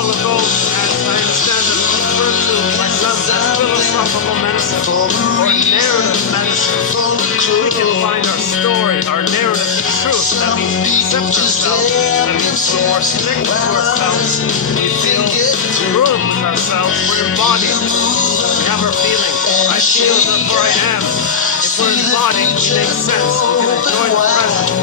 long ago, and I understand it referred to by some as philosophical medicine or narrative medicine. We can find our story, our narrative truth, that we accept ourselves, that means we're more connected to ourselves, we feel congruent with ourselves, we're embodied, we have our feelings. I feel therefore I am. If we're embodied, we make sense, we can enjoy the present,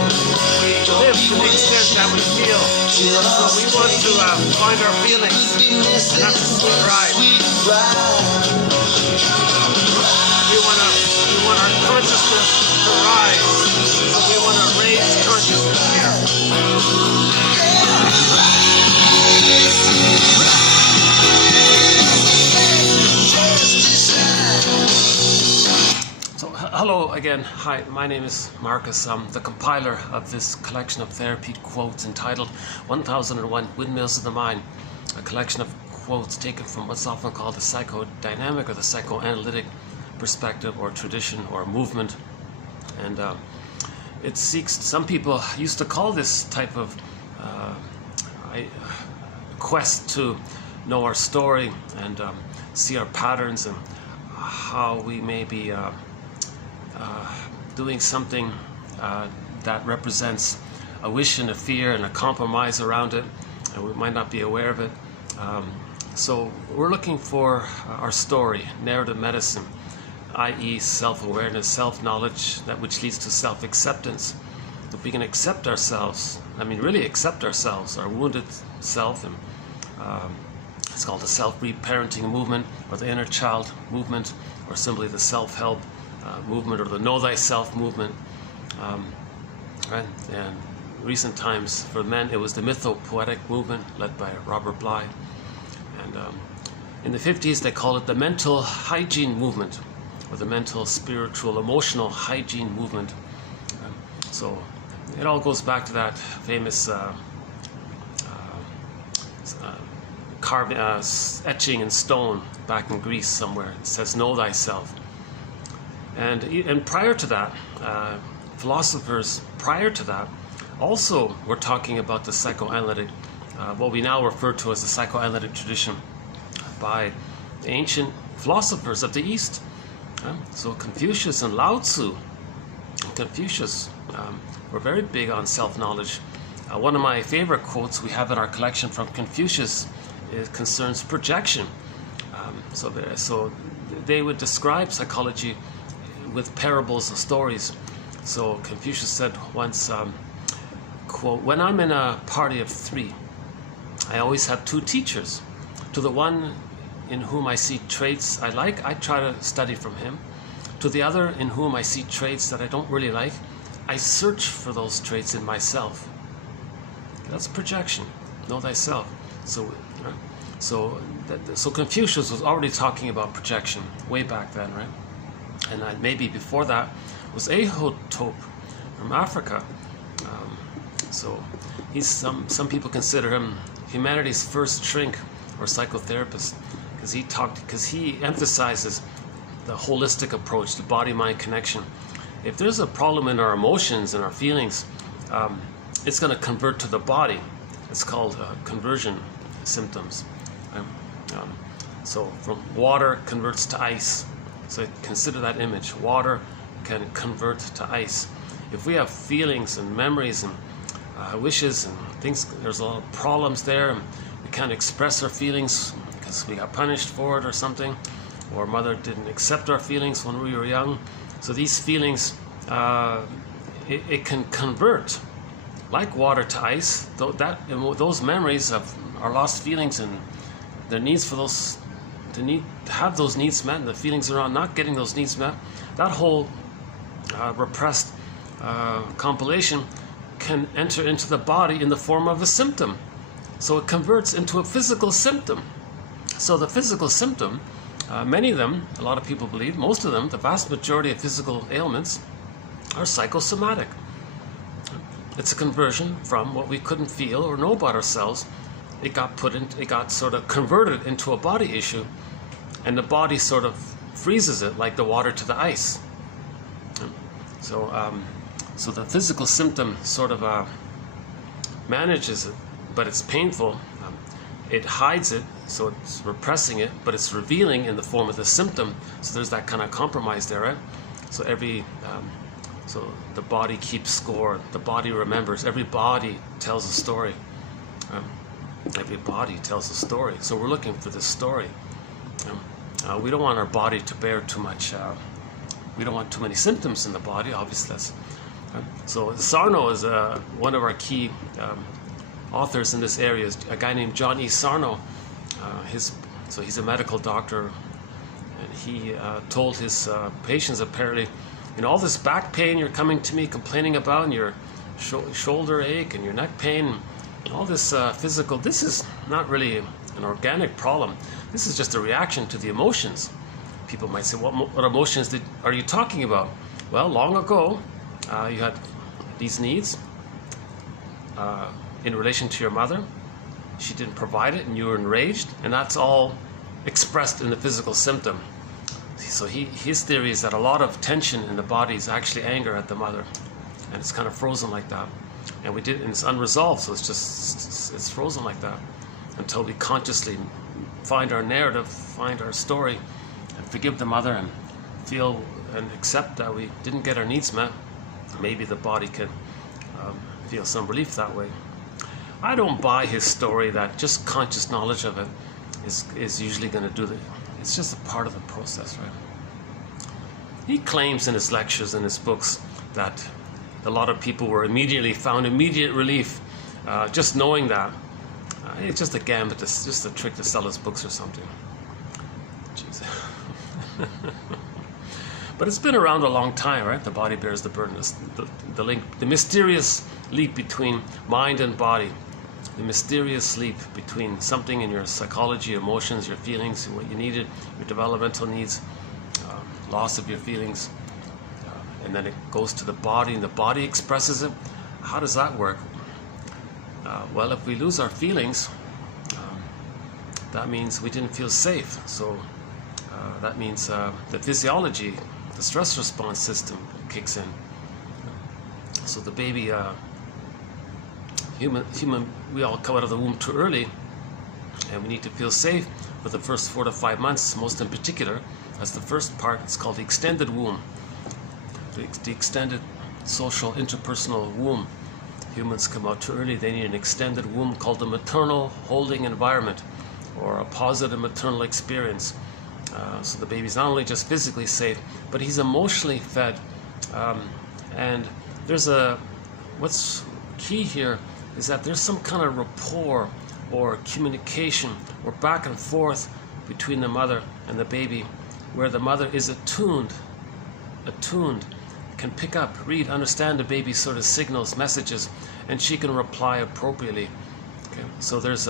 we live to the extent that we feel. So we want to find our feelings, and that's a sweet ride. We want our consciousness to rise. So we want to raise consciousness here. So hello again. Hi, my name is Marcus. I'm the compiler of this collection of therapy quotes entitled 1001 Windmills of the Mind, a collection of quotes taken from what's often called the psychodynamic or the psychoanalytic perspective or tradition or movement. And it seeks, some people used to call this type of quest to know our story and see our patterns and how we may be doing something that represents a wish and a fear and a compromise around it, and we might not be aware of it. So we're looking for our story, narrative medicine, i.e. self-awareness, self-knowledge, that which leads to self-acceptance. If we can accept ourselves, I mean really accept ourselves, our wounded self, and it's called the self-reparenting movement, or the inner child movement, or simply the self-help movement, or the know thyself movement. Right? And recent times for men it was the mytho-poetic movement led by Robert Bly. And in the 50s they called it the mental hygiene movement, or the mental, spiritual, emotional hygiene movement. So it all goes back to that famous etching in stone back in Greece somewhere. It says, know thyself. And prior to that, philosophers prior to that also were talking about the psychoanalytic, what we now refer to as the psychoanalytic tradition by ancient philosophers of the East. So Confucius and Lao Tzu, Confucius were very big on self-knowledge. One of my favorite quotes we have in our collection from Confucius concerns projection. So they would describe psychology with parables and stories. So Confucius said once, quote, "When I'm in a party of 3, I always have 2 teachers. To the one in whom I see traits I like, I try to study from him. To the other in whom I see traits that I don't really like, I search for those traits in myself." That's projection. Know thyself. So Confucius was already talking about projection way back then, right? And maybe before that was Ahotep from Africa. So he's some people consider him humanity's first shrink or psychotherapist, because he emphasizes the holistic approach, the body-mind connection. If there's a problem in our emotions and our feelings, it's going to convert to the body. It's called conversion symptoms. So from water converts to ice. So consider that image. Water can convert to ice. If we have feelings and memories and wishes and things, there's a lot of problems there, and we can't express our feelings because we got punished for it or something, or mother didn't accept our feelings when we were young. So these feelings, it can convert like water to ice. Those memories of our lost feelings and the needs for those, the need to have those needs met, and the feelings around not getting those needs met, that whole repressed compilation can enter into the body in the form of a symptom. So it converts into a physical symptom. So the physical symptom, many of them, a lot of people believe, most of them, the vast majority of physical ailments are psychosomatic. It's a conversion from what we couldn't feel or know about ourselves. It got sort of converted into a body issue, and the body sort of freezes it like the water to the ice. So the physical symptom sort of manages it, but it's painful. it hides it, so it's repressing it, but it's revealing in the form of the symptom. So there's that kind of compromise there, right? So so the body keeps score, the body remembers. Every body tells a story. Every body tells a story. So we're looking for this story. We don't want our body to bear too much. We don't want too many symptoms in the body. Obviously, that's so. Sarno is one of our key authors in this area. Is a guy named John E. Sarno. So he's a medical doctor, and he told his patients apparently, all this back pain you're coming to me complaining about, and your shoulder ache and your neck pain, and all this physical, this is not really an organic problem. This is just a reaction to the emotions. People might say, what emotions are you talking about? Well, long ago, you had these needs in relation to your mother. She didn't provide it, and you were enraged, and that's all expressed in the physical symptom. So his theory is that a lot of tension in the body is actually anger at the mother, and it's kind of frozen like that. And it's unresolved, so it's frozen like that until we consciously find our narrative, find our story, and forgive the mother and feel and accept that we didn't get our needs met. Maybe the body can feel some relief that way. I don't buy his story that just conscious knowledge of it is usually going to do it. It's just a part of the process, right? He claims in his lectures and his books that a lot of people found immediate relief just knowing that. It's just a gambit, it's just a trick to sell his books or something. Jeez. But it's been around a long time, right? The body bears the burden. The link, the mysterious leap between mind and body. The mysterious leap between something in your psychology, emotions, your feelings, what you needed, your developmental needs, loss of your feelings, and then it goes to the body, and the body expresses it. How does that work? Well, if we lose our feelings, that means we didn't feel safe. So that means the physiology, the stress response system kicks in. So the baby, human, we all come out of the womb too early, and we need to feel safe for the first 4 to 5 months, most in particular. That's the first part. It's called the extended womb, the extended social interpersonal womb. Humans come out too early. They need an extended womb called the maternal holding environment, or a positive maternal experience. So the baby's not only just physically safe, but he's emotionally fed. And what's key here is that there's some kind of rapport or communication or back and forth between the mother and the baby, where the mother is attuned, can pick up, read, understand the baby's sort of signals, messages, and she can reply appropriately. Okay? So there's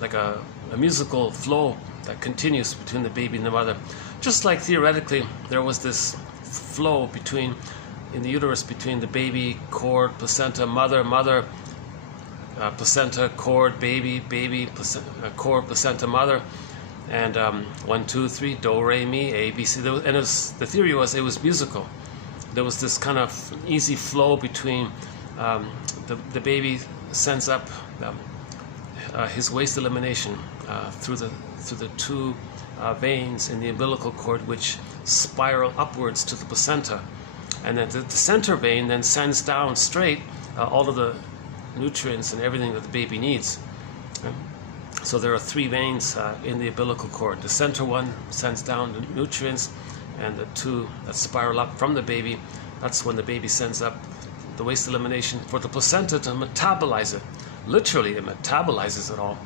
like a musical flow that continues between the baby and the mother. Just like theoretically there was this flow in the uterus between the baby, cord, placenta, mother, placenta, cord, baby, cord, placenta, mother, and 1, 2, 3, do, re, mi, a, b, c. And the theory was it was musical. There was this kind of easy flow between the baby sends up his waste elimination through the two veins in the umbilical cord, which spiral upwards to the placenta, and then the center vein then sends down straight all of the nutrients and everything that the baby needs. Okay? So there are 3 veins in the umbilical cord. The center one sends down the nutrients, and the 2 that spiral up from the baby, that's when the baby sends up the waste elimination for the placenta to metabolize it. Literally, it metabolizes it all,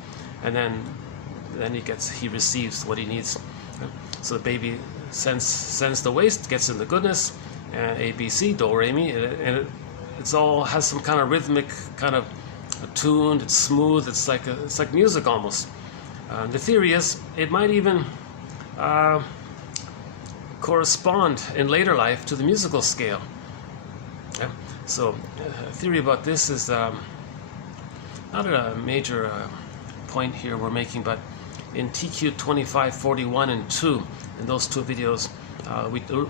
and then he receives what he needs. Okay? So the baby sends the waste, gets in the goodness, A, B, C, do, re, mi, and it's all has some kind of rhythmic, kind of attuned. It's smooth. It's like music almost. The theory is it might even correspond in later life to the musical scale. Okay? So a theory about this is not a major point here we're making, but in TQ 25, 41, and 2, in those 2 videos,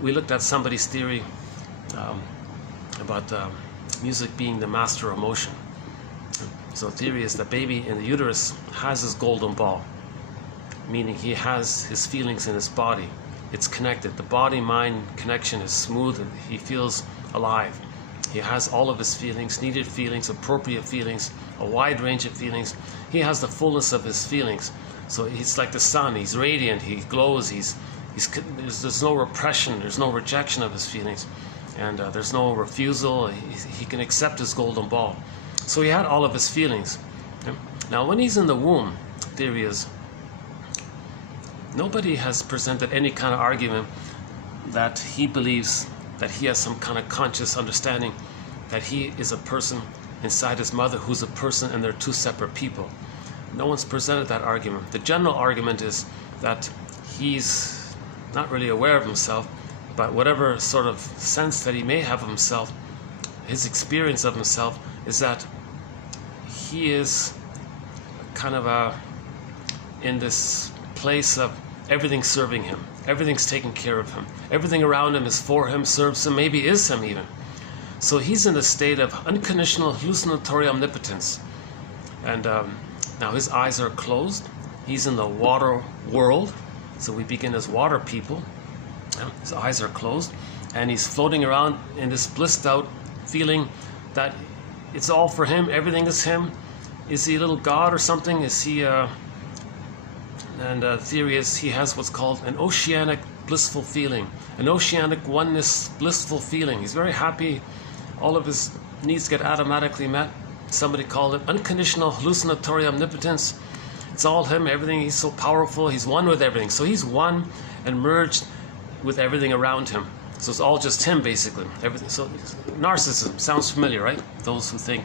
we looked at somebody's theory about music being the master emotion. So the theory is the baby in the uterus has his golden ball, meaning he has his feelings in his body. It's connected. The body-mind connection is smooth and he feels alive. He has all of his feelings, needed feelings, appropriate feelings, a wide range of feelings. He has the fullness of his feelings. So he's like the sun. He's radiant. He glows. There's no repression. There's no rejection of his feelings. And there's no refusal. He can accept his golden ball. So he had all of his feelings. Okay? Now when he's in the womb, theory is, nobody has presented any kind of argument that he believes that he has some kind of conscious understanding that he is a person inside his mother who's a person and they're two separate people. No one's presented that argument. The general argument is that he's not really aware of himself, but whatever sort of sense that he may have of himself, his experience of himself is that he is kind of in this place of everything serving him. Everything's taken care of him. Everything around him is for him, serves him, maybe is him even. So he's in a state of unconditional hallucinatory omnipotence. And now his eyes are closed. He's in the water world. So we begin as water people. His eyes are closed. And he's floating around in this blissed out feeling that it's all for him. Everything is him. Is he a little god or something? Is he... theory is he has what's called an oceanic blissful feeling, an oceanic oneness blissful feeling. He's very happy. All of his needs get automatically met. Somebody called it unconditional hallucinatory omnipotence. It's all him, everything. He's so powerful. He's one with everything. So he's one and merged with everything around him. So it's all just him, basically. Everything. So narcissism sounds familiar, right? Those who think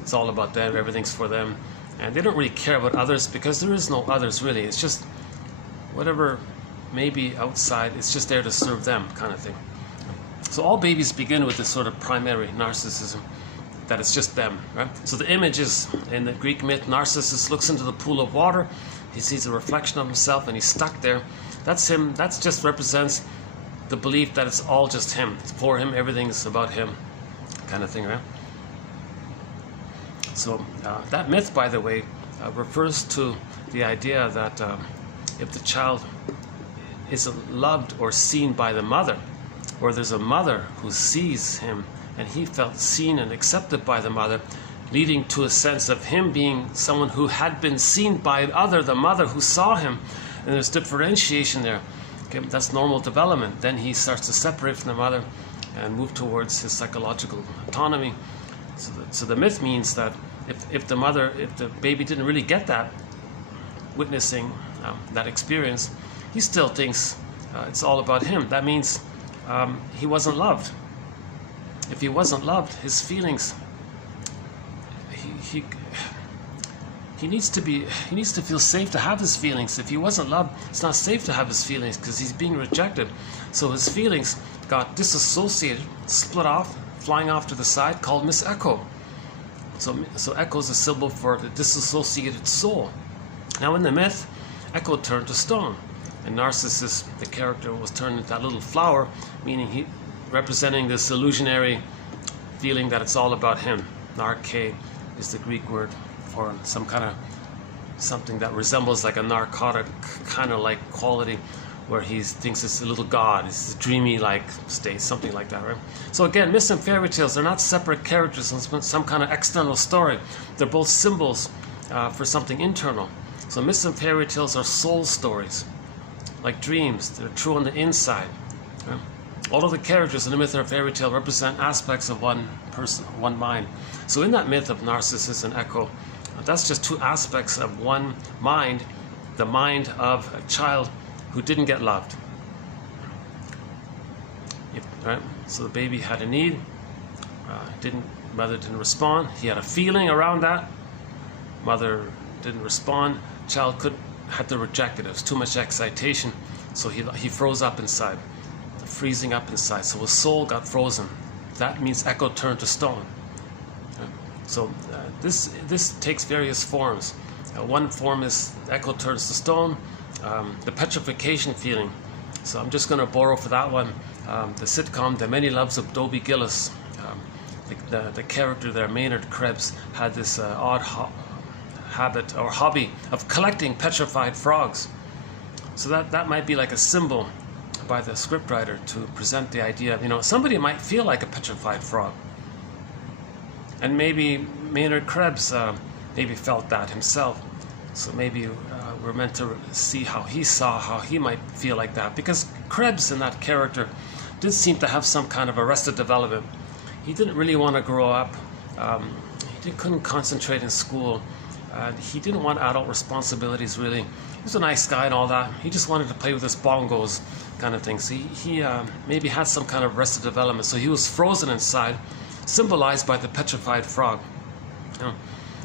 it's all about them, everything's for them. And they don't really care about others because there is no others really. It's just whatever may be outside, it's just there to serve them kind of thing. So all babies begin with this sort of primary narcissism, that it's just them, right? So the image is, in the Greek myth, Narcissus looks into the pool of water, he sees a reflection of himself and he's stuck there. That's him. That just represents the belief that it's all just him. It's for him, everything's about him kind of thing, right? So that myth, by the way, refers to the idea that if the child is loved or seen by the mother, or there's a mother who sees him and he felt seen and accepted by the mother, leading to a sense of him being someone who had been seen by the mother who saw him, and there's differentiation there. Okay, that's normal development. Then he starts to separate from the mother and move towards his psychological autonomy. So the myth means that if the baby didn't really get that, witnessing that experience, he still thinks it's all about him. That means he wasn't loved. If he wasn't loved, his feelings, he needs to feel safe to have his feelings. If he wasn't loved, it's not safe to have his feelings because he's being rejected. So his feelings got disassociated, split off, flying off to the side, called misecho. So echo is a symbol for the disassociated soul. Now in the myth, Echo turned to stone, and Narcissus, the character, was turned into that little flower, meaning he representing this illusionary feeling that it's all about him. Narke is the Greek word for some kind of something that resembles like a narcotic kind of like quality, where he thinks it's a little god, it's a dreamy like state, something like that, right? So again, myths and fairy tales, they're not separate characters in some kind of external story. They're both symbols for something internal. So myths and fairy tales are soul stories, like dreams. They're true on the inside. Right? All of the characters in a myth or a fairy tale represent aspects of one person, one mind. So in that myth of Narcissus and Echo, that's just two aspects of one mind, the mind of a child who didn't get loved. Right? So the baby had a need, mother didn't respond. He had a feeling around that, mother didn't respond. Child had to reject it. It was too much excitation, so he froze up inside, freezing up inside. So his soul got frozen. That means Echo turned to stone. Okay? So this takes various forms. One form is Echo turns to stone. The petrification feeling. So I'm just going to borrow for that one the sitcom The Many Loves of Dobie Gillis. the character there, Maynard Krebs, had this odd habit or hobby of collecting petrified frogs. So that might be like a symbol by the scriptwriter to present the idea, somebody might feel like a petrified frog. And maybe Maynard Krebs maybe felt that himself. So maybe we're meant to see how he might feel like that. Because Krebs in that character did seem to have some kind of arrested development. He didn't really want to grow up. He couldn't concentrate in school. He didn't want adult responsibilities, really. He was a nice guy and all that. He just wanted to play with his bongos kind of thing. So he maybe had some kind of arrested development. So he was frozen inside, symbolized by the petrified frog.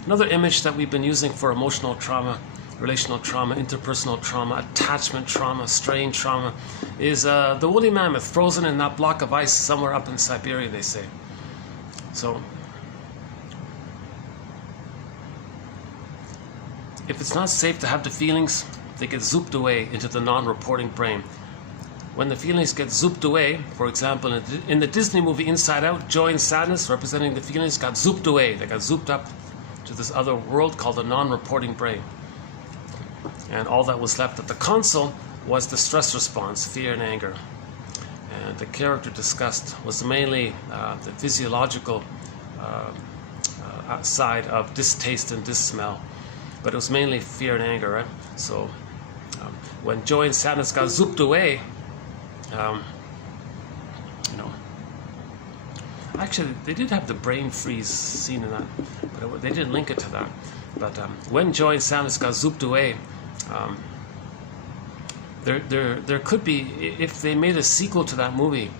Another image that we've been using for emotional trauma, relational trauma, interpersonal trauma, attachment trauma, strain trauma, is the woolly mammoth frozen in that block of ice somewhere up in Siberia, they say. So if it's not safe to have the feelings, they get zooped away into the non-reporting brain. When the feelings get zooped away, for example, in the Disney movie Inside Out, joy and sadness representing the feelings got zooped away. They got zooped up to this other world called the non-reporting brain. And all that was left at the console was the stress response, fear and anger. And the character discussed was mainly the physiological side of distaste and dissmell. But it was mainly fear and anger, right? So when joy and sadness got zooped away, actually they did have the brain freeze scene in that, but they didn't link it to that. But when joy and sadness got zooped away, there could be, if they made a sequel to that movie,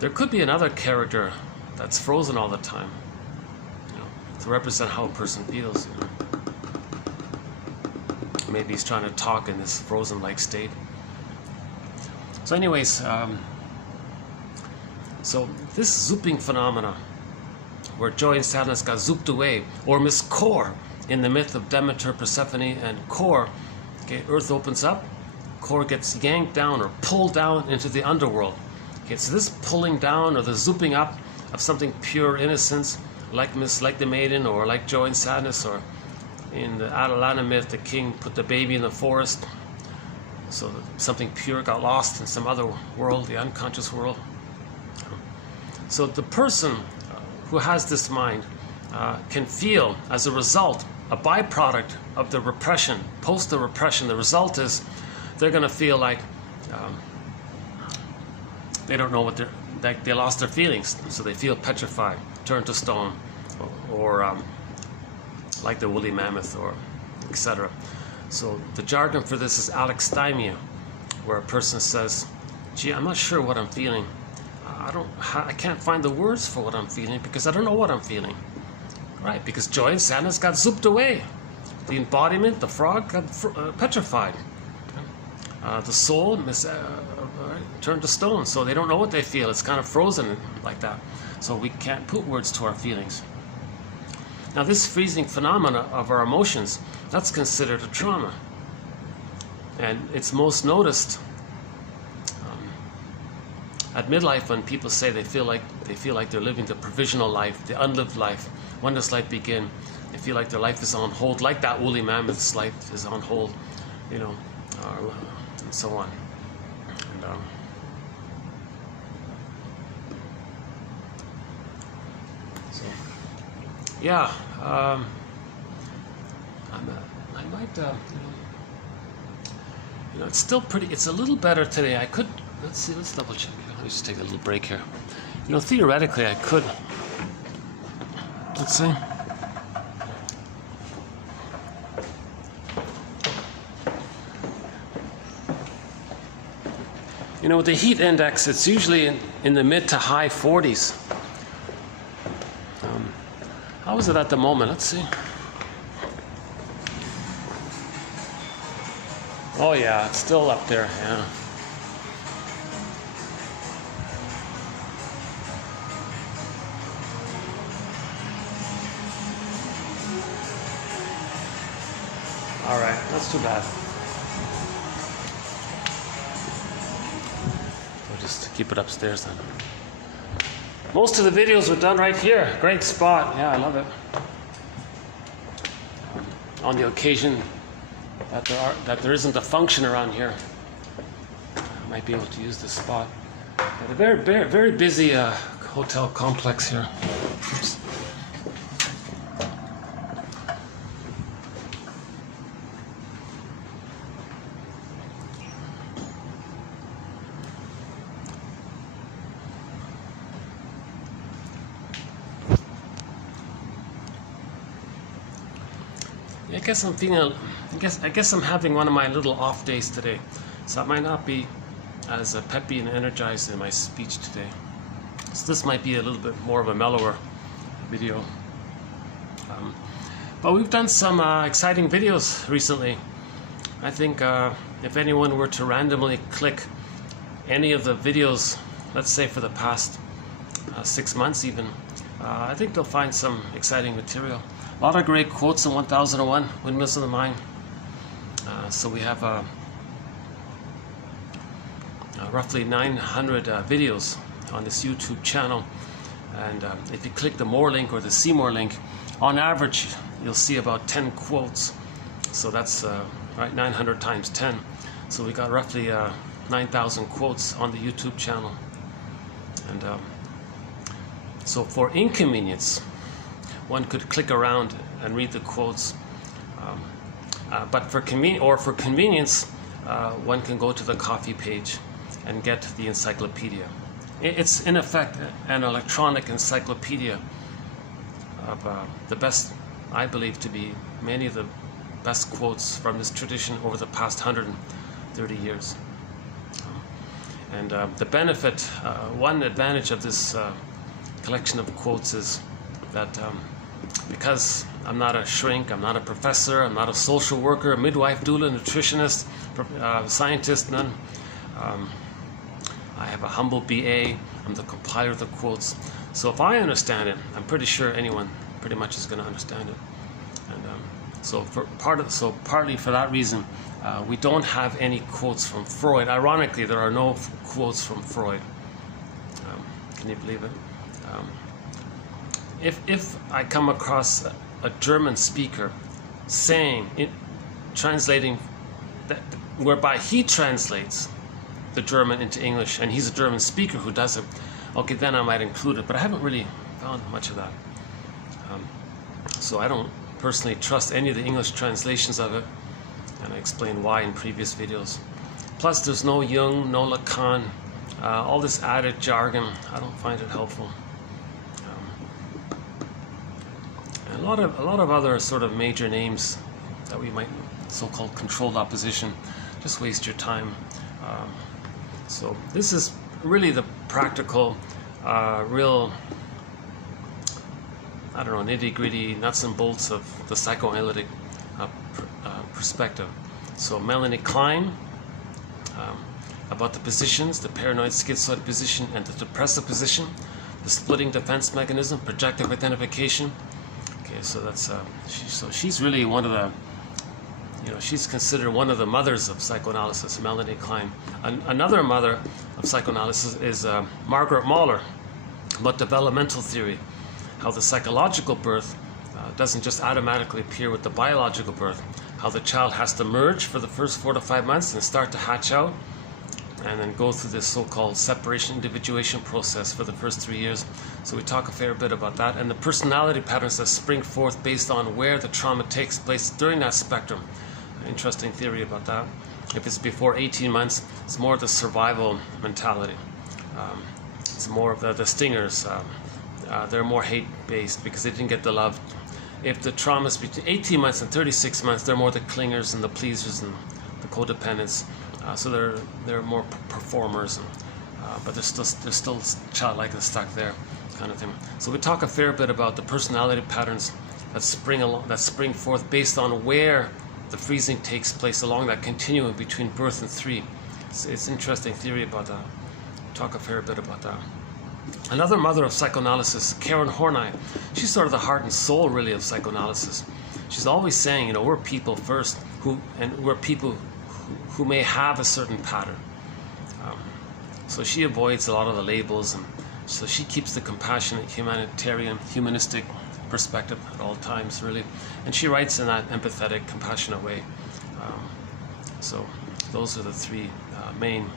there could be another character that's frozen all the time, to represent how a person feels. Maybe he's trying to talk in this frozen-like state. So anyways, so this zooping phenomena, where joy and sadness got zooped away, or Miss Core in the myth of Demeter, Persephone, and Core, okay, Earth opens up, Core gets yanked down or pulled down into the underworld. Okay, so this pulling down or the zooping up of something pure innocence, like the maiden, or like joy and sadness, or in the Atalanta myth, the king put the baby in the forest, so that something pure got lost in some other world, the unconscious world. So the person who has this mind can feel, as a result, a byproduct of the repression, post the repression, the result is they're going to feel like they don't know what they lost their feelings, so they feel petrified, turned to stone, or like the woolly mammoth, or etc. So the jargon for this is alexithymia, where a person says, gee, I'm not sure what I'm feeling. I can't find the words for what I'm feeling because I don't know what I'm feeling. Right, because joy and sadness got zooped away. The embodiment, the frog, got petrified. The soul turned to stone, so they don't know what they feel. It's kind of frozen like that. So we can't put words to our feelings. Now this freezing phenomena of our emotions, that's considered a trauma. And it's most noticed at midlife, when people say they feel like they're living the provisional life, the unlived life. When does life begin? They feel like their life is on hold, like that woolly mammoth's life is on hold, and so on. And, so, yeah, I might, it's still pretty. It's a little better today. I could. Let's see. Let's double check. Let me just take a little break here. Theoretically, I could. Let's see. With the heat index, it's usually in the mid to high 40s. How is it at the moment? Let's see. Oh yeah, it's still up there, yeah. All right, that's too bad. We'll just keep it upstairs then. Most of the videos were done right here. Great spot. Yeah, I love it. On the occasion that there isn't a function around here, I might be able to use this spot. But a very busy hotel complex here. Oops. I guess I'm having one of my little off days today, so I might not be as peppy and energized in my speech today. So this might be a little bit more of a mellower video. But we've done some exciting videos recently. I think if anyone were to randomly click any of the videos, let's say for the past 6 months even, I think they'll find some exciting material. A lot of great quotes in 1001, Windmills of the Mind. So we have roughly 900 videos on this YouTube channel. And if you click the More link or the See More link, on average, you'll see about 10 quotes. So that's right, 900 times 10. So we got roughly 9,000 quotes on the YouTube channel. And so for inconvenience, one could click around and read the quotes, but for convenience, one can go to the coffee page and get the encyclopedia. It's in effect an electronic encyclopedia of the best, I believe to be many of the best quotes from this tradition over the past 130 years. And the benefit, one advantage of this collection of quotes is that because I'm not a shrink, I'm not a professor, I'm not a social worker, a midwife, doula, nutritionist, scientist, none. I have a humble BA, I'm the compiler of the quotes. So if I understand it, I'm pretty sure anyone pretty much is going to understand it. And partly for that reason, we don't have any quotes from Freud. Ironically, there are no quotes from Freud. Can you believe it? If I come across a German speaker translating that, whereby he translates the German into English, and he's a German speaker who does it, okay, then I might include it. But I haven't really found much of that. So I don't personally trust any of the English translations of it, and I explained why in previous videos. Plus, there's no Jung, no Lacan, all this added jargon. I don't find it helpful. A lot of other sort of major names that we might so-called controlled opposition. Just waste your time. So this is really the practical, real, I don't know, nitty-gritty nuts and bolts of the psychoanalytic perspective. So Melanie Klein, about the positions, the paranoid schizoid position and the depressive position, the splitting defense mechanism, projective identification. Okay, so that's she's really one of the, she's considered one of the mothers of psychoanalysis, Melanie Klein. Another mother of psychoanalysis is Margaret Mahler, about developmental theory, how the psychological birth doesn't just automatically appear with the biological birth, how the child has to merge for the first 4 to 5 months and start to hatch out, and then go through this so-called separation individuation process for the first 3 years. So we talk a fair bit about that, and the personality patterns that spring forth based on where the trauma takes place during that spectrum. Interesting theory about that. If it's before 18 months, it's more the survival mentality. It's more of the stingers. They're more hate-based because they didn't get the love. If the trauma is between 18 months and 36 months, they're more the clingers and the pleasers and the codependents. So they're more performers, but they're still childlike and stuck there, kind of thing. So we talk a fair bit about the personality patterns that spring forth based on where the freezing takes place along that continuum between birth and 3. It's interesting theory about that. We talk a fair bit about that. Another mother of psychoanalysis, Karen Horney, she's sort of the heart and soul really of psychoanalysis. She's always saying, we're people first, we're people who may have a certain pattern. So she avoids a lot of the labels, and So she keeps the compassionate, humanitarian, humanistic perspective at all times, really. And she writes in that empathetic, compassionate way. So those are the three main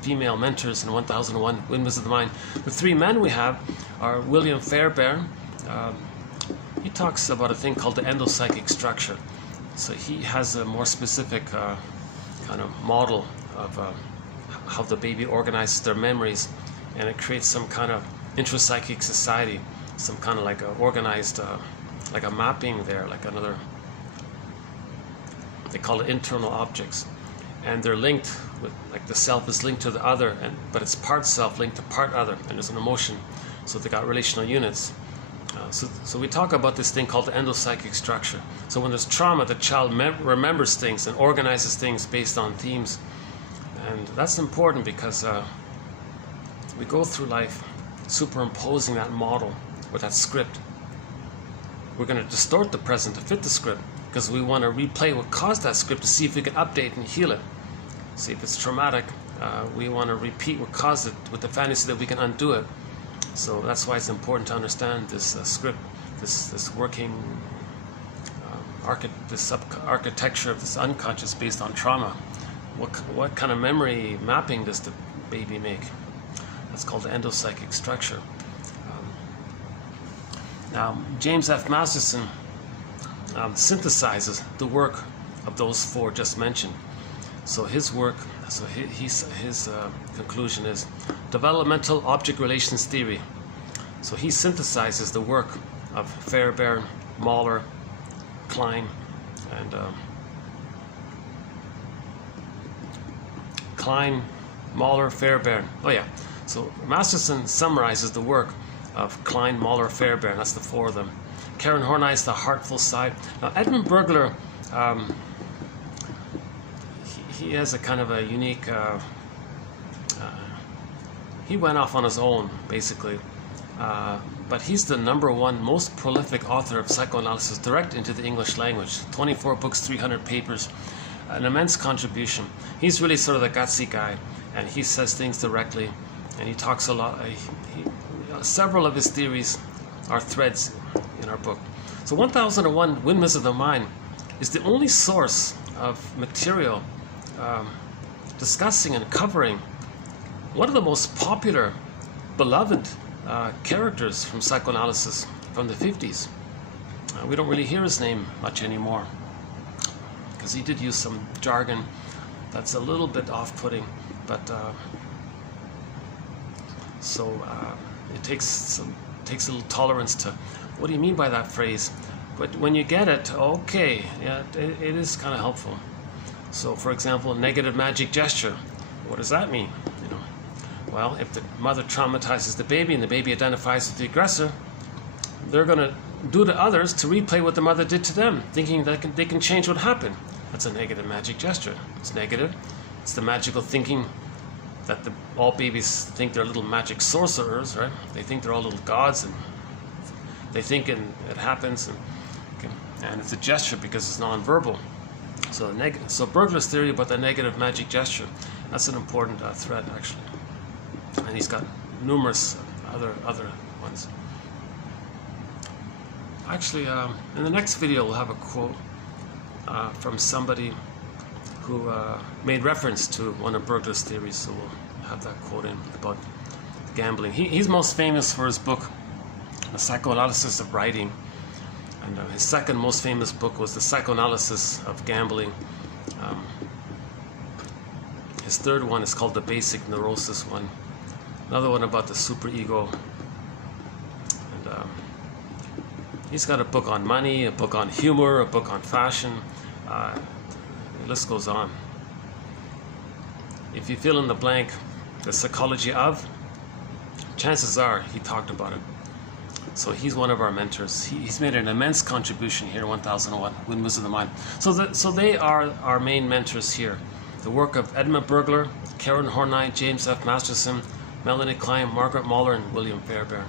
female mentors in 1001 Windmills of the Mind. The three men we have are William Fairbairn. He talks about a thing called the endopsychic structure. So he has a more specific kind of model of how the baby organizes their memories, and it creates some kind of intrapsychic society, some kind of like a organized, like a mapping there, like another, they call it internal objects. And they're linked with, like the self is linked to the other, but it's part self linked to part other, and there's an emotion. So they got relational units. So we talk about this thing called the endopsychic structure. So when there's trauma, the child remembers things and organizes things based on themes. And that's important because we go through life superimposing that model or that script. We're going to distort the present to fit the script because we want to replay what caused that script to see if we can update and heal it. See if it's traumatic, we want to repeat what caused it with the fantasy that we can undo it. So that's why it's important to understand this script, this working architecture of this unconscious based on trauma. What kind of memory mapping does the baby make? That's called the endopsychic structure. Now, James F. Masterson synthesizes the work of those four just mentioned. So his work, his conclusion is developmental object relations theory. So he synthesizes the work of Fairbairn, Mahler, Klein, and Klein, Mahler, Fairbairn. Oh yeah. So Masterson summarizes the work of Klein, Mahler, Fairbairn. That's the four of them. Karen Horney's The Heartful Side. Now Edmund Burglar, he has a kind of a unique, he went off on his own basically, but he's the #1 most prolific author of psychoanalysis direct into the English language. 24 books, 300 papers, an immense contribution. He's really sort of the gutsy guy, and he says things directly, and he talks a lot. Several of his theories are threads in our book. So 1001 Windmills of the Mind is the only source of material discussing and covering one of the most popular, beloved characters from psychoanalysis from the 50s. We don't really hear his name much anymore because he did use some jargon that's a little bit off-putting, but it takes a little tolerance to, what do you mean by that phrase? But when you get it, okay, yeah, it is kind of helpful. So, for example, negative magic gesture. What does that mean? Well, if the mother traumatizes the baby and the baby identifies with the aggressor, they're going to do to others to replay what the mother did to them, thinking that they can change what happened. That's a negative magic gesture. It's negative. It's the magical thinking that all babies think they're little magic sorcerers, right? They think they're all little gods, and they think it happens, and it's a gesture because it's non-verbal. So Burglar's theory about the negative magic gesture, that's an important thread actually, and he's got numerous other ones. Actually, in the next video we'll have a quote from somebody who made reference to one of Burglar's theories, so we'll have that quote in about gambling. He's most famous for his book, The Psychoanalysis of Writing, and his second most famous book was The Psychoanalysis of Gambling. His third one is called The Basic Neurosis one. Another one about the superego. And he's got a book on money, a book on humor, a book on fashion. The list goes on. If you fill in the blank, the psychology of, chances are he talked about it. So he's one of our mentors. He's made an immense contribution here, 1001 Windmills of the Mind. So they are our main mentors here. The work of Edmund Burglar, Karen Horney, James F. Masterson, Melanie Klein, Margaret Mahler, and William Fairbairn.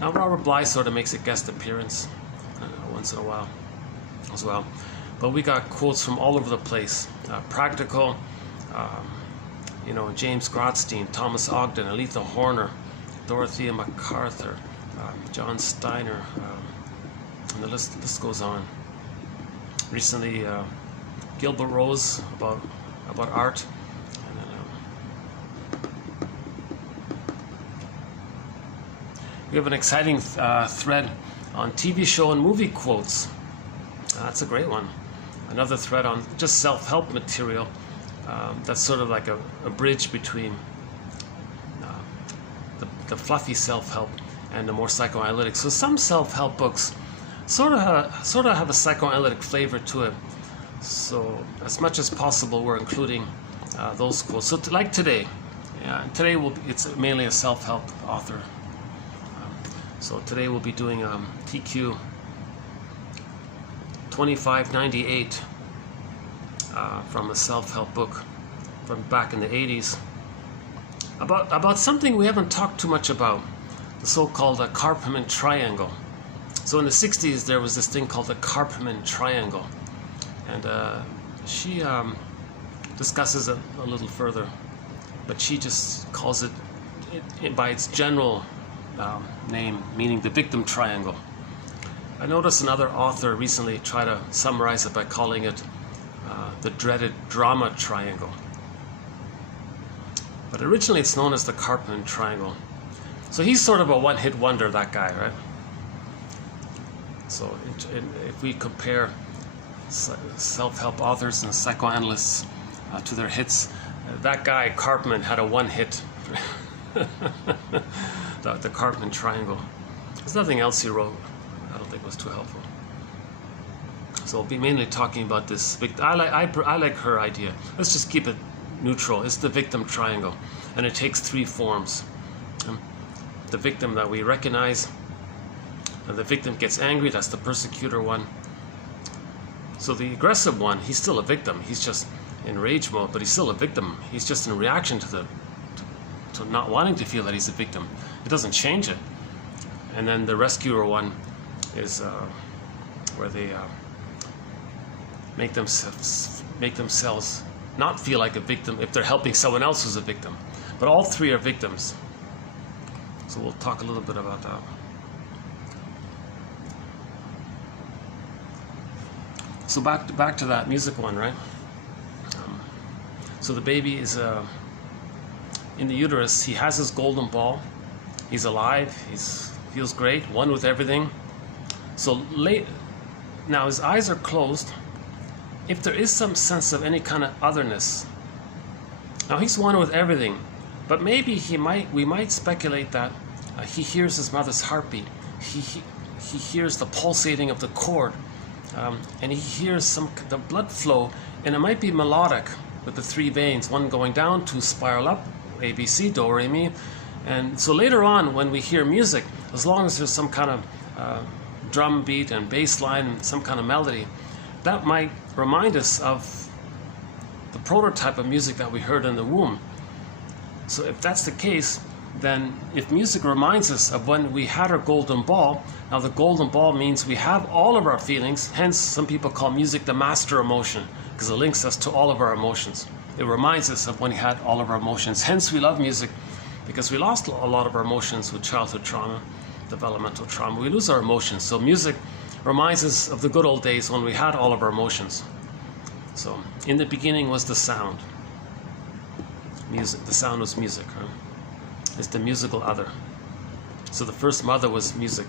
Now Robert Bly sort of makes a guest appearance once in a while as well. But we got quotes from all over the place. Practical, James Grotstein, Thomas Ogden, Aletha Horner, Dorothea MacArthur, John Steiner, and the list goes on. Recently, Gilbert Rose about art. And then, we have an exciting thread on TV show and movie quotes. That's a great one. Another thread on just self-help material. That's sort of like a bridge between the fluffy self-help and the more psychoanalytic. So some self-help books sort of have a psychoanalytic flavor to it. So as much as possible, we're including those quotes. So like today, today it's mainly a self-help author. So today we'll be doing TQ 2598 from a self-help book from back in the 80s about something we haven't talked too much about, the so-called Karpman triangle. So in the 60s there was this thing called the Karpman triangle, and she discusses it a little further, but she just calls it by its general name, meaning the victim triangle. I noticed another author recently try to summarize it by calling it the dreaded drama triangle. But originally it's known as the Karpman triangle. So he's sort of a one-hit wonder, that guy, right? So if we compare self-help authors and psychoanalysts to their hits, that guy Karpman had a one-hit. the Karpman triangle. There's nothing else he wrote I don't think was too helpful. So we'll be mainly talking about this. I like her idea. Let's just keep it neutral. It's the victim triangle, and it takes three forms. The victim that we recognize, and the victim gets angry, that's the persecutor one. So the aggressive one, he's still a victim. He's just in rage mode, but he's still a victim. He's just in reaction to not wanting to feel that he's a victim. It doesn't change it. And then the rescuer one is where they make themselves not feel like a victim if they're helping someone else who's a victim. But all three are victims. So we'll talk a little bit about that. So back to that music one, right? So the baby is in the uterus. He has his golden ball. He's alive. Feels great. One with everything. So now his eyes are closed. If there is some sense of any kind of otherness, now he's one with everything, but maybe we might speculate that he hears his mother's heartbeat. He hears the pulsating of the cord, and he hears the blood flow, and it might be melodic with the three veins, one going down, two spiral up, A, B, C, do, re, mi. And so later on, when we hear music, as long as there's some kind of drum beat and bass line and some kind of melody, that might remind us of the prototype of music that we heard in the womb. So if that's the case, then if music reminds us of when we had our golden ball, now the golden ball means we have all of our feelings, hence some people call music the master emotion, because it links us to all of our emotions. It reminds us of when we had all of our emotions. Hence we love music, because we lost a lot of our emotions with childhood trauma, developmental trauma. We lose our emotions. So music reminds us of the good old days when we had all of our emotions. So in the beginning was the sound. Music. The sound was music. Right? It's the musical other. So the first mother was music.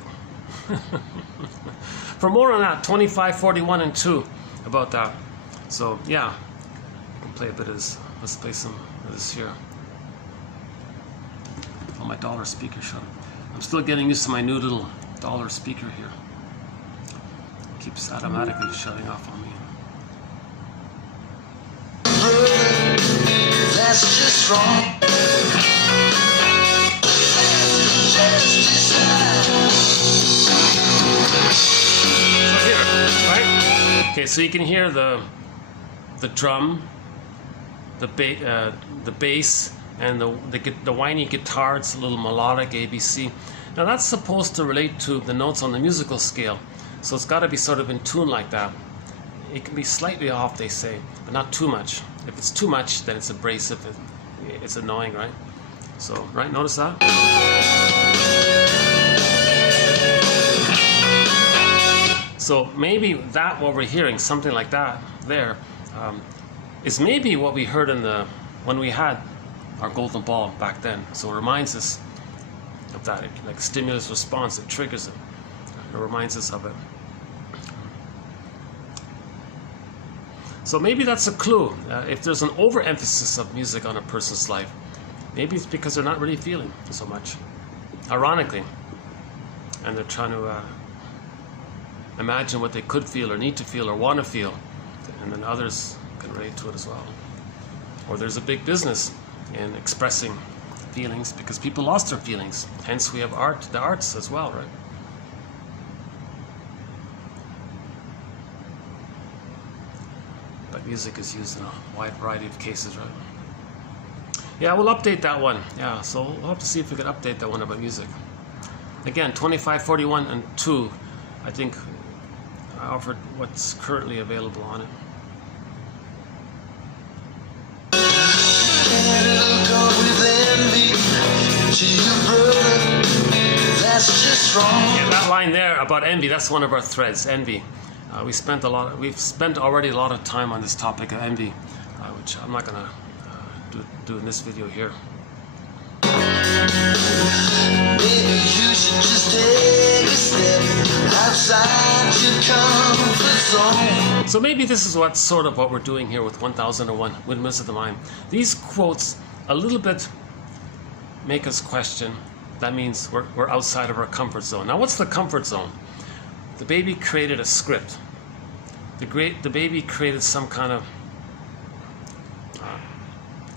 For more on that, 25, 41, and 2 about that. So yeah, I can play a bit of this. Let's play some of this here. Oh, my dollar speaker shut. I'm still getting used to my new little dollar speaker here. It keeps automatically shutting off on me. That's just wrong. So here, right? Okay, so you can hear the drum, the bass, and the whiny guitar. It's a little melodic ABC. Now that's supposed to relate to the notes on the musical scale, so it's got to be sort of in tune like that. It can be slightly off, they say, but not too much. If it's too much, then it's abrasive. It's annoying, right? So, right, notice that? So maybe that what we're hearing, something like that there, is maybe what we heard when we had our golden ball back then. So it reminds us of that, like stimulus response, it triggers it. It reminds us of it. So maybe that's a clue. If there's an overemphasis of music on a person's life, maybe it's because they're not really feeling so much, ironically, and they're trying to imagine what they could feel or need to feel or want to feel, and then others can relate to it as well. Or there's a big business in expressing feelings because people lost their feelings. Hence we have art, the arts as well, right? But music is used in a wide variety of cases, right? Yeah, we'll update that one. Yeah, so we'll have to see if we can update that one about music. Again, 25, 41, and 2, I think I offered what's currently available on it. Yeah, that line there about envy, that's one of our threads, envy. We've spent already a lot of time on this topic of envy, which I'm not going to do in this video here. Maybe you should just take a step outside your comfort zone. So maybe this is what we're doing here with 1001 Windmills of the Mind. These quotes a little bit make us question. That means we're outside of our comfort zone. Now, what's the comfort zone? The baby created a script. The baby created some kind of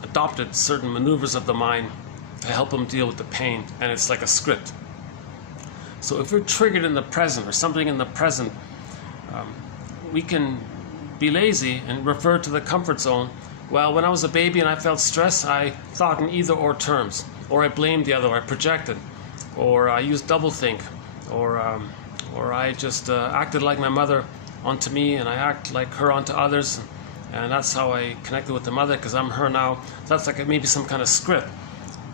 adopted certain maneuvers of the mind to help him deal with the pain, and it's like a script. So if we're triggered in the present or something in the present, we can be lazy and refer to the comfort zone. Well, when I was a baby and I felt stress, I thought in either or terms, or I blamed the other, or I projected, or I used doublethink, or I just acted like my mother onto me, and I act like her onto others, and that's how I connected with the mother because I'm her now. That's like maybe some kind of script.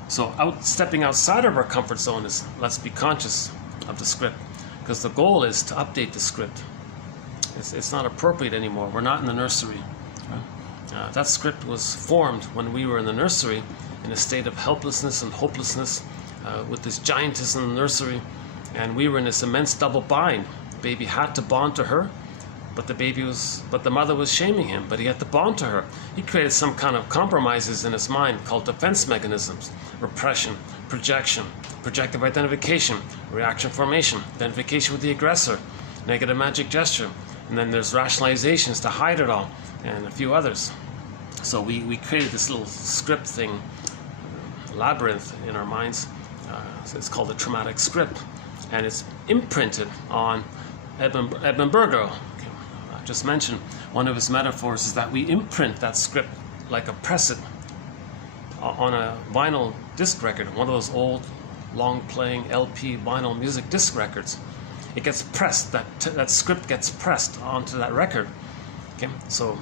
So stepping outside of our comfort zone is, let's be conscious of the script, because the goal is to update the script. It's not appropriate anymore. We're not in the nursery. That script was formed when we were in the nursery in a state of helplessness and hopelessness with this giantess in the nursery, and we were in this immense double bind. The baby had to bond to her, but the mother was shaming him, but he had to bond to her. He created some kind of compromises in his mind called defense mechanisms: repression, projection, projective identification, reaction formation, identification with the aggressor, negative magic gesture, and then there's rationalizations to hide it all, and a few others. So we created this little script thing, labyrinth in our minds. So it's called a traumatic script, and it's imprinted on Edmund Burgo. Just mentioned, one of his metaphors is that we imprint that script like a press-it on a vinyl disc record, one of those old long-playing LP vinyl music disc records. It gets pressed, that script gets pressed onto that record. Okay, so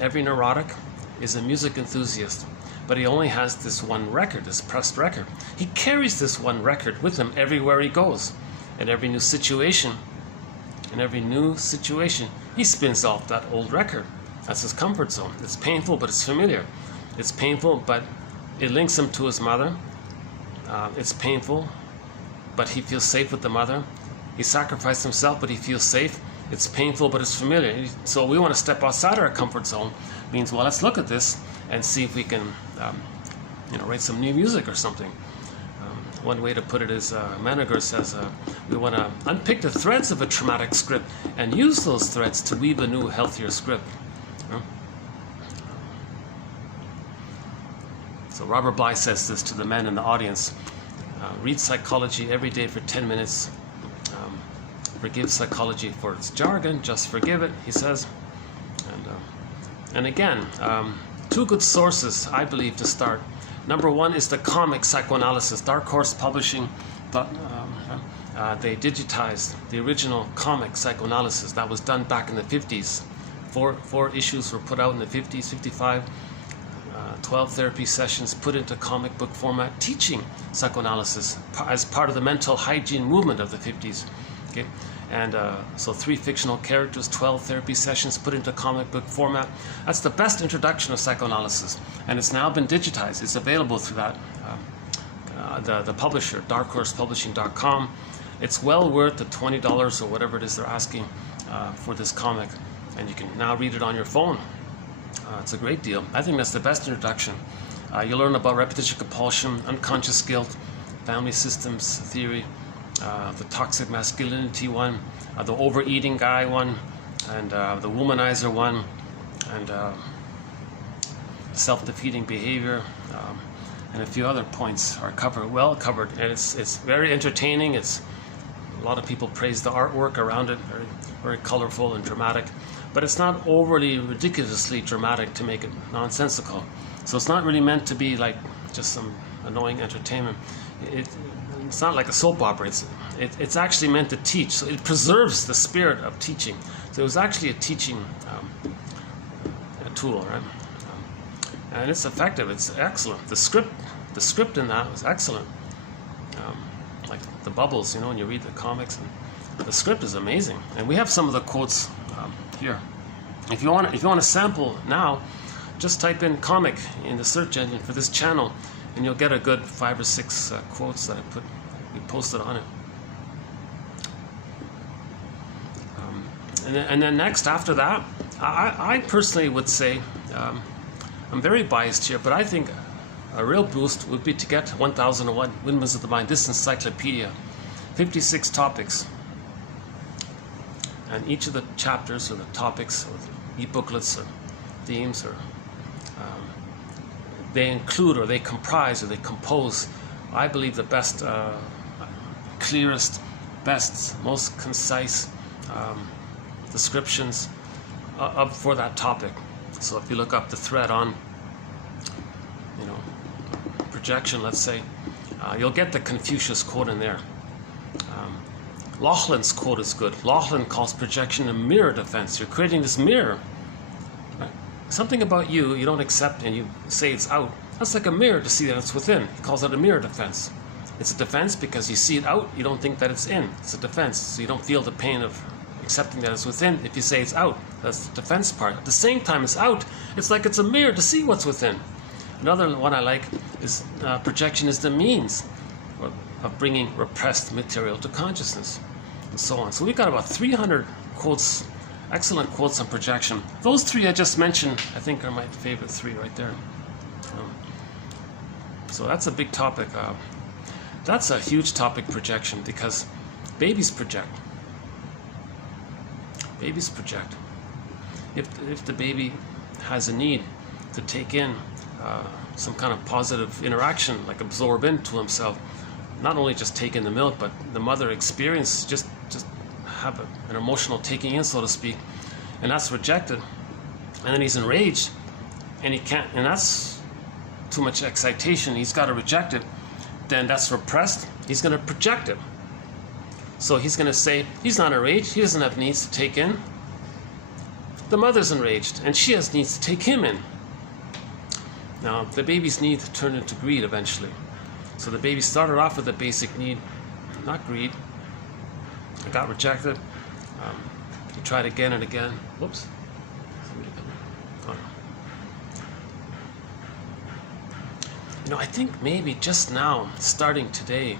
every neurotic is a music enthusiast, but he only has this one record, this pressed record. He carries this one record with him everywhere he goes, and every new situation. In every new situation, he spins off that old record. That's his comfort zone. It's painful, but it's familiar. It's painful, but it links him to his mother. It's painful, but he feels safe with the mother. He sacrificed himself, but he feels safe. It's painful, but it's familiar. So we want to step outside our comfort zone. Means, well, let's look at this and see if we can, write some new music or something. One way to put it is, Manager says, we want to unpick the threads of a traumatic script and use those threads to weave a new, healthier script. So Robert Bly says this to the men in the audience: read psychology every day for 10 minutes. Forgive psychology for its jargon. Just forgive it, he says. And again, two good sources, I believe, to start. Number one is the comic psychoanalysis. Dark Horse Publishing, they digitized the original comic psychoanalysis that was done back in the 50s. Four issues were put out in the 50s, 55. 12 therapy sessions put into comic book format teaching psychoanalysis as part of the mental hygiene movement of the 50s. Okay? And so 3 fictional characters, 12 therapy sessions put into comic book format. That's the best introduction of psychoanalysis. And it's now been digitized. It's available through that, the publisher, darkhorsepublishing.com. It's well worth the $20 or whatever it is they're asking for this comic. And you can now read it on your phone. It's a great deal. I think that's the best introduction. You'll learn about repetition compulsion, unconscious guilt, family systems theory, the toxic masculinity one, the overeating guy one, and the womanizer one, and self-defeating behavior, and a few other points are well covered. And it's very entertaining. A lot of people praise the artwork around it, very, very colorful and dramatic. But it's not overly ridiculously dramatic to make it nonsensical. So it's not really meant to be like just some annoying entertainment. It's not like a soap opera. It's actually meant to teach. So it preserves the spirit of teaching. So it was actually a teaching a tool, right? And it's effective. It's excellent. The script in that was excellent. Like the bubbles, when you read the comics, and the script is amazing. And we have some of the quotes here. If you want to sample now, just type in comic in the search engine for this channel, and you'll get a good 5 or 6 quotes that we posted on it. And then next after that, I personally would say, I'm very biased here, but I think a real boost would be to get 1001 Windmills of the Mind, this encyclopedia, 56 topics. And each of the chapters or the topics or the e-booklets or themes or they include or they comprise or they compose, I believe, the best, clearest, best, most concise descriptions for that topic. So if you look up the thread on, projection, let's say, you'll get the Confucius quote in there. Laughlin's quote is good. Laughlin calls projection a mirror defense. You're creating this mirror. Right? Something about you don't accept and you say it's out. That's like a mirror to see that it's within. He calls it a mirror defense. It's a defense because you see it out, you don't think that it's in. It's a defense, so you don't feel the pain of accepting that it's within. If you say it's out, that's the defense part. At the same time it's out, it's like it's a mirror to see what's within. Another one I like is projection is the means of bringing repressed material to consciousness, and so on. So we've got about 300 quotes, excellent quotes on projection. Those 3 I just mentioned, I think, are my favorite 3 right there. So that's a big topic. That's a huge topic, projection, because babies project. Babies project. If the baby has a need to take in some kind of positive interaction, like absorb into himself, not only just take in the milk, but the mother experience, just have an emotional taking in, so to speak, and that's rejected, and then he's enraged, and he can't, and that's too much excitation, he's got to reject it, then that's repressed, he's going to project it. So he's going to say, he's not enraged, he doesn't have needs to take in. The mother's enraged, and she has needs to take him in. Now, the baby's need turned into greed eventually. So the baby started off with a basic need, not greed. It got rejected. He tried again and again. Whoops. Oh, no. I think maybe just now, starting today,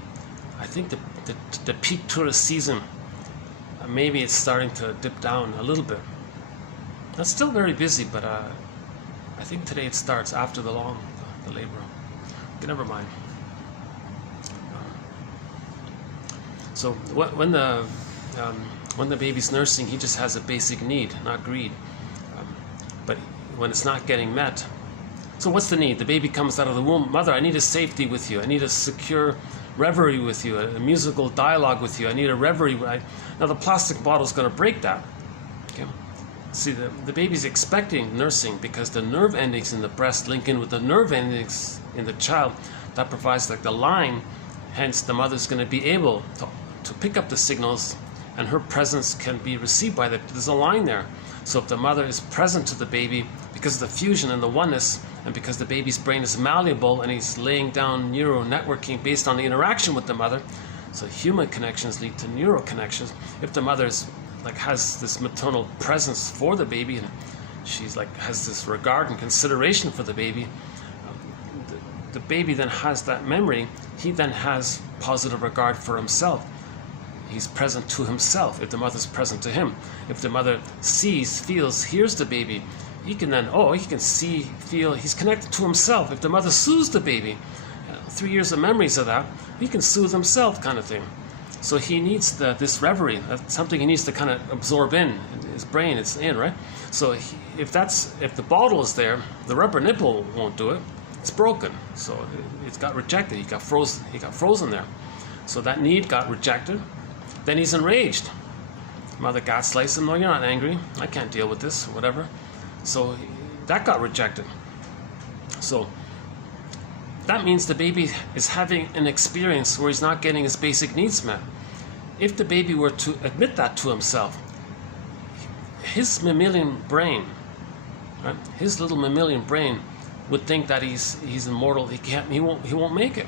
I think the peak tourist season, maybe it's starting to dip down a little bit. It's still very busy, but I think today it starts after the labor. Okay, never mind. So when the baby's nursing, he just has a basic need, not greed. But when it's not getting met, so what's the need? The baby comes out of the womb. Mother, I need a safety with you. I need a secure reverie with you, a musical dialogue with you. I need a reverie. Now the plastic bottle is going to break that. Okay. See, the baby's expecting nursing because the nerve endings in the breast link in with the nerve endings in the child. That provides like the line. Hence, the mother's going to be able to pick up the signals, and her presence can be received by there's a line there. So if the mother is present to the baby, because of the fusion and the oneness, and because the baby's brain is malleable and he's laying down neural networking based on the interaction with the mother. So human connections lead to neural connections. If the mother's like has this maternal presence for the baby, and she's like has this regard and consideration for the baby, the baby then has that memory. He then has positive regard for himself. He's present to himself if the mother's present to him. If the mother sees, feels, hears the baby, he can then, he can see, feel, he's connected to himself. If the mother soothes the baby, 3 years of memories of that, he can soothe himself, kind of thing. So he needs this reverie. That's something he needs to kind of absorb in his brain. It's in, right? So if the bottle is there, the rubber nipple won't do it. It's broken. So it's got rejected. He got frozen there. So that need got rejected. Then he's enraged. Mother gaslights him. No, you're not angry. I can't deal with this, or whatever. So that got rejected. So that means the baby is having an experience where he's not getting his basic needs met. If the baby were to admit that to himself, his mammalian brain, right, his little mammalian brain would think that he's immortal. He won't make it.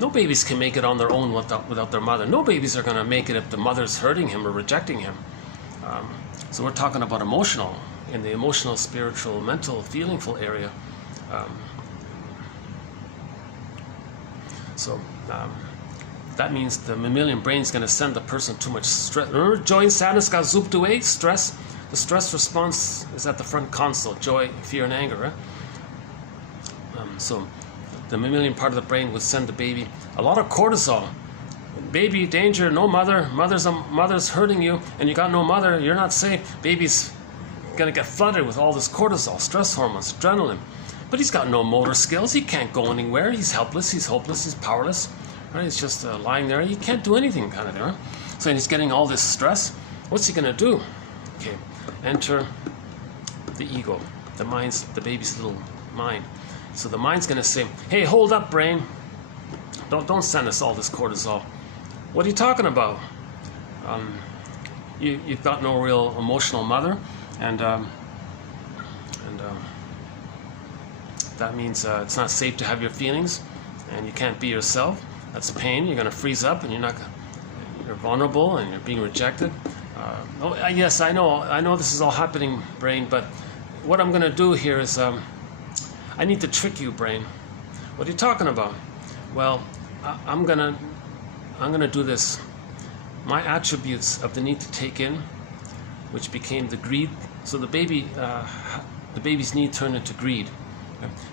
No babies can make it on their own without their mother. No babies are going to make it if the mother's hurting him or rejecting him. So we're talking about emotional, in the emotional, spiritual, mental, feelingful area. That means the mammalian brain is going to send the person too much stress. Remember, joy and sadness got zooped away. Stress, the stress response is at the front console. Joy, fear, and anger. Right? So the mammalian part of the brain would send the baby a lot of cortisol. Baby, danger, no mother. Mother's hurting you, and you got no mother. You're not safe. Baby's going to get flooded with all this cortisol, stress hormones, adrenaline. But he's got no motor skills. He can't go anywhere. He's helpless. He's hopeless. He's powerless. Right? He's just lying there. He can't do anything, kind of there. So he's getting all this stress. What's he going to do? Okay, enter the ego, the baby's little mind. So the mind's going to say, "Hey, hold up, brain. Don't send us all this cortisol. What are you talking about? You've got no real emotional mother, and that means it's not safe to have your feelings, and you can't be yourself. That's pain. You're going to freeze up, and you're vulnerable, and you're being rejected. Yes, I know this is all happening, brain, but what I'm going to do here is I need to trick you, brain. What are you talking about? Well, I'm gonna do this. My attributes of the need to take in, which became the greed. So the baby's need turned into greed.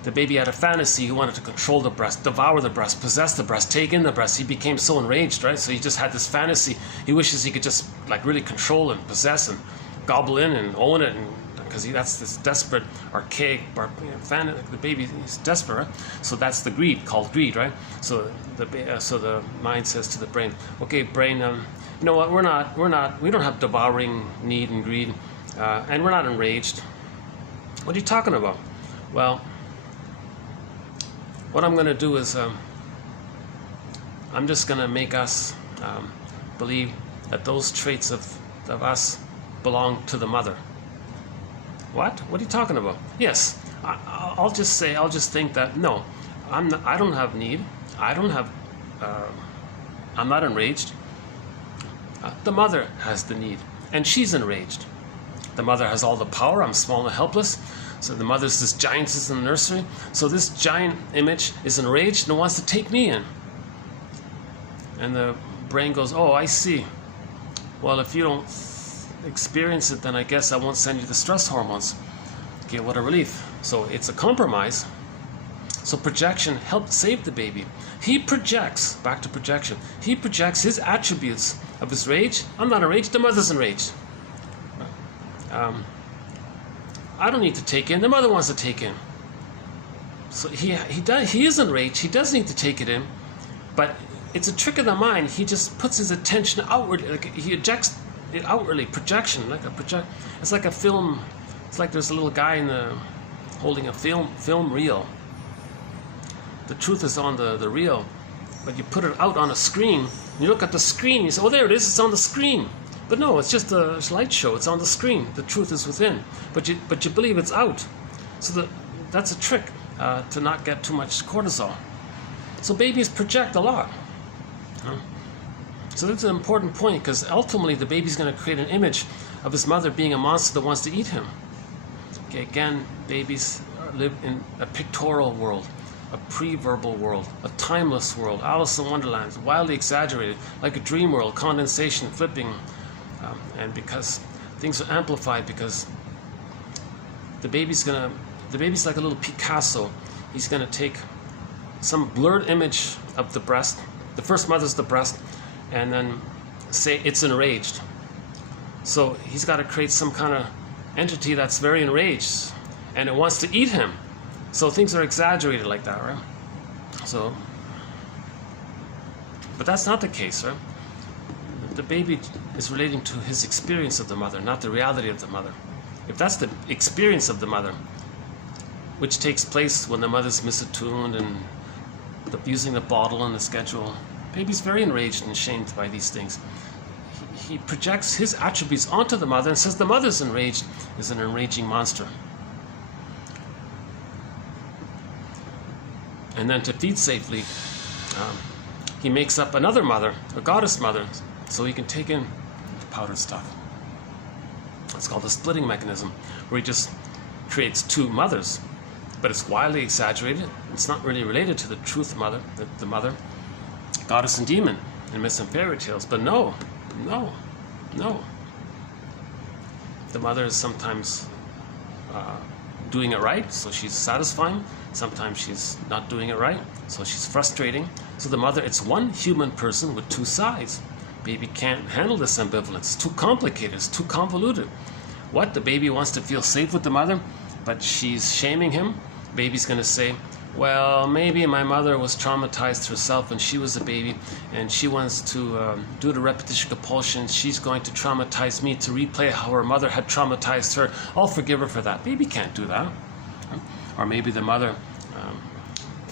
The baby had a fantasy. He wanted to control the breast, devour the breast, possess the breast, take in the breast. He became so enraged, right? So he just had this fantasy. He wishes he could just like really control and possess and gobble in and own it, and because that's this desperate, archaic fan. The baby is desperate, right? So that's the greed, called greed, right? So the mind says to the brain, "Okay, brain, you know what? We don't have devouring need and greed, and we're not enraged. What are you talking about?" Well, what I'm going to do is I'm just going to make us believe that those traits of us belong to the mother. What? What are you talking about? Yes, I'll just think that no, I don't have need. I'm not enraged. The mother has the need, and she's enraged. The mother has all the power. I'm small and helpless. So the mother's this giantess in the nursery. So this giant image is enraged and wants to take me in. And the brain goes, "Oh, I see. Well, if you don't experience it, then I guess I won't send you the stress hormones." Okay, what a relief. So it's a compromise. So projection helped save the baby. He projects, back to projection, he projects his attributes of his rage. I'm not enraged, the mother's enraged. I don't need to take in, the mother wants to take in. So he is enraged, he does need to take it in, but it's a trick of the mind. He just puts his attention outward, like he ejects it outwardly, projection, like a project. It's like a film. It's like there's a little guy holding a film reel. The truth is on the reel, but you put it out on a screen. You look at the screen. You say, "Oh, there it is. It's on the screen." But no, it's just a light show. It's on the screen. The truth is within. But you believe it's out. So that's a trick to not get too much cortisol. So babies project a lot. So that's an important point, because ultimately the baby's going to create an image of his mother being a monster that wants to eat him. Okay, again, babies live in a pictorial world, a pre-verbal world, a timeless world, Alice in Wonderland, wildly exaggerated, like a dream world, condensation, flipping, and because things are amplified, because the baby's like a little Picasso. He's gonna take some blurred image of the breast, the first mother's the breast, and then say it's enraged. So he's got to create some kind of entity that's very enraged, and it wants to eat him. So things are exaggerated like that, right? So, but that's not the case, right? The baby is relating to his experience of the mother, not the reality of the mother. If that's the experience of the mother, which takes place when the mother's misattuned and using the bottle and the schedule, baby's very enraged and shamed by these things. He projects his attributes onto the mother and says the mother's enraged, is an enraging monster. And then to feed safely, he makes up another mother, a goddess mother, so he can take in the powdered stuff. It's called the splitting mechanism, where he just creates two mothers, but it's wildly exaggerated. It's not really related to the truth mother, the mother, goddess and demon in myths and fairy tales. But no. The mother is sometimes doing it right, so she's satisfying. Sometimes she's not doing it right, so she's frustrating. So the mother, it's one human person with two sides. Baby can't handle this ambivalence. It's too complicated. It's too convoluted. What? The baby wants to feel safe with the mother, but she's shaming him. Baby's going to say, well, maybe my mother was traumatized herself when she was a baby, and she wants to, due to repetition compulsion, she's going to traumatize me to replay how her mother had traumatized her. I'll forgive her for that. Baby can't do that. Or maybe the mother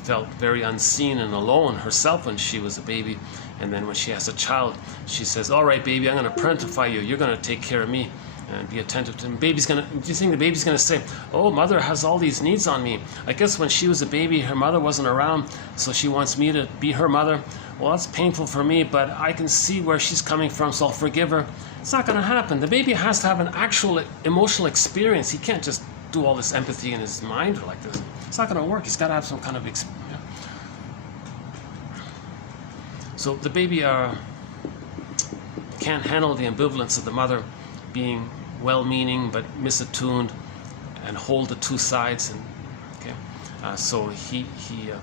felt very unseen and alone herself when she was a baby, and then when she has a child, she says, all right, baby, I'm going to parentify you. You're going to take care of me and be attentive to him. Do you think the baby's going to say, oh, mother has all these needs on me. I guess when she was a baby, her mother wasn't around, so she wants me to be her mother. Well, that's painful for me, but I can see where she's coming from, so I'll forgive her. It's not going to happen. The baby has to have an actual emotional experience. He can't just do all this empathy in his mind like this. It's not going to work. He's got to have some kind of experience. So the baby can't handle the ambivalence of the mother being well-meaning but misattuned and hold the two sides. And so he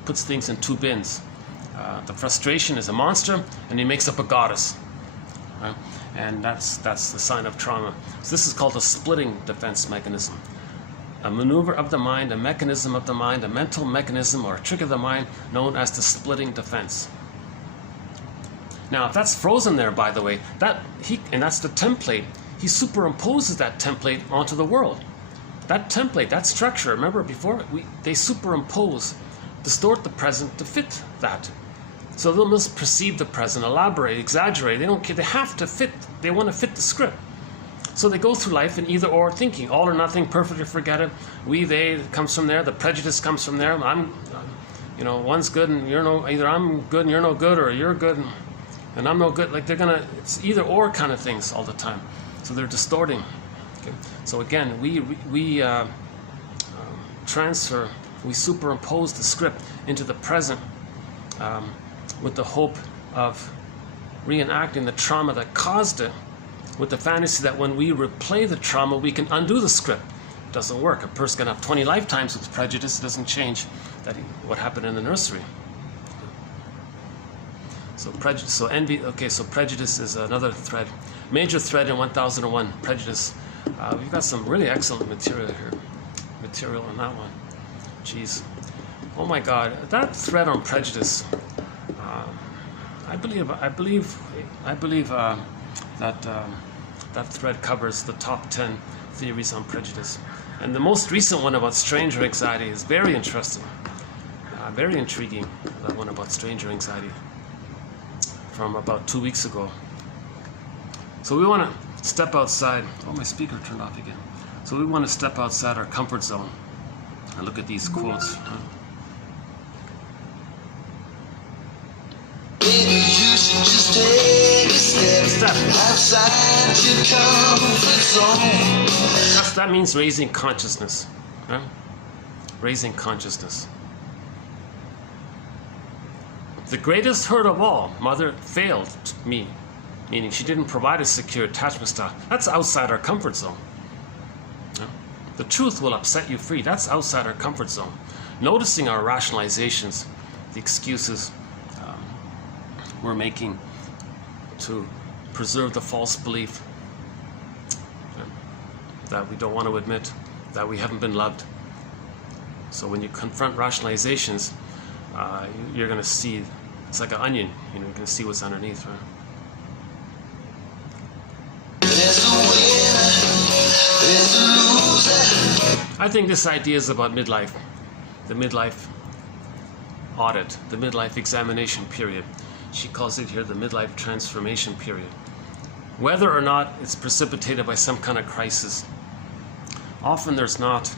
puts things in two bins. The frustration is a monster, and he makes up a goddess. Right? And that's the sign of trauma. So this is called a splitting defense mechanism. A maneuver of the mind, a mechanism of the mind, a mental mechanism or a trick of the mind known as the splitting defense. Now, if that's frozen there, by the way, and that's the template, he superimposes that template onto the world. That template, that structure, remember before, they superimpose, distort the present to fit that. So they'll misperceive the present, elaborate, exaggerate. They don't care. They have to fit. They want to fit the script. So they go through life in either or thinking, all or nothing, perfect or forget it. We, they, it comes from there. The prejudice comes from there. One's good and you're no. Either I'm good and you're no good, or you're good and I'm no good. Like it's either or kind of things all the time. So they're distorting. Okay. So again, we transfer, we superimpose the script into the present with the hope of reenacting the trauma that caused it, with the fantasy that when we replay the trauma, we can undo the script. It doesn't work. A person can have 20 lifetimes with prejudice. It doesn't change what happened in the nursery. So prejudice, so envy. Okay, so prejudice is another thread, major thread in 1001. Prejudice. We've got some really excellent material here. Material on that one. Jeez. Oh my God, that thread on prejudice. I believe that thread covers the top 10 theories on prejudice. And the most recent one about stranger anxiety is very interesting, very intriguing. That one about stranger anxiety from about 2 weeks ago. So we want to step outside. Oh, my speaker turned off again. So we want to step outside our comfort zone. And look at these quotes. Maybe you should just take a step outside your comfort zone. That means raising consciousness. Right? Raising consciousness. The greatest hurt of all, mother failed me, meaning she didn't provide a secure attachment style. That's outside our comfort zone. Yeah? The truth will upset you free. That's outside our comfort zone. Noticing our rationalizations, the excuses we're making to preserve the false belief that we don't want to admit that we haven't been loved. So when you confront rationalizations, you're going to see, it's like an onion, you're going to see what's underneath, right? There's a winner, there's a loser. I think this idea is about midlife, the midlife audit, the midlife examination period. She calls it here the midlife transformation period. Whether or not it's precipitated by some kind of crisis, often there's not.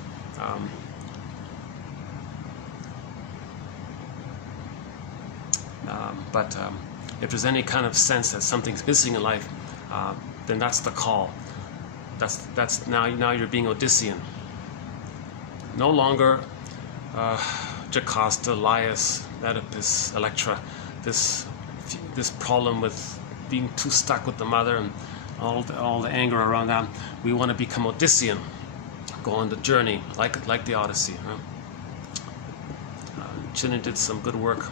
But if there's any kind of sense that something's missing in life, then that's the call. That's now you're being Odyssean. No longer Jocasta, Laius, Oedipus, Electra. This problem with being too stuck with the mother and all the anger around that. We want to become Odyssean, go on the journey like the Odyssey. Right? Chinnen did some good work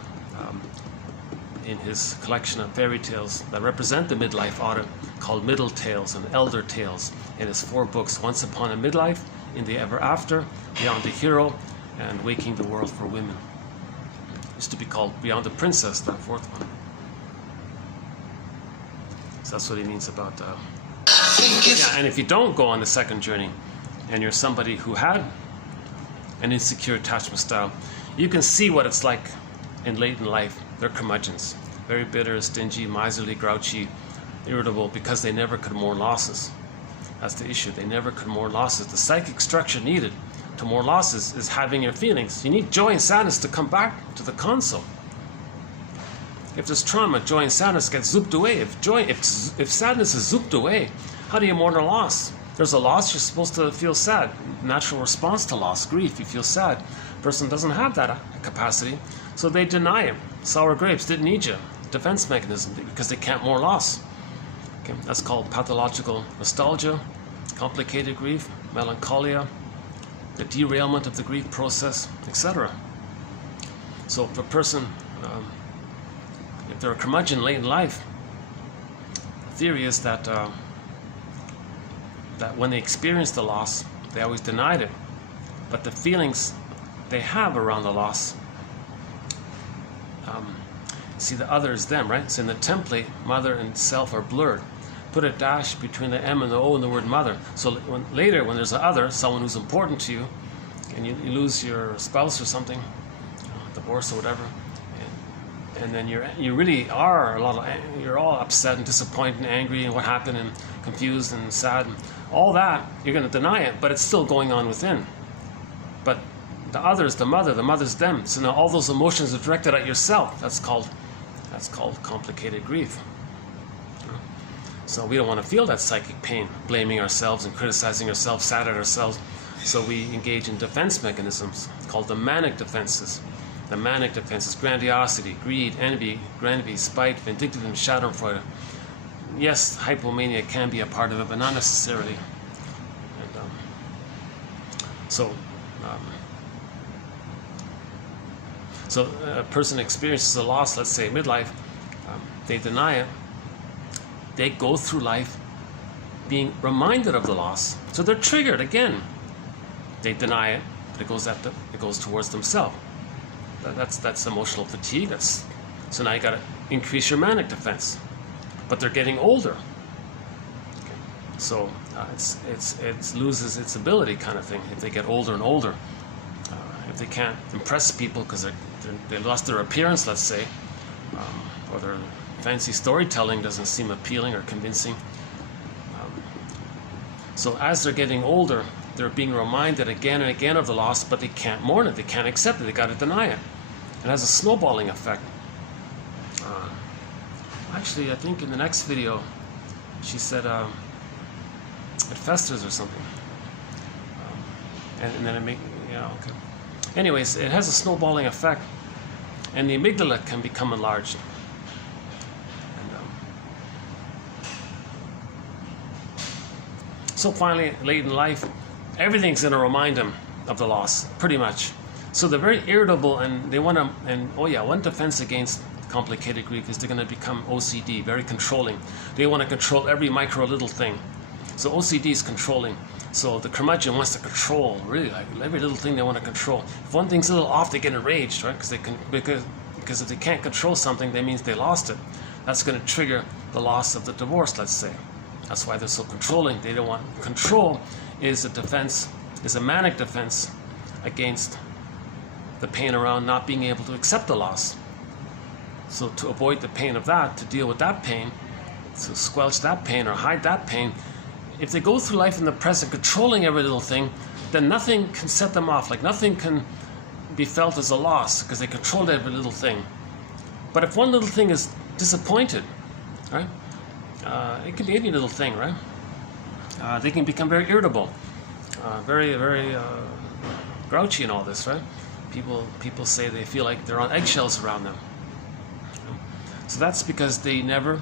in his collection of fairy tales that represent the midlife audit, called Middle Tales and Elder Tales, in his 4 books: Once Upon a Midlife, In the Ever After, Beyond the Hero, and Waking the World for Women. It used to be called Beyond the Princess, that 4th one. So that's what he means about yeah. And if you don't go on the second journey and you're somebody who had an insecure attachment style, you can see what it's like in late in life. They're curmudgeons, very bitter, stingy, miserly, grouchy, irritable, because they never could mourn losses. That's the issue. They never could mourn losses. The psychic structure needed to mourn losses is having your feelings. You need joy and sadness to come back to the console. If there's trauma, joy and sadness get zooped away. If sadness is zooped away, how do you mourn a loss? There's a loss, you're supposed to feel sad. Natural response to loss, grief, you feel sad. Person doesn't have that capacity, so they deny it. Sour grapes didn't need you. Defense mechanism, because they can't mourn loss. Okay, that's called pathological nostalgia, complicated grief, melancholia, the derailment of the grief process, etc. So if a person, if they're a curmudgeon late in life, the theory is that that when they experience the loss, they always denied it. But the feelings they have around the loss, see, the other is them, right? So in the template, mother and self are blurred. Put a dash between the M and the O in the word mother. So later, when there's an other, someone who's important to you, and you lose your spouse or something, divorce or whatever, and then you really are you're all upset and disappointed and angry and what happened and confused and sad and all that. You're going to deny it, but it's still going on within. But the other is the mother's them. So now all those emotions are directed at yourself. That's called complicated grief. So we don't want to feel that psychic pain, blaming ourselves and criticizing ourselves, sad at ourselves. So we engage in defense mechanisms called the manic defenses. The manic defenses: grandiosity, greed, envy, spite, vindictiveness, schadenfreude. Yes, hypomania can be a part of it, but not necessarily. And, so a person experiences a loss, let's say midlife, they deny it. They go through life being reminded of the loss. So they're triggered again. They deny it, but it goes towards themselves. That's emotional fatigue. So now you got to increase your manic defense. But they're getting older. Okay. So it loses its ability, kind of thing, if they get older and older. If they can't impress people because they lost their appearance, let's say, or their fancy storytelling doesn't seem appealing or convincing. So as they're getting older, they're being reminded again and again of the loss, but they can't mourn it, they can't accept it, they got to deny it. It has a snowballing effect. Actually, I think in the next video, she said it festers or something, and then it make, yeah, okay. Anyways, it has a snowballing effect, and the amygdala can become enlarged. So finally, late in life, everything's going to remind them of the loss, pretty much. So they're very irritable, and they want to, and oh yeah, one defense against complicated grief is they're going to become OCD, very controlling. They want to control every micro little thing. So OCD is controlling. So the curmudgeon wants to control, really, like every little thing they want to control. If one thing's a little off, they get enraged, right? Because if they can't control something, that means they lost it. That's going to trigger the loss of the divorce, let's say. That's why they're so controlling. They don't want control. Is a defense, is a manic defense against the pain around not being able to accept the loss. So to avoid the pain of that, to deal with that pain, to squelch that pain or hide that pain, if they go through life in the present controlling every little thing, then nothing can set them off. Like nothing can be felt as a loss because they controlled every little thing. But if one little thing is disappointed, right? It can be any little thing, right? They can become very irritable, very grouchy and all this, right? People say they feel like they're on eggshells around them. So that's because they never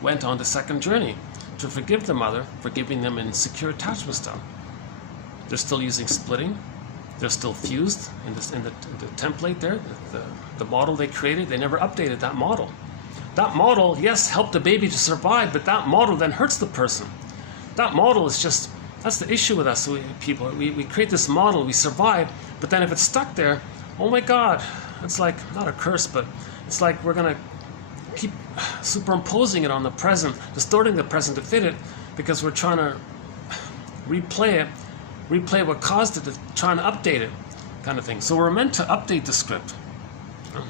went on the second journey to forgive the mother for giving them an insecure attachment style. They're still using splitting. They're still fused in the template there, the model they created. They never updated that model. That model, yes, helped the baby to survive, but that model then hurts the person. That model is just, that's the issue with us people. We create this model, we survive, but then if it's stuck there, oh my God, it's like, not a curse, but it's like we're going to keep superimposing it on the present, distorting the present to fit it, because we're trying to replay what caused it, to try and update it, kind of thing. So we're meant to update the script.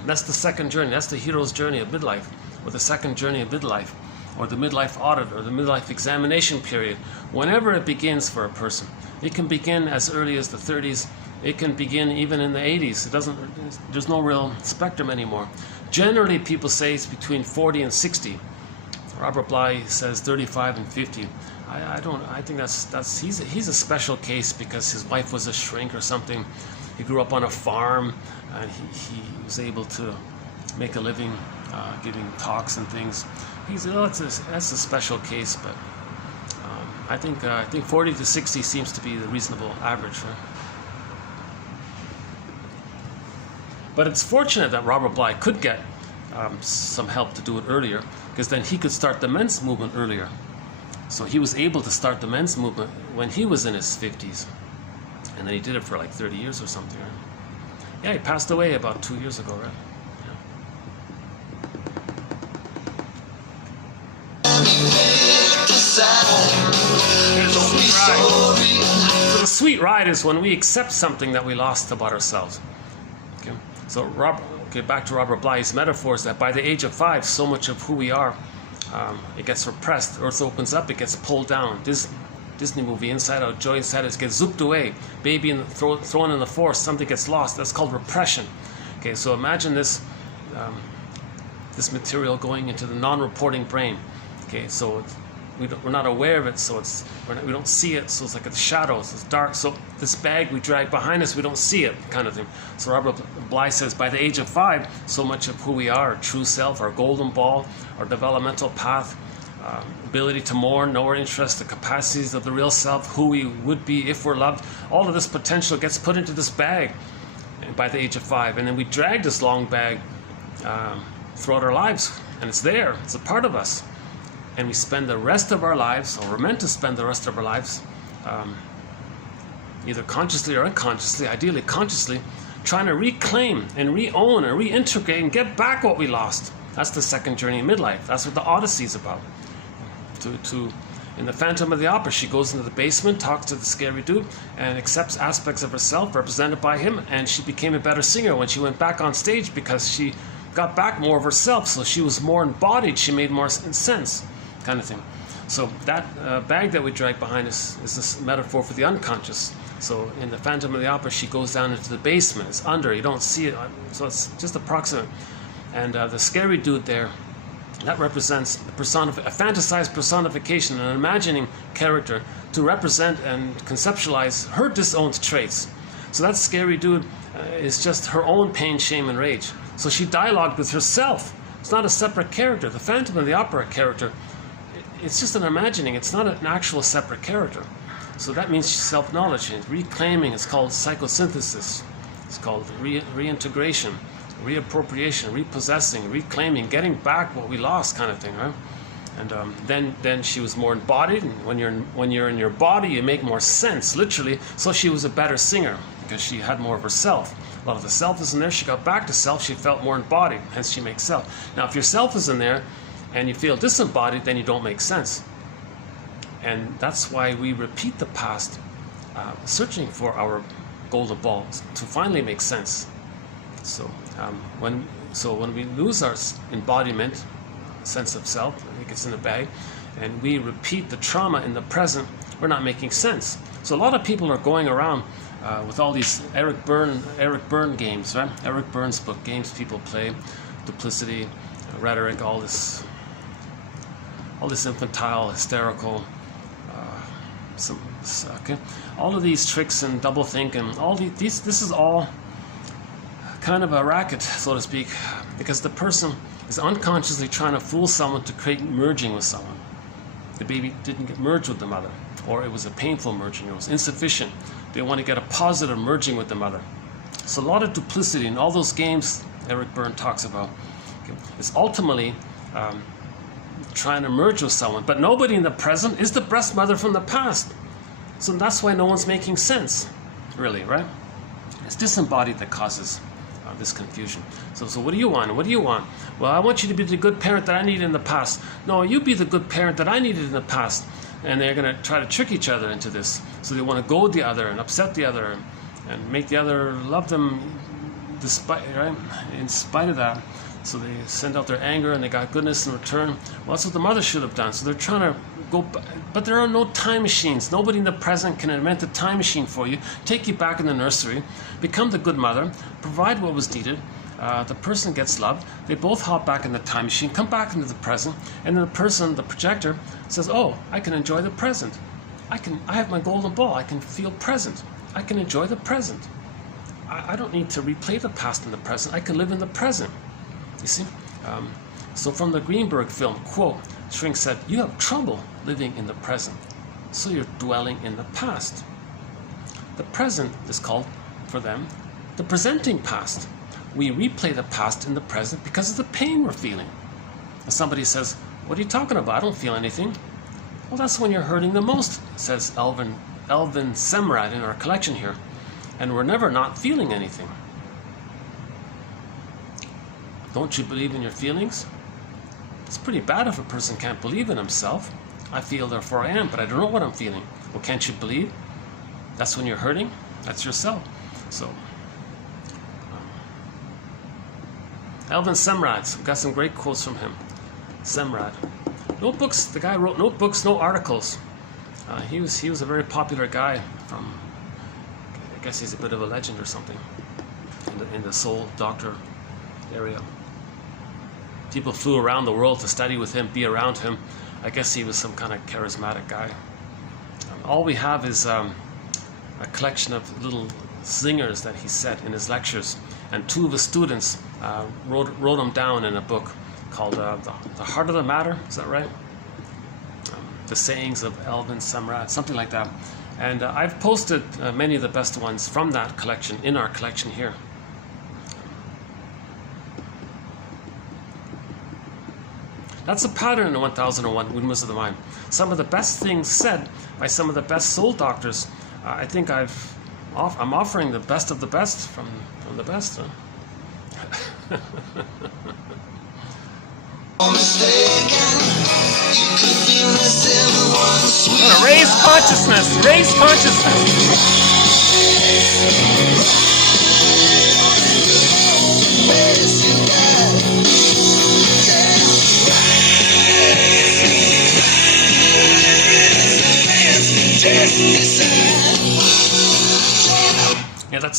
That's the second journey. That's the hero's journey of midlife, or the second journey of midlife, or the midlife audit, or the midlife examination period. Whenever it begins for a person, it can begin as early as the 30s. It can begin even in the 80s. There's no real spectrum anymore. Generally, people say it's between 40 and 60. Robert Bly says 35 and 50. I think he's a special case because his wife was a shrink or something. He grew up on a farm, and he was able to make a living giving talks and things. That's a special case, but I think 40 to 60 seems to be the reasonable average. Right? But it's fortunate that Robert Bly could get some help to do it earlier, because then he could start the men's movement earlier. So he was able to start the men's movement when he was in his 50s. And then he did it for like 30 years or something, right? Yeah, he passed away about 2 years ago, right? So the sweet ride is when we accept something that we lost about ourselves. Okay? So back to Robert Bly's metaphors, that by the age of 5, so much of who we are, it gets repressed. Earth opens up, it gets pulled down. Disney movie, Inside Out, Joy Inside Out, gets zooped away. Baby thrown in the forest, something gets lost. That's called repression. Okay, so imagine this material going into the non-reporting brain. Okay, so we're not aware of it, so we don't see it, so it's like the shadows, it's dark. So this bag we drag behind us, we don't see it, kind of thing. So Robert Bly says, by the age of 5, so much of who we are, our true self, our golden ball, our developmental path, ability to mourn, know our interests, the capacities of the real self, who we would be if we're loved, all of this potential gets put into this bag by the age of 5. And then we drag this long bag throughout our lives, and it's there, it's a part of us. And we spend the rest of our lives, or we're meant to spend the rest of our lives, either consciously or unconsciously, ideally consciously, trying to reclaim and re-own and reintegrate and get back what we lost. That's the second journey in midlife. That's what the Odyssey is about. In the Phantom of the Opera, she goes into the basement, talks to the scary dude, and accepts aspects of herself represented by him, and she became a better singer when she went back on stage because she got back more of herself, so she was more embodied, she made more sense, kind of thing. So that bag that we drag behind us is this metaphor for the unconscious. So in the Phantom of the Opera, she goes down into the basement. It's under, you don't see it, so it's just approximate. And the scary dude there, that represents a fantasized personification, an imagining character to represent and conceptualize her disowned traits. So that scary dude is just her own pain, shame, and rage. So she dialogued with herself. It's not a separate character. The Phantom of the Opera character, it's just an imagining. It's not an actual separate character. So that means self-knowledge, reclaiming. It's called psychosynthesis. It's called reintegration, reappropriation, repossessing, reclaiming, getting back what we lost, kind of thing, right? And then she was more embodied. And when you're in your body, you make more sense, literally. So she was a better singer because she had more of herself. A lot of the self is in there. She got back to self. She felt more embodied. Hence, she makes self. Now, if your self is in there and you feel disembodied, then you don't make sense. And that's why we repeat the past, searching for our golden balls to finally make sense. So when we lose our embodiment, sense of self, it gets in the bag, and we repeat the trauma in the present, we're not making sense. So a lot of people are going around with all these Eric Berne games, right? Eric Berne's book, games people play, duplicity, rhetoric, all this infantile, hysterical, okay, all of these tricks and doublethink and all these. This is all kind of a racket, so to speak, because the person is unconsciously trying to fool someone to create merging with someone. The baby didn't get merged with the mother, or it was a painful merging, it was insufficient. They want to get a positive merging with the mother. So a lot of duplicity in all those games Eric Berne talks about. Okay, it's ultimately trying to merge with someone, but nobody in the present is the breast mother from the past. So that's why no one's making sense, really, right? It's disembodied that causes this confusion. So what do you want? What do you want? Well, I want you to be the good parent that I needed in the past. No, you be the good parent that I needed in the past. And they're going to try to trick each other into this. So they want to goad the other and upset the other and make the other love them despite, right? In spite of that. So they send out their anger and they got goodness in return. Well, that's what the mother should have done. So they're trying to go, but there are no time machines. Nobody in the present can invent a time machine for you, take you back in the nursery, become the good mother, provide what was needed. The person gets loved. They both hop back in the time machine, come back into the present, and then the person, the projector, says, "Oh, I can enjoy the present. I have my golden ball. I can feel present. I can enjoy the present. I don't need to replay the past in the present. I can live in the present." You see? So from the Greenberg film, quote, Shrink said, "You have trouble living in the present, so you're dwelling in the past." The present is called, for them, the presenting past. We replay the past in the present because of the pain we're feeling. And somebody says, "What are you talking about? I don't feel anything." Well, that's when you're hurting the most, says Elvin Semrad in our collection here. And we're never not feeling anything. Don't you believe in your feelings? It's pretty bad if a person can't believe in himself. I feel, therefore I am, but I don't know what I'm feeling. Well, can't you believe? That's when you're hurting. That's yourself. So, Elvin Semrad, got some great quotes from him. Semrad. Notebooks, the guy wrote notebooks, no articles. He was a very popular guy from, I guess he's a bit of a legend or something, in the soul doctor area. People flew around the world to study with him, be around him. I guess he was some kind of charismatic guy. All we have is a collection of little zingers that he said in his lectures, and two of his students wrote them down in a book called The Heart of the Matter. Is that right? The Sayings of Elvin Semrad, something like that. And I've posted many of the best ones from that collection in our collection here. That's a pattern in the 1001 Windmills of the Mind. Some of the best things said by some of the best soul doctors. I think I'm offering the best of the best from the best. Huh? Raise consciousness. Raise consciousness.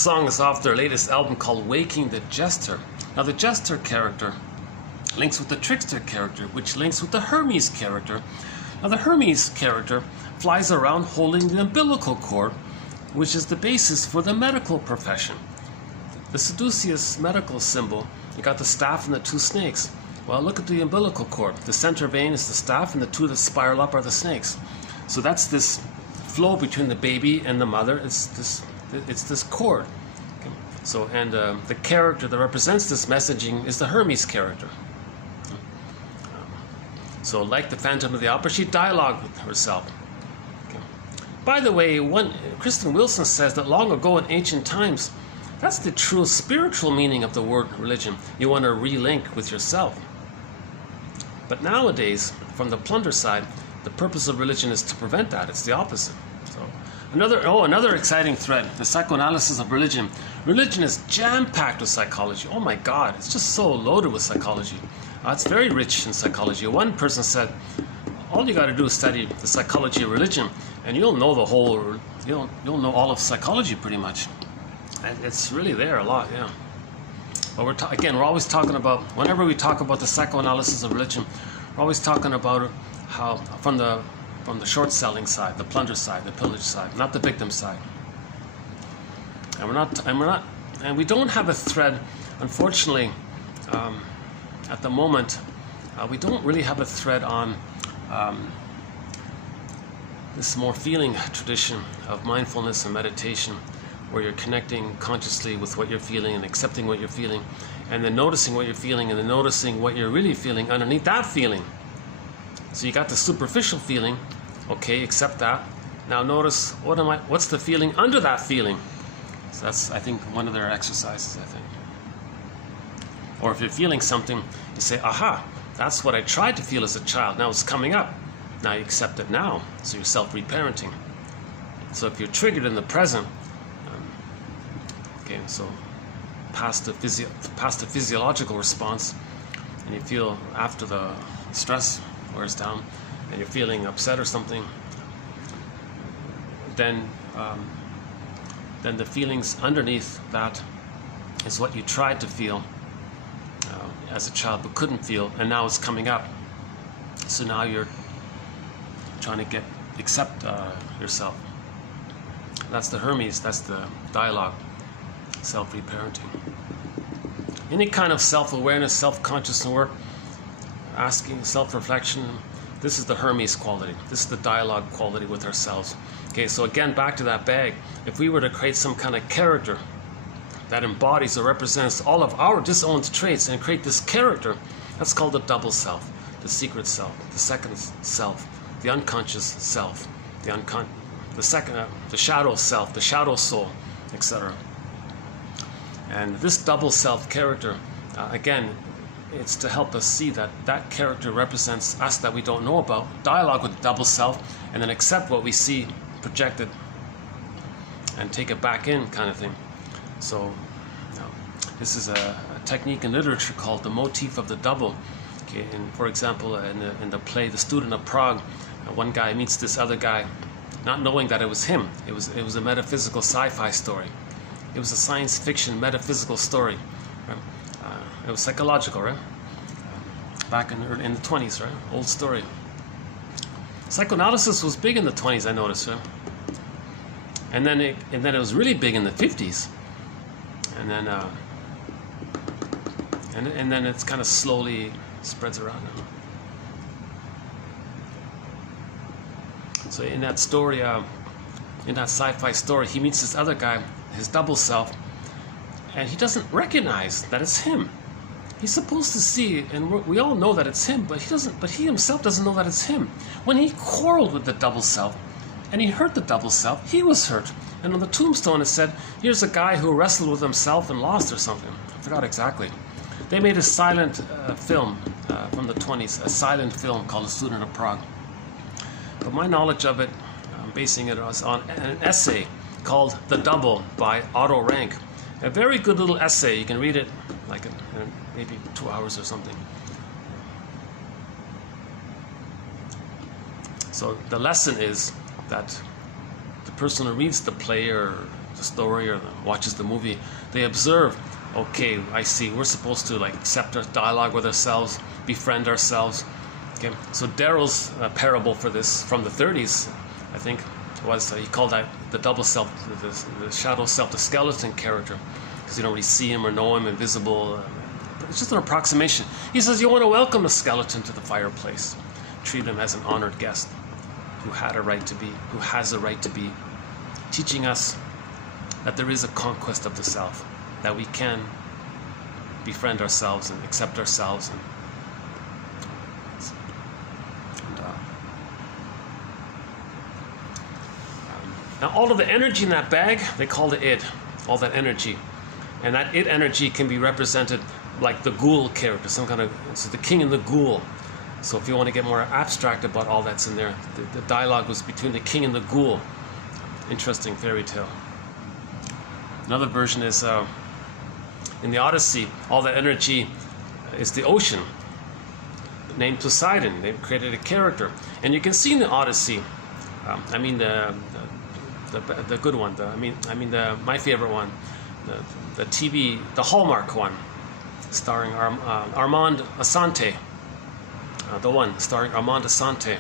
song is off their latest album called Waking the Jester. Now the Jester character links with the Trickster character, which links with the Hermes character. Now the Hermes character flies around holding the umbilical cord, which is the basis for the medical profession. The Caduceus medical symbol, you got the staff and the two snakes. Well, look at the umbilical cord. The center vein is the staff, and the two that spiral up are the snakes. So that's this flow between the baby and the mother. It's this cord. Okay. So, and the character that represents this messaging is the Hermes character. So, like the Phantom of the Opera, she dialogued with herself. Okay. By the way, Kristen Wilson says that long ago in ancient times, that's the true spiritual meaning of the word religion. You want to relink with yourself. But nowadays, from the plunder side, the purpose of religion is to prevent that. It's the opposite. So another exciting thread, the psychoanalysis of religion. Religion is jam-packed with psychology. Oh my God, it's just so loaded with psychology. It's very rich in psychology. One person said, all you got to do is study the psychology of religion, and you'll know the whole, you'll know all of psychology pretty much. And it's really there a lot, yeah. But we're always talking about, whenever we talk about the psychoanalysis of religion, we're always talking about how from the short-selling side, the plunder side, the pillage side, not the victim side. And we don't have a thread, unfortunately, at the moment. We don't really have a thread on this more feeling tradition of mindfulness and meditation, where you're connecting consciously with what you're feeling and accepting what you're feeling, and then noticing what you're feeling, and then noticing what you're really feeling underneath that feeling. So you got the superficial feeling, okay, accept that. Now notice, what's the feeling under that feeling? So that's, I think, one of their exercises, I think. Or if you're feeling something, you say, aha, that's what I tried to feel as a child, now it's coming up. Now you accept it now, so you're self-reparenting. So if you're triggered in the present, okay, so past the physiological response, and you feel after the stress wears down, and you're feeling upset or something, then the feelings underneath that is what you tried to feel as a child but couldn't feel, and now it's coming up. So now you're trying to accept yourself. That's the Hermes, that's the dialogue. Self-reparenting. Any kind of self-awareness, self-conscious work, asking, self-reflection, this is the Hermes quality. This is the dialogue quality with ourselves. Okay, so again, back to that bag. If we were to create some kind of character that embodies or represents all of our disowned traits and create this character, that's called the double self, the secret self, the second self, the unconscious self, the shadow self, the shadow soul, etc. And this double self character, again, it's to help us see that that character represents us that we don't know about, dialogue with the double self, and then accept what we see projected and take it back in, kind of thing. So this is a technique in literature called the motif of the double. Okay, and for example, in the play The Student of Prague, one guy meets this other guy, not knowing that it was him. It was a metaphysical sci-fi story. It was a science fiction metaphysical story. Right? It was psychological, right? Back in the 20s, right? Old story. Psychoanalysis was big in the 20s, I noticed, right? And then it was really big in the 50s. And then it's kind of slowly spreads around now. So in that story, in that sci-fi story, he meets this other guy, his double self, and he doesn't recognize that it's him. He's supposed to see, and we all know that it's him, but he himself doesn't know that it's him. When he quarreled with the double self, and he hurt the double self, he was hurt. And on the tombstone it said, here's a guy who wrestled with himself and lost or something. I forgot exactly. They made a silent film from the 20s, a silent film called The Student of Prague. But my knowledge of it, I'm basing it on an essay called The Double by Otto Rank. A very good little essay. You can read it like in maybe 2 hours or something. So the lesson is that the person who reads the play or the story or watches the movie, they observe, okay, I see, we're supposed to like accept our dialogue with ourselves, befriend ourselves. Okay, so Daryl's parable for this from the 30s, I think, was he called that the double self, the shadow self, the skeleton character, because you don't really see him or know him, invisible. It's just an approximation. He says you want to welcome a skeleton to the fireplace, treat him as an honored guest who had a right to be, who has a right to be, teaching us that there is a conquest of the self, that we can befriend ourselves and accept ourselves. Now all of the energy in that bag, they call it id, all that energy. And that id energy can be represented like the ghoul character, some kind of, so the king and the ghoul. So if you want to get more abstract about all that's in there, the dialogue was between the king and the ghoul. Interesting fairy tale. Another version is in the Odyssey, all that energy is the ocean, named Poseidon. They've created a character. And you can see in the Odyssey, I mean the good one, my favorite one, the TV, the Hallmark one, starring Armand Assante, the one starring Armand Assante,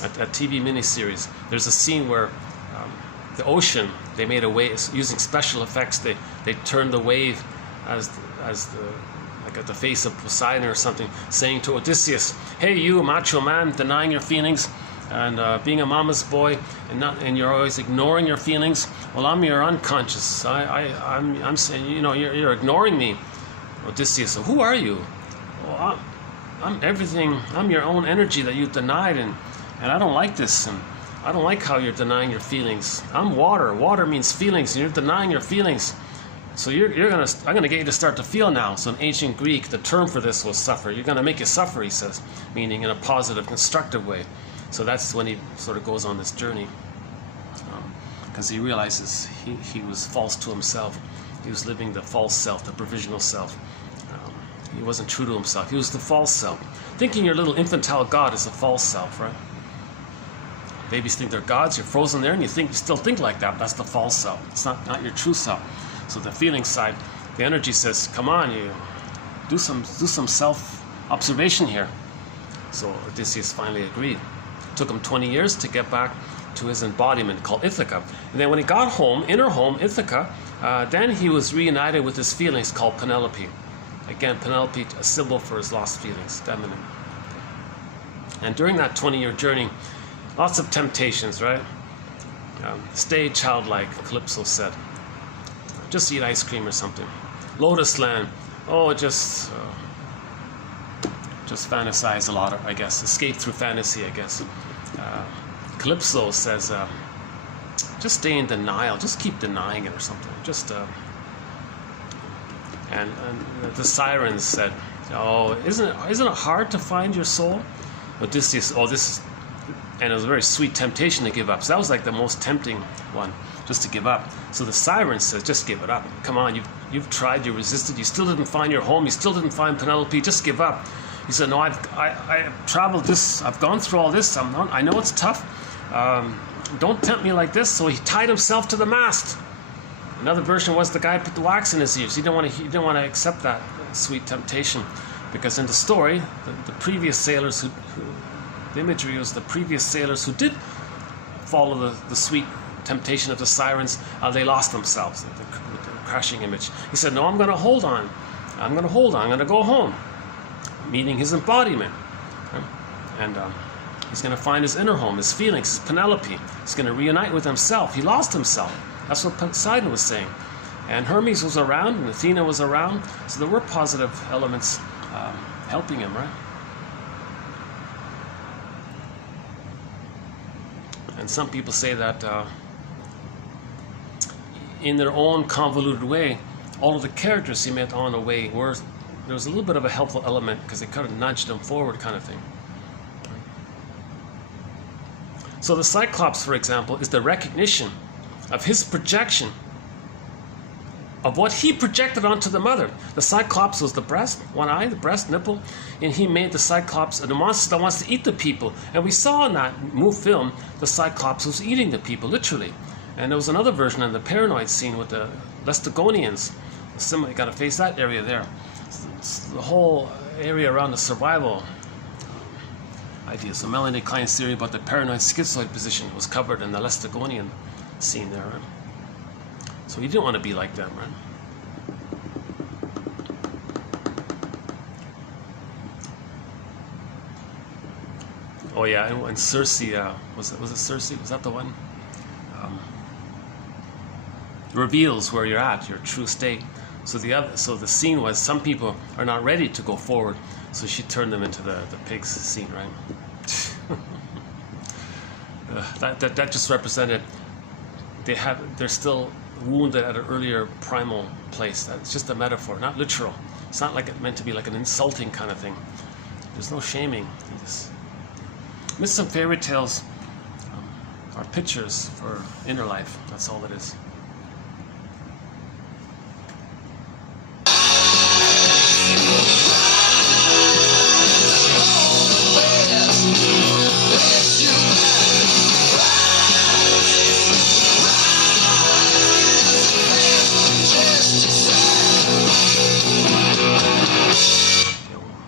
a TV miniseries. There's a scene where the ocean, they made a wave using special effects. They turned the wave as the like at the face of Poseidon or something, saying to Odysseus, "Hey, you macho man, denying your feelings and being a mama's boy, and you're always ignoring your feelings. Well, I'm your unconscious. I'm saying, you know, you're ignoring me." Odysseus, "So who are you?" "Well, I'm everything. I'm your own energy that you denied, and I don't like this, and I don't like how you're denying your feelings. I'm water. Water means feelings, and you're denying your feelings. So I'm gonna get you to start to feel now." So in ancient Greek, the term for this was suffer. You're gonna make you suffer, he says, meaning in a positive, constructive way. So that's when he sort of goes on this journey, because he realizes he was false to himself. He was living the false self, the provisional self. He wasn't true to himself. He was the false self. Thinking your little infantile God is a false self, right? Babies think they're gods. You're frozen there, and you still think like that. But that's the false self. It's not your true self. So the feeling side, the energy says, "Come on, you do some self-observation here." So Odysseus finally agreed. It took him 20 years to get back to his embodiment called Ithaca. And then when he got home, inner home, Ithaca, then he was reunited with his feelings called Penelope. Again, Penelope, a symbol for his lost feelings, feminine. And during that 20-year journey, lots of temptations, right? Stay childlike, Calypso said. Just eat ice cream or something. Lotus Land, just fantasize a lot, I guess. Escape through fantasy, I guess. Calypso says, just stay in denial. Just keep denying it or something. And the sirens said, "Oh, isn't it hard to find your soul?" Odysseus, and it was a very sweet temptation to give up. So that was like the most tempting one, just to give up. So the siren says, "Just give it up. Come on, you've tried, you resisted, you still didn't find your home, you still didn't find Penelope. Just give up." He said, "No, I've traveled this, I've gone through all this. I know it's tough. Don't tempt me like this." So he tied himself to the mast. Another version was the guy put the wax in his ears. He didn't want to accept that sweet temptation, because in the story, the previous sailors the imagery was the previous sailors who did follow the sweet temptation of the sirens, they lost themselves with the crashing image. He said, "No, I'm going to hold on. I'm going to go home," meaning his embodiment. And he's going to find his inner home, his feelings, his Penelope. He's going to reunite with himself. He lost himself. That's what Poseidon was saying. And Hermes was around, and Athena was around, so there were positive elements helping him, right? And some people say that in their own convoluted way, all of the characters he met on the way were, there was a little bit of a helpful element because they kind of nudged him forward, kind of thing. So the Cyclops, for example, is the recognition of his projection of what he projected onto the mother. The Cyclops was the breast, one eye, the breast, nipple, and he made the Cyclops a monster that wants to eat the people. And we saw in that film, the Cyclops was eating the people, literally. And there was another version in the paranoid scene with the Lestigonians. You got to face that area there. It's the whole area around the survival idea. So Melanie Klein's theory about the paranoid schizoid position was covered in the Lestigonian scene there, right? So you didn't want to be like them, right? Oh yeah, and Circe, was it Circe? Was that the one? Reveals where you're at, your true state. So the scene was some people are not ready to go forward, so she turned them into the pigs scene, right? That just represented they're still wounded at an earlier primal place. That's just a metaphor, not literal. It's not like it meant to be like an insulting kind of thing. There's no shaming in this. Myths and fairy tales are pictures for inner life. That's all it is.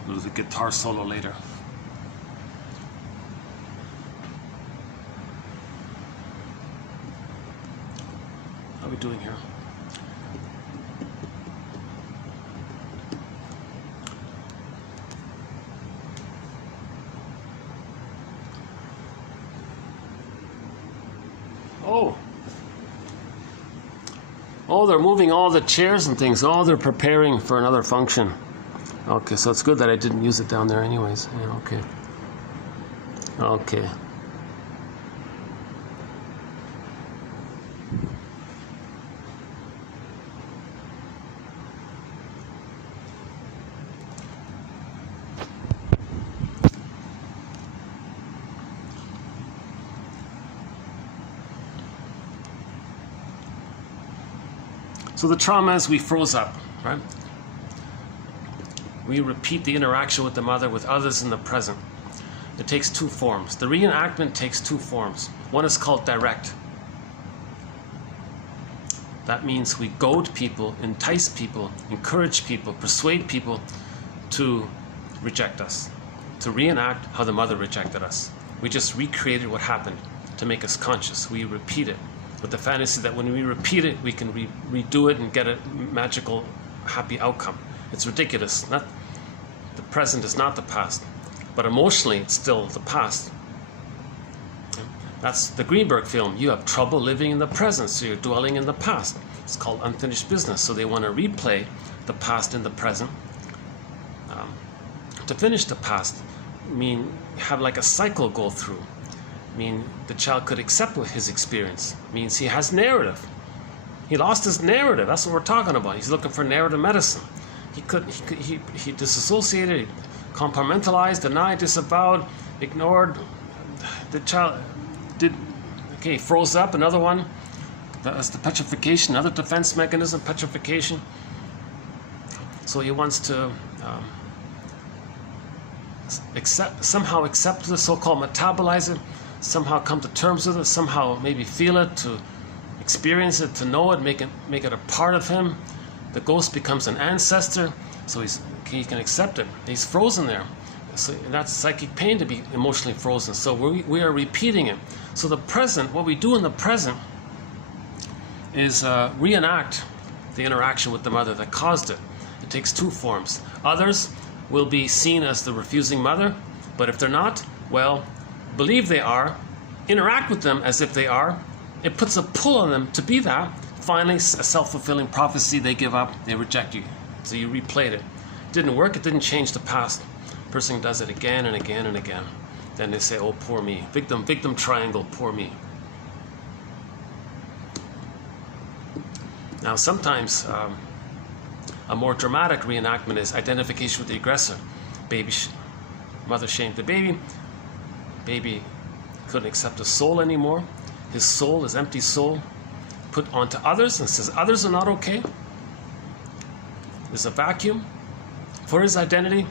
There's a guitar solo later. How are we doing here? Oh, they're moving all the chairs and things. Oh, they're preparing for another function. Okay, so it's good that I didn't use it down there anyways. Yeah, okay. Okay. So the trauma is we froze up, right? We repeat the interaction with the mother with others in the present. It takes two forms. The reenactment takes two forms. One is called direct. That means we goad people, entice people, encourage people, persuade people to reject us, to reenact how the mother rejected us. We just recreated what happened to make us conscious. We repeat it with the fantasy that when we repeat it, we can redo it and get a magical, happy outcome. It's ridiculous. The present is not the past, but emotionally, it's still the past. That's the Greenberg film. You have trouble living in the present, so you're dwelling in the past. It's called unfinished business. So they want to replay the past in the present. To finish the past, have like a cycle go through. The child could accept his experience. Means he has narrative. He lost his narrative. That's what we're talking about. He's looking for narrative medicine. He disassociated, compartmentalized, denied, disavowed, ignored. The child froze up. Another one. That's the petrification. Another defense mechanism, petrification. So he wants to somehow accept the so-called metabolize it, somehow come to terms with it, somehow maybe feel it, to experience it, to know it, make it a part of him. The ghost becomes an ancestor, so he can accept it. He's frozen there. So that's psychic pain to be emotionally frozen. So we are repeating it. So the present, what we do in the present is reenact the interaction with the mother that caused it. It takes two forms. Others will be seen as the refusing mother, but if they're not, well, believe they are, interact with them as if they are. It puts a pull on them to be that. Finally, a self-fulfilling prophecy, they give up, they reject you. So you replayed it. Didn't work, it didn't change the past. Person does it again and again and again. Then they say, oh, poor me. Victim triangle, poor me. Now, sometimes a more dramatic reenactment is identification with the aggressor. Mother shamed the baby. Baby couldn't accept his soul anymore. His soul, his empty soul, put onto others and says, others are not okay. is a vacuum for his identity,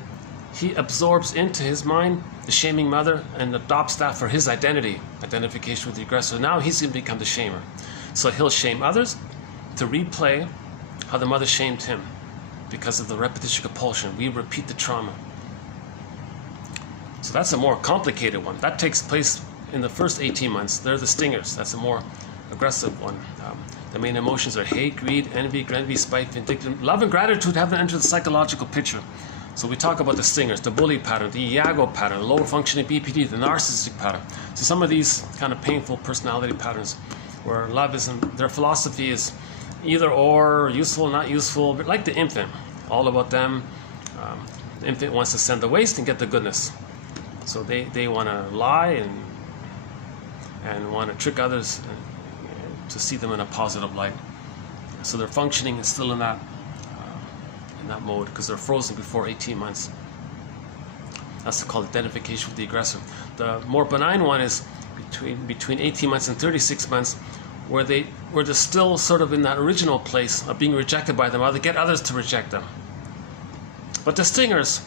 he absorbs into his mind the shaming mother and adopts that for his identification with the aggressor. Now he's going to become the shamer. So he'll shame others to replay how the mother shamed him because of the repetition compulsion. We repeat the trauma. So that's a more complicated one. That takes place in the first 18 months. They're the stingers. That's a more aggressive one. The main emotions are hate, greed, envy, spite, vindictive. Love and gratitude haven't entered the psychological picture. So we talk about the stingers, the bully pattern, the Iago pattern, lower functioning BPD, the narcissistic pattern. So some of these kind of painful personality patterns where love isn't, their philosophy is either or, useful, not useful, but like the infant, all about them. The infant wants to send the waste and get the goodness. So they want to lie and want to trick others to see them in a positive light. So their functioning is still in that mode because they're frozen before 18 months. That's called identification with the aggressor. The more benign one is between 18 months and 36 months, where they're still sort of in that original place of being rejected by the mother, get others to reject them. But the stingers,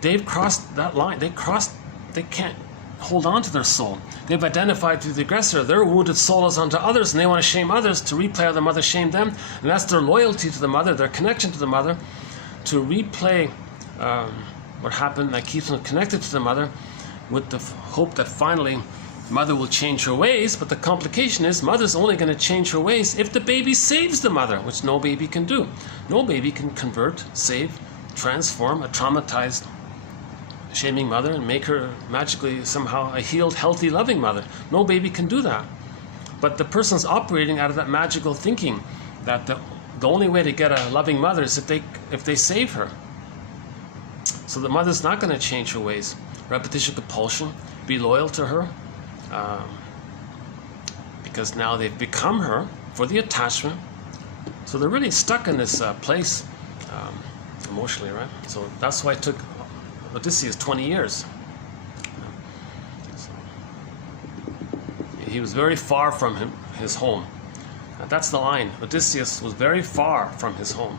they've crossed that line. They can't hold on to their soul. They've identified with the aggressor. Their wounded soul is onto others, and they want to shame others to replay how the mother shamed them. And that's their loyalty to the mother, their connection to the mother, to replay what happened that keeps them connected to the mother with the hope that finally mother will change her ways. But the complication is mother's only going to change her ways if the baby saves the mother, which no baby can do. No baby can convert, save, transform a traumatized, shaming mother and make her magically somehow a healed, healthy, loving mother. No baby can do that. But the person's operating out of that magical thinking that the only way to get a loving mother is if they save her. So the mother's not going to change her ways. Repetition compulsion, be loyal to her, because now they've become her for the attachment. So they're really stuck in this place emotionally, right? So that's why it took Odysseus 20 years. So he was very far from his home. And that's the line. Odysseus was very far from his home.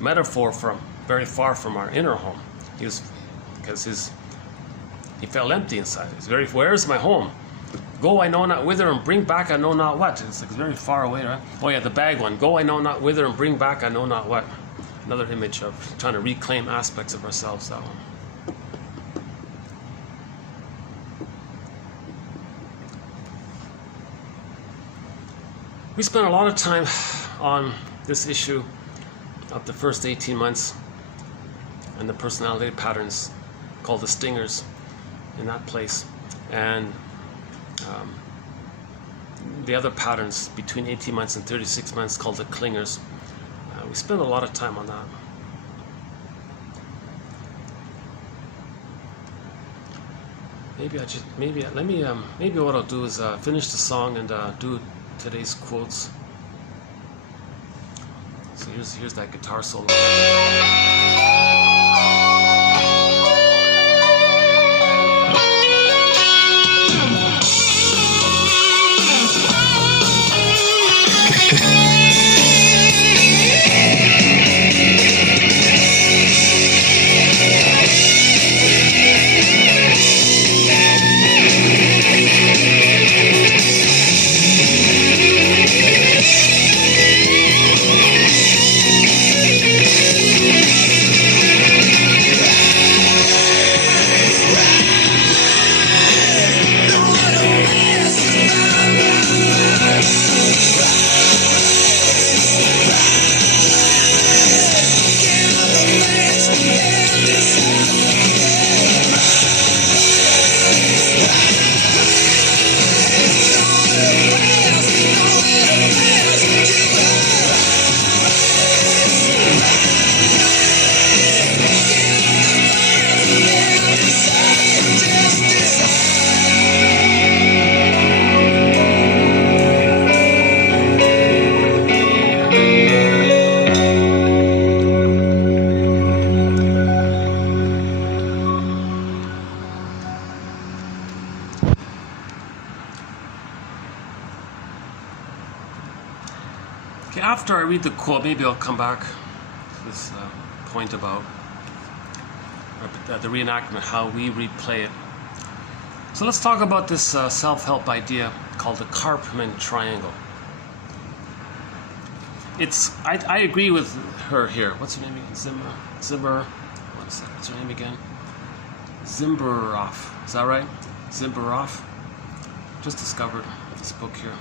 Metaphor from very far from our inner home. Because he felt empty inside. He's where's my home? Go I know not whither and bring back I know not what. It's like very far away, right? Oh yeah, the bag one. Go I know not whither and bring back I know not what. Another image of trying to reclaim aspects of ourselves, that one. We spent a lot of time on this issue of the first 18 months and the personality patterns called the stingers in that place, and the other patterns between 18 months and 36 months called the clingers. We spent a lot of time on that. Maybe what I'll do is finish the song and do today's quotes. So here's that guitar solo. Okay, after I read the quote, maybe I'll come back this point about the reenactment, how we replay it. So let's talk about this self-help idea called the Karpman triangle. I agree with her here. What's her name again? What's her name again? Zimberoff. Is that right? Zimberoff. Just discovered this book here.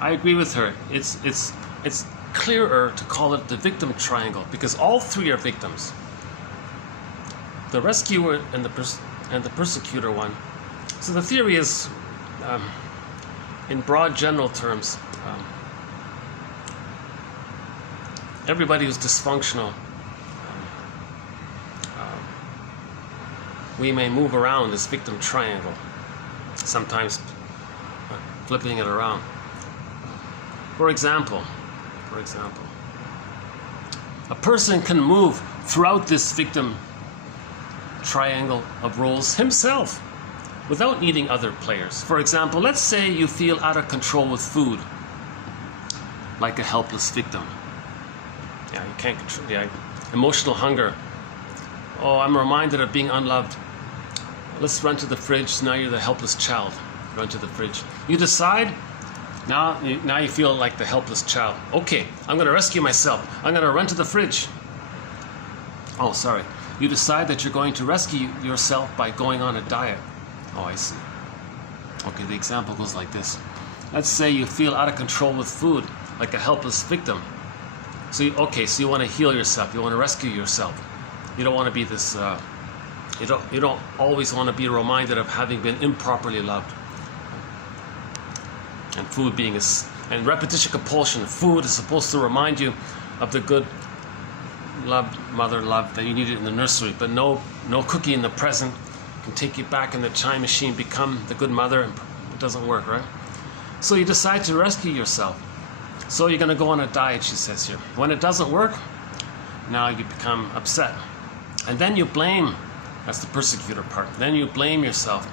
I agree with her. It's clearer to call it the victim triangle because all three are victims. The rescuer and the persecutor one. So the theory is, in broad general terms, everybody who's dysfunctional, we may move around this victim triangle, sometimes flipping it around. For example, a person can move throughout this victim triangle of roles himself without needing other players. For example, let's say you feel out of control with food, like a helpless victim. Yeah, you can't control. Yeah, emotional hunger. Oh, I'm reminded of being unloved. Let's run to the fridge. Now you're the helpless child. Run to the fridge. You decide. Now you feel like the helpless child. Okay, I'm going to rescue myself. I'm going to run to the fridge. Oh, sorry. You decide that you're going to rescue yourself by going on a diet. Oh, I see. Okay, the example goes like this. Let's say you feel out of control with food, like a helpless victim. So you want to heal yourself. You want to rescue yourself. You don't want to be this. You don't always want to be reminded of having been improperly loved. And food being and repetition compulsion. Food is supposed to remind you of the good mother love that you needed in the nursery, but no cookie in the present can take you back in the time machine, become the good mother, and it doesn't work, right? So you decide to rescue yourself. So you're going to go on a diet, she says here. When it doesn't work, now you become upset. And then you blame, that's the persecutor part, then you blame yourself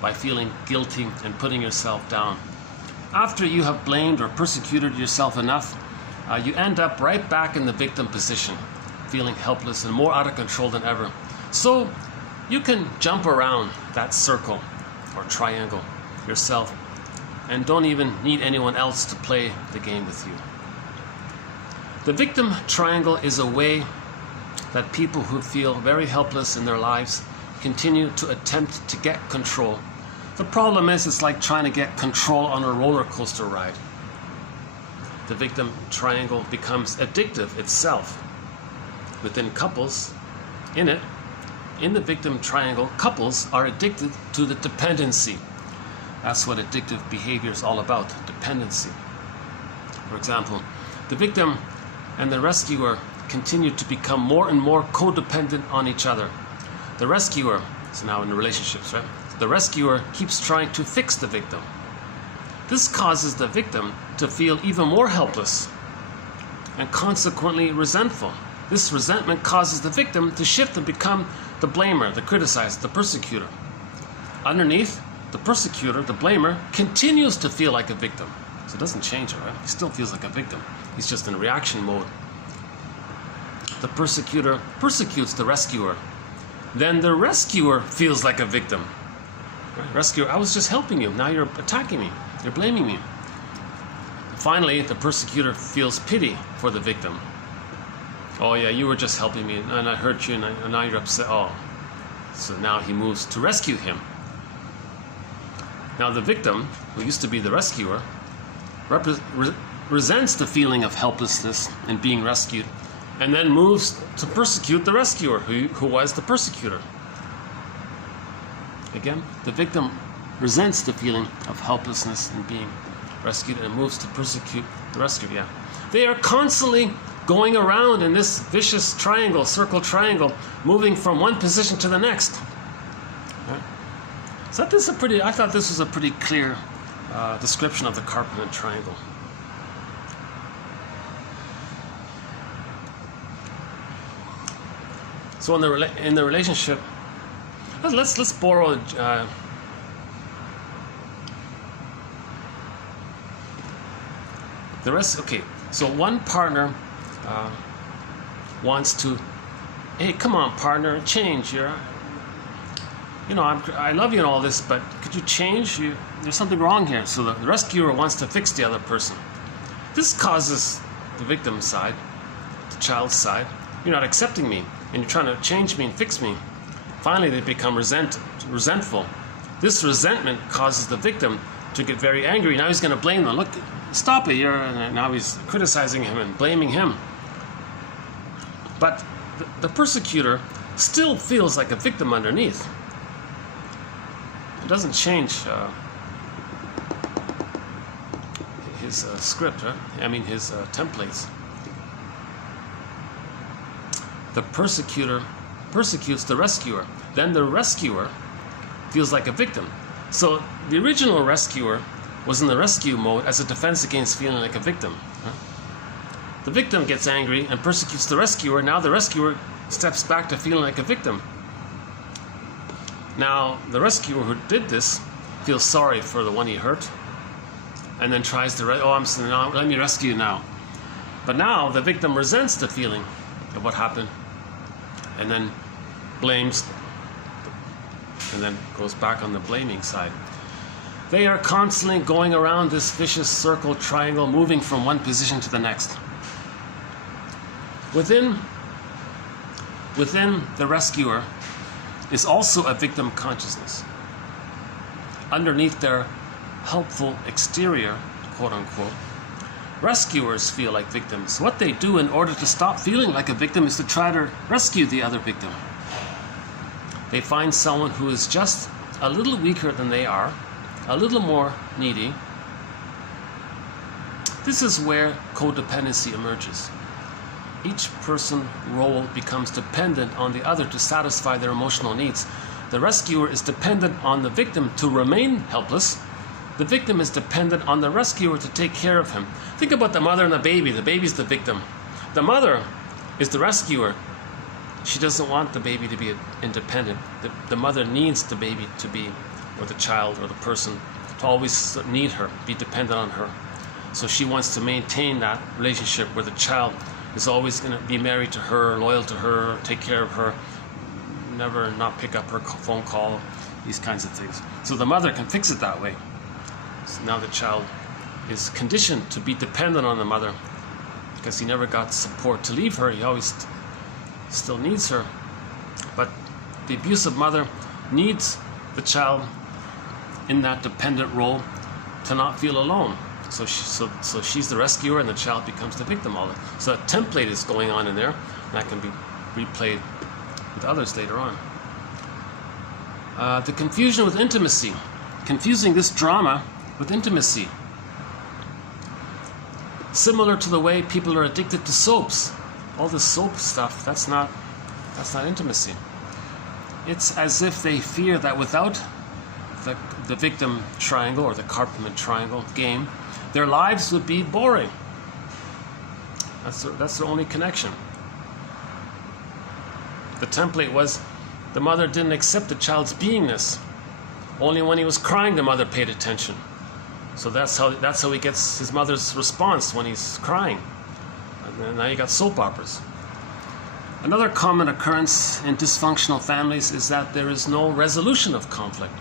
by feeling guilty and putting yourself down. After you have blamed or persecuted yourself enough, you end up right back in the victim position, feeling helpless and more out of control than ever. So you can jump around that circle or triangle yourself and don't even need anyone else to play the game with you. The victim triangle is a way that people who feel very helpless in their lives continue to attempt to get control. The problem is it's like trying to get control on a roller coaster ride. The victim triangle becomes addictive itself. Within couples, in the victim triangle, couples are addicted to the dependency. That's what addictive behavior is all about, dependency. For example, the victim and the rescuer continue to become more and more codependent on each other. The rescuer is now in the relationships, right? The rescuer keeps trying to fix the victim. This causes the victim to feel even more helpless and consequently resentful. This resentment causes the victim to shift and become the blamer, the criticizer, the persecutor. Underneath, the persecutor, the blamer, continues to feel like a victim. So it doesn't change, right? He still feels like a victim. He's just in reaction mode. The persecutor persecutes the rescuer. Then the rescuer feels like a victim. Right? Rescuer, I was just helping you. Now you're attacking me. You're blaming me. Finally, the persecutor feels pity for the victim. Oh yeah, you were just helping me and I hurt you and now you're upset. Oh. So now he moves to rescue him. Now the victim, who used to be the rescuer, resents the feeling of helplessness and being rescued, and then moves to persecute the rescuer, who was the persecutor. Again, the victim resents the feeling of helplessness and being rescued and moves to persecute the rescuer. Yeah. They are constantly going around in this vicious triangle, circle triangle, moving from one position to the next. Right? So I thought this was a pretty clear description of the Karpman triangle. So in the relationship, let's borrow the rest. Okay, so one partner wants to, hey, come on, partner, change. I love you and all this, but could you change? There's something wrong here. So the rescuer wants to fix the other person. This causes the victim's side, the child's side, you're not accepting me, and you're trying to change me and fix me. Finally, they become resentful. This resentment causes the victim to get very angry. Now he's going to blame them. Look, stop it. Now he's criticizing him and blaming him. But the persecutor still feels like a victim underneath. It doesn't change his script, right? His templates. The persecutor persecutes the rescuer. Then the rescuer feels like a victim. So the original rescuer was in the rescue mode as a defense against feeling like a victim. The victim gets angry and persecutes the rescuer. Now the rescuer steps back to feeling like a victim. Now the rescuer who did this feels sorry for the one he hurt, and then tries to, let me rescue you now. But now the victim resents the feeling of what happened, and then blames, and then goes back on the blaming side. They are constantly going around this vicious circle, triangle, moving from one position to the next. Within the rescuer is also a victim consciousness. Underneath their helpful exterior, quote unquote, rescuers feel like victims. What they do in order to stop feeling like a victim is to try to rescue the other victim. They find someone who is just a little weaker than they are, a little more needy. This is where codependency emerges. Each person's role becomes dependent on the other to satisfy their emotional needs. The rescuer is dependent on the victim to remain helpless. The victim is dependent on the rescuer to take care of him. Think about the mother and the baby. The baby's the victim. The mother is the rescuer. She doesn't want the baby to be independent. The mother needs the baby to be, or the child or the person, to always need her, be dependent on her. So she wants to maintain that relationship where the child is always going to be married to her, loyal to her, take care of her, never not pick up her phone call, these kinds of things. So the mother can fix it that way. So now the child is conditioned to be dependent on the mother because he never got support to leave her. He always still needs her. But the abusive mother needs the child in that dependent role to not feel alone. So she's the rescuer and the child becomes the victim of it. So that template is going on in there, and that can be replayed with others later on. The confusion with intimacy. Confusing this drama with intimacy. Similar to the way people are addicted to soaps. All this soap stuff, that's not intimacy. It's as if they fear that without the victim triangle or the Karpman triangle game, their lives would be boring. That's the only connection. The template was the mother didn't accept the child's beingness. Only when he was crying, the mother paid attention. So that's how he gets his mother's response when he's crying. And now you got soap operas. Another common occurrence in dysfunctional families is that there is no resolution of conflict.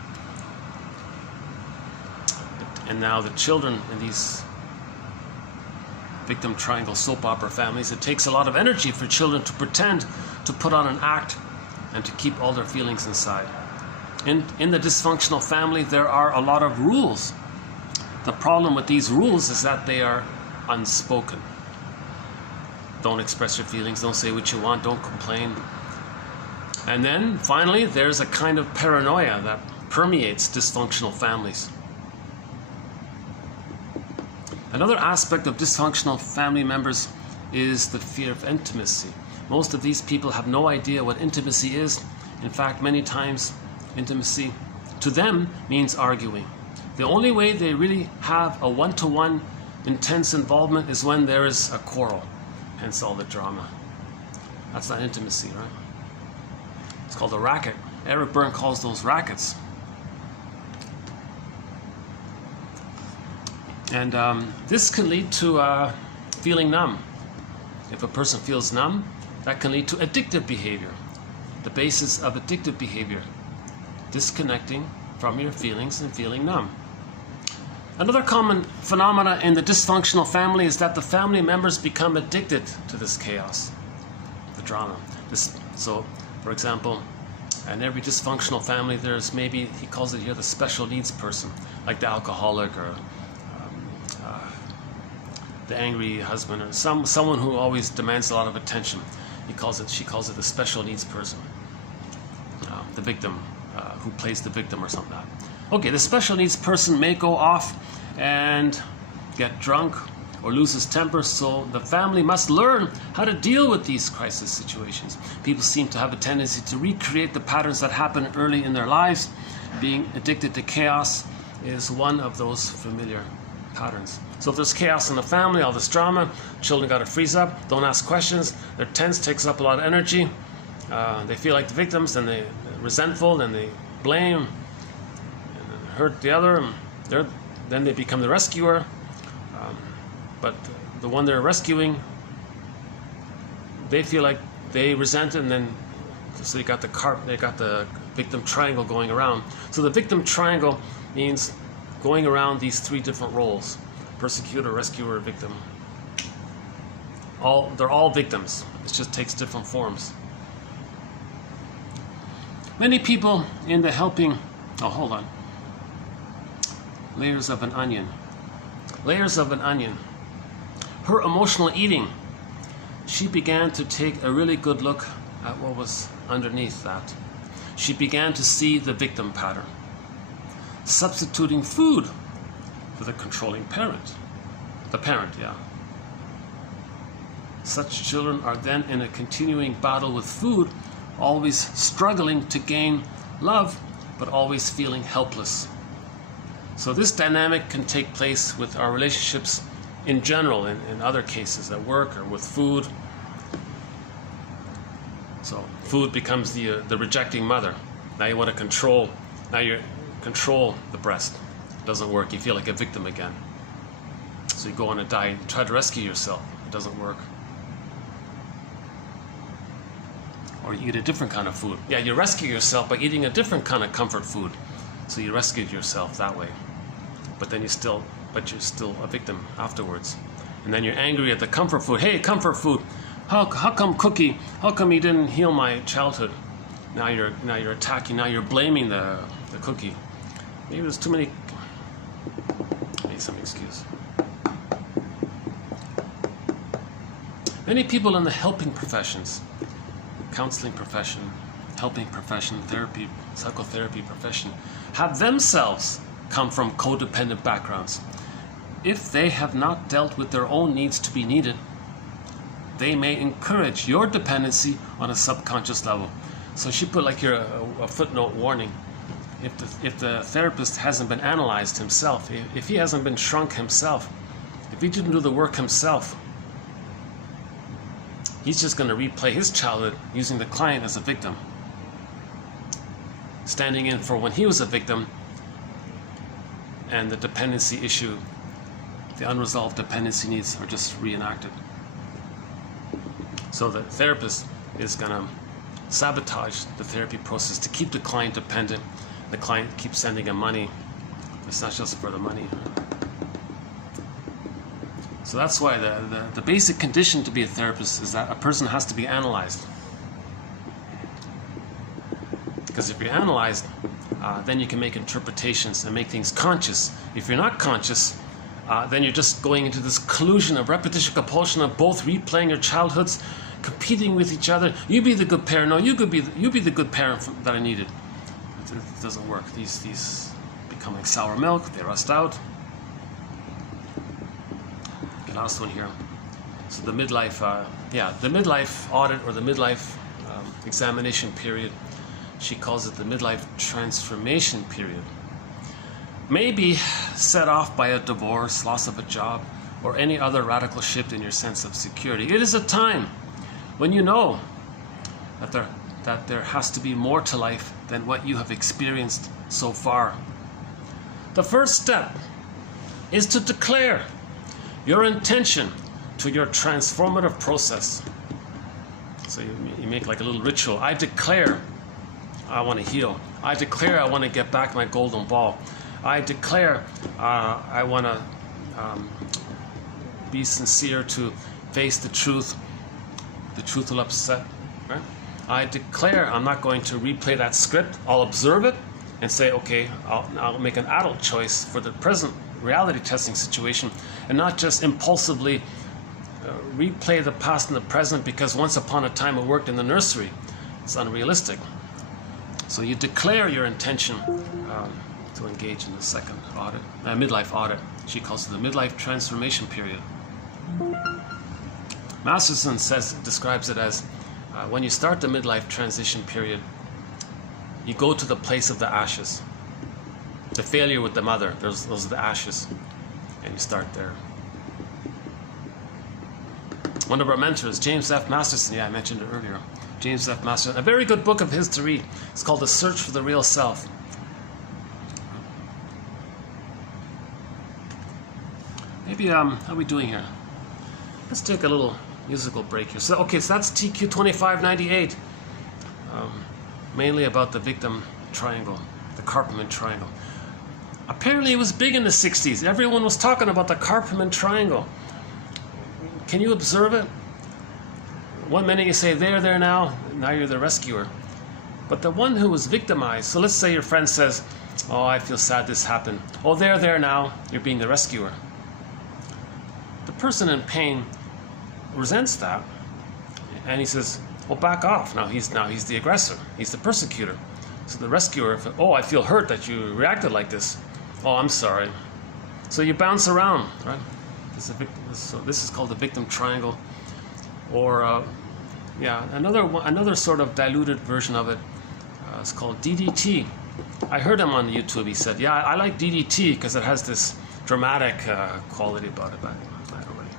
And now the children in these victim triangle soap opera families, it takes a lot of energy for children to pretend to put on an act and to keep all their feelings inside. In the dysfunctional family, there are a lot of rules. The problem with these rules is that they are unspoken. Don't express your feelings, don't say what you want, don't complain. And then finally, there's a kind of paranoia that permeates dysfunctional families. Another aspect of dysfunctional family members is the fear of intimacy. Most of these people have no idea what intimacy is. In fact, many times, intimacy to them means arguing. The only way they really have a one-to-one intense involvement is when there is a quarrel, hence all the drama. That's not intimacy, right? It's called a racket. Eric Berne calls those rackets. And this can lead to feeling numb. If a person feels numb, that can lead to addictive behavior. The basis of addictive behavior: disconnecting from your feelings and feeling numb. Another common phenomena in the dysfunctional family is that the family members become addicted to this chaos, the drama. So, for example, in every dysfunctional family, there's maybe, he calls it here, the special needs person, like the alcoholic or the angry husband, or someone who always demands a lot of attention. She calls it the special needs person, the victim, who plays the victim or something like that. Okay, the special needs person may go off and get drunk or lose his temper, so the family must learn how to deal with these crisis situations. People seem to have a tendency to recreate the patterns that happen early in their lives. Being addicted to chaos is one of those familiar patterns. So if there's chaos in the family, all this drama, children got to freeze up, don't ask questions, they're tense, takes up a lot of energy, they feel like the victims, then they're resentful, then they blame and hurt the other, and then they become the rescuer. But the one they're rescuing, they feel like they resent it, and then so they got the victim triangle going around. So the victim triangle means going around these three different roles: persecutor, rescuer, victim. They're all victims. It just takes different forms. Many people in the helping, layers of an onion. Layers of an onion. Her emotional eating. She began to take a really good look at what was underneath that. She began to see the victim pattern. Substituting food for the controlling parent. The parent, yeah. Such children are then in a continuing battle with food, always struggling to gain love, but always feeling helpless. So this dynamic can take place with our relationships in general, in other cases, at work or with food. So food becomes the rejecting mother. Now you want to control. Now you control the breast. It doesn't work. You feel like a victim again. So you go on a diet, try to rescue yourself. It doesn't work. Or you eat a different kind of food. Yeah, you rescue yourself by eating a different kind of comfort food. So you rescued yourself that way. But then you're still a victim afterwards. And then you're angry at the comfort food. Hey, comfort food, how come cookie? How come you didn't heal my childhood? Now you're attacking. Now you're blaming the cookie. Maybe there's too many. Maybe some excuse. Many people in the helping professions, counseling profession, helping profession, therapy, psychotherapy profession, have themselves come from codependent backgrounds. If they have not dealt with their own needs to be needed, they may encourage your dependency on a subconscious level. So she put like here a footnote warning. If the therapist hasn't been analyzed himself, if he hasn't been shrunk himself, if he didn't do the work himself, he's just going to replay his childhood using the client as a victim, standing in for when he was a victim, and the dependency issue, the unresolved dependency needs are just reenacted. So the therapist is going to sabotage the therapy process to keep the client dependent. The client keeps sending him money. It's not just for the money. So that's why the basic condition to be a therapist is that a person has to be analyzed. Because if you're analyzed, then you can make interpretations and make things conscious. If you're not conscious, then you're just going into this collusion of repetition, compulsion of both replaying your childhoods, competing with each other. You be the good parent. No, you be the good parent that I needed. It doesn't work. These become like sour milk. They rust out. The last one here. So the midlife, the midlife audit or the midlife examination period. She calls it the midlife transformation period. May set off by a divorce, loss of a job, or any other radical shift in your sense of security. It is a time when you know that there has to be more to life than what you have experienced so far. The first step is to declare your intention to your transformative process. So you make like a little ritual. I declare I want to heal. I declare I want to get back my golden ball. I declare I want to be sincere to face the truth. The truth will upset, right? I declare I'm not going to replay that script. I'll observe it and say, okay, I'll make an adult choice for the present reality testing situation, and not just impulsively replay the past and the present because once upon a time it worked in the nursery. It's unrealistic. So you declare your intention to engage in the second audit, midlife audit. She calls it the midlife transformation period. Masterson describes it as when you start the midlife transition period, you go to the place of the ashes. The failure with the mother, those are the ashes, and you start there. One of our mentors, James F. Masterson, I mentioned it earlier. James F. Masterson, a very good book of his to read. It's called The Search for the Real Self. Maybe, how are we doing here? Let's take a little musical break here. So that's TQ 2598. Mainly about the victim triangle, the Karpman triangle. Apparently it was big in the 60s. Everyone was talking about the Karpman triangle. Can you observe it? One minute you say, there now you're the rescuer. But the one who was victimized, so let's say your friend says, oh, I feel sad this happened. Oh, there now, you're being the rescuer. The person in pain resents that, and he says, well, back off. Now he's the aggressor. He's the persecutor. So the rescuer, I feel hurt that you reacted like this. Oh, I'm sorry. So you bounce around, right? So this is called the victim triangle, or another sort of diluted version of it. It's called DDT. I heard him on YouTube. He said, "Yeah, I like DDT because it has this dramatic quality about it." But I don't really.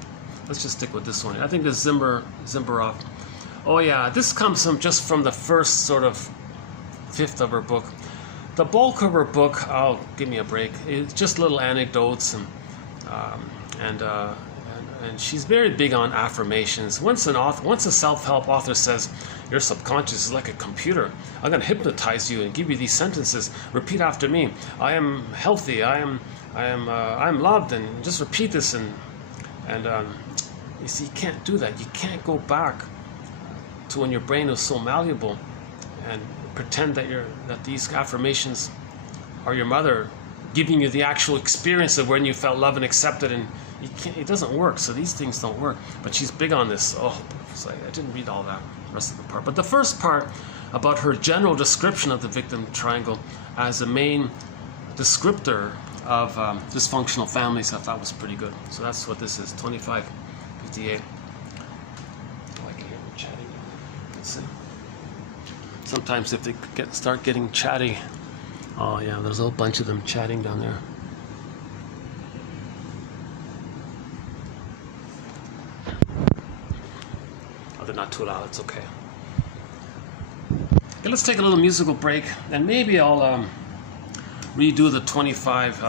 Let's just stick with this one. I think this Zimbarov. Oh yeah, this comes from the first sort of fifth of her book. The bulk of her book, give me a break. It's just little anecdotes and she's very big on affirmations. Once a self-help author says, your subconscious is like a computer. I'm going to hypnotize you and give you these sentences. Repeat after me. I am healthy. I am loved. And just repeat this. And you see, you can't do that. You can't go back to when your brain was so malleable and pretend that these affirmations are your mother giving you the actual experience of when you felt loved and accepted, and it doesn't work. So these things don't work. But she's big on this. So I didn't read all that rest of the part. But the first part about her general description of the victim triangle as a main descriptor of dysfunctional families, I thought was pretty good. So that's what this is, 2558. I can hear them chatting. Let's see. Sometimes if they start getting chatty, oh yeah, there's a whole bunch of them chatting down there. Oh, they're not too loud, it's okay. Okay, let's take a little musical break, and maybe I'll redo the 25.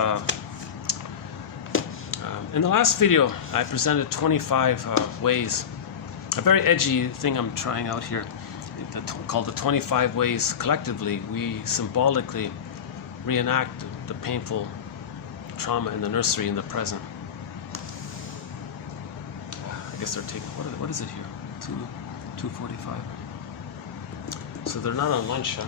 In the last video, I presented 25 ways, a very edgy thing I'm trying out here, called the 25 ways collectively we symbolically reenact the painful trauma in the nursery in the present. I guess they're taking, what is it here? 2:45. So they're not on lunch, huh?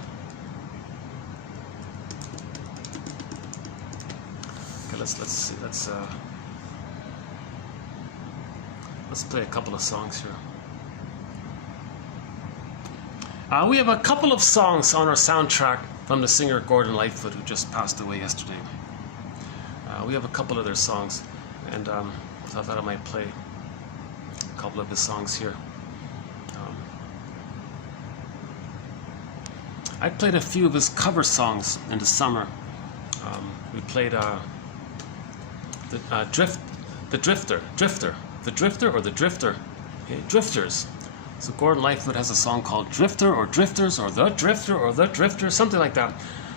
Okay, let's see. Let's play a couple of songs here. We have a couple of songs on our soundtrack from the singer Gordon Lightfoot, who just passed away yesterday. We have a couple of their songs, and so I thought I might play a couple of his songs here. I played a few of his cover songs in the summer. We played the Drifter. Okay, Drifters. So Gordon Lightfoot has a song called Drifter or Drifters or The Drifter or The Drifter, something like that.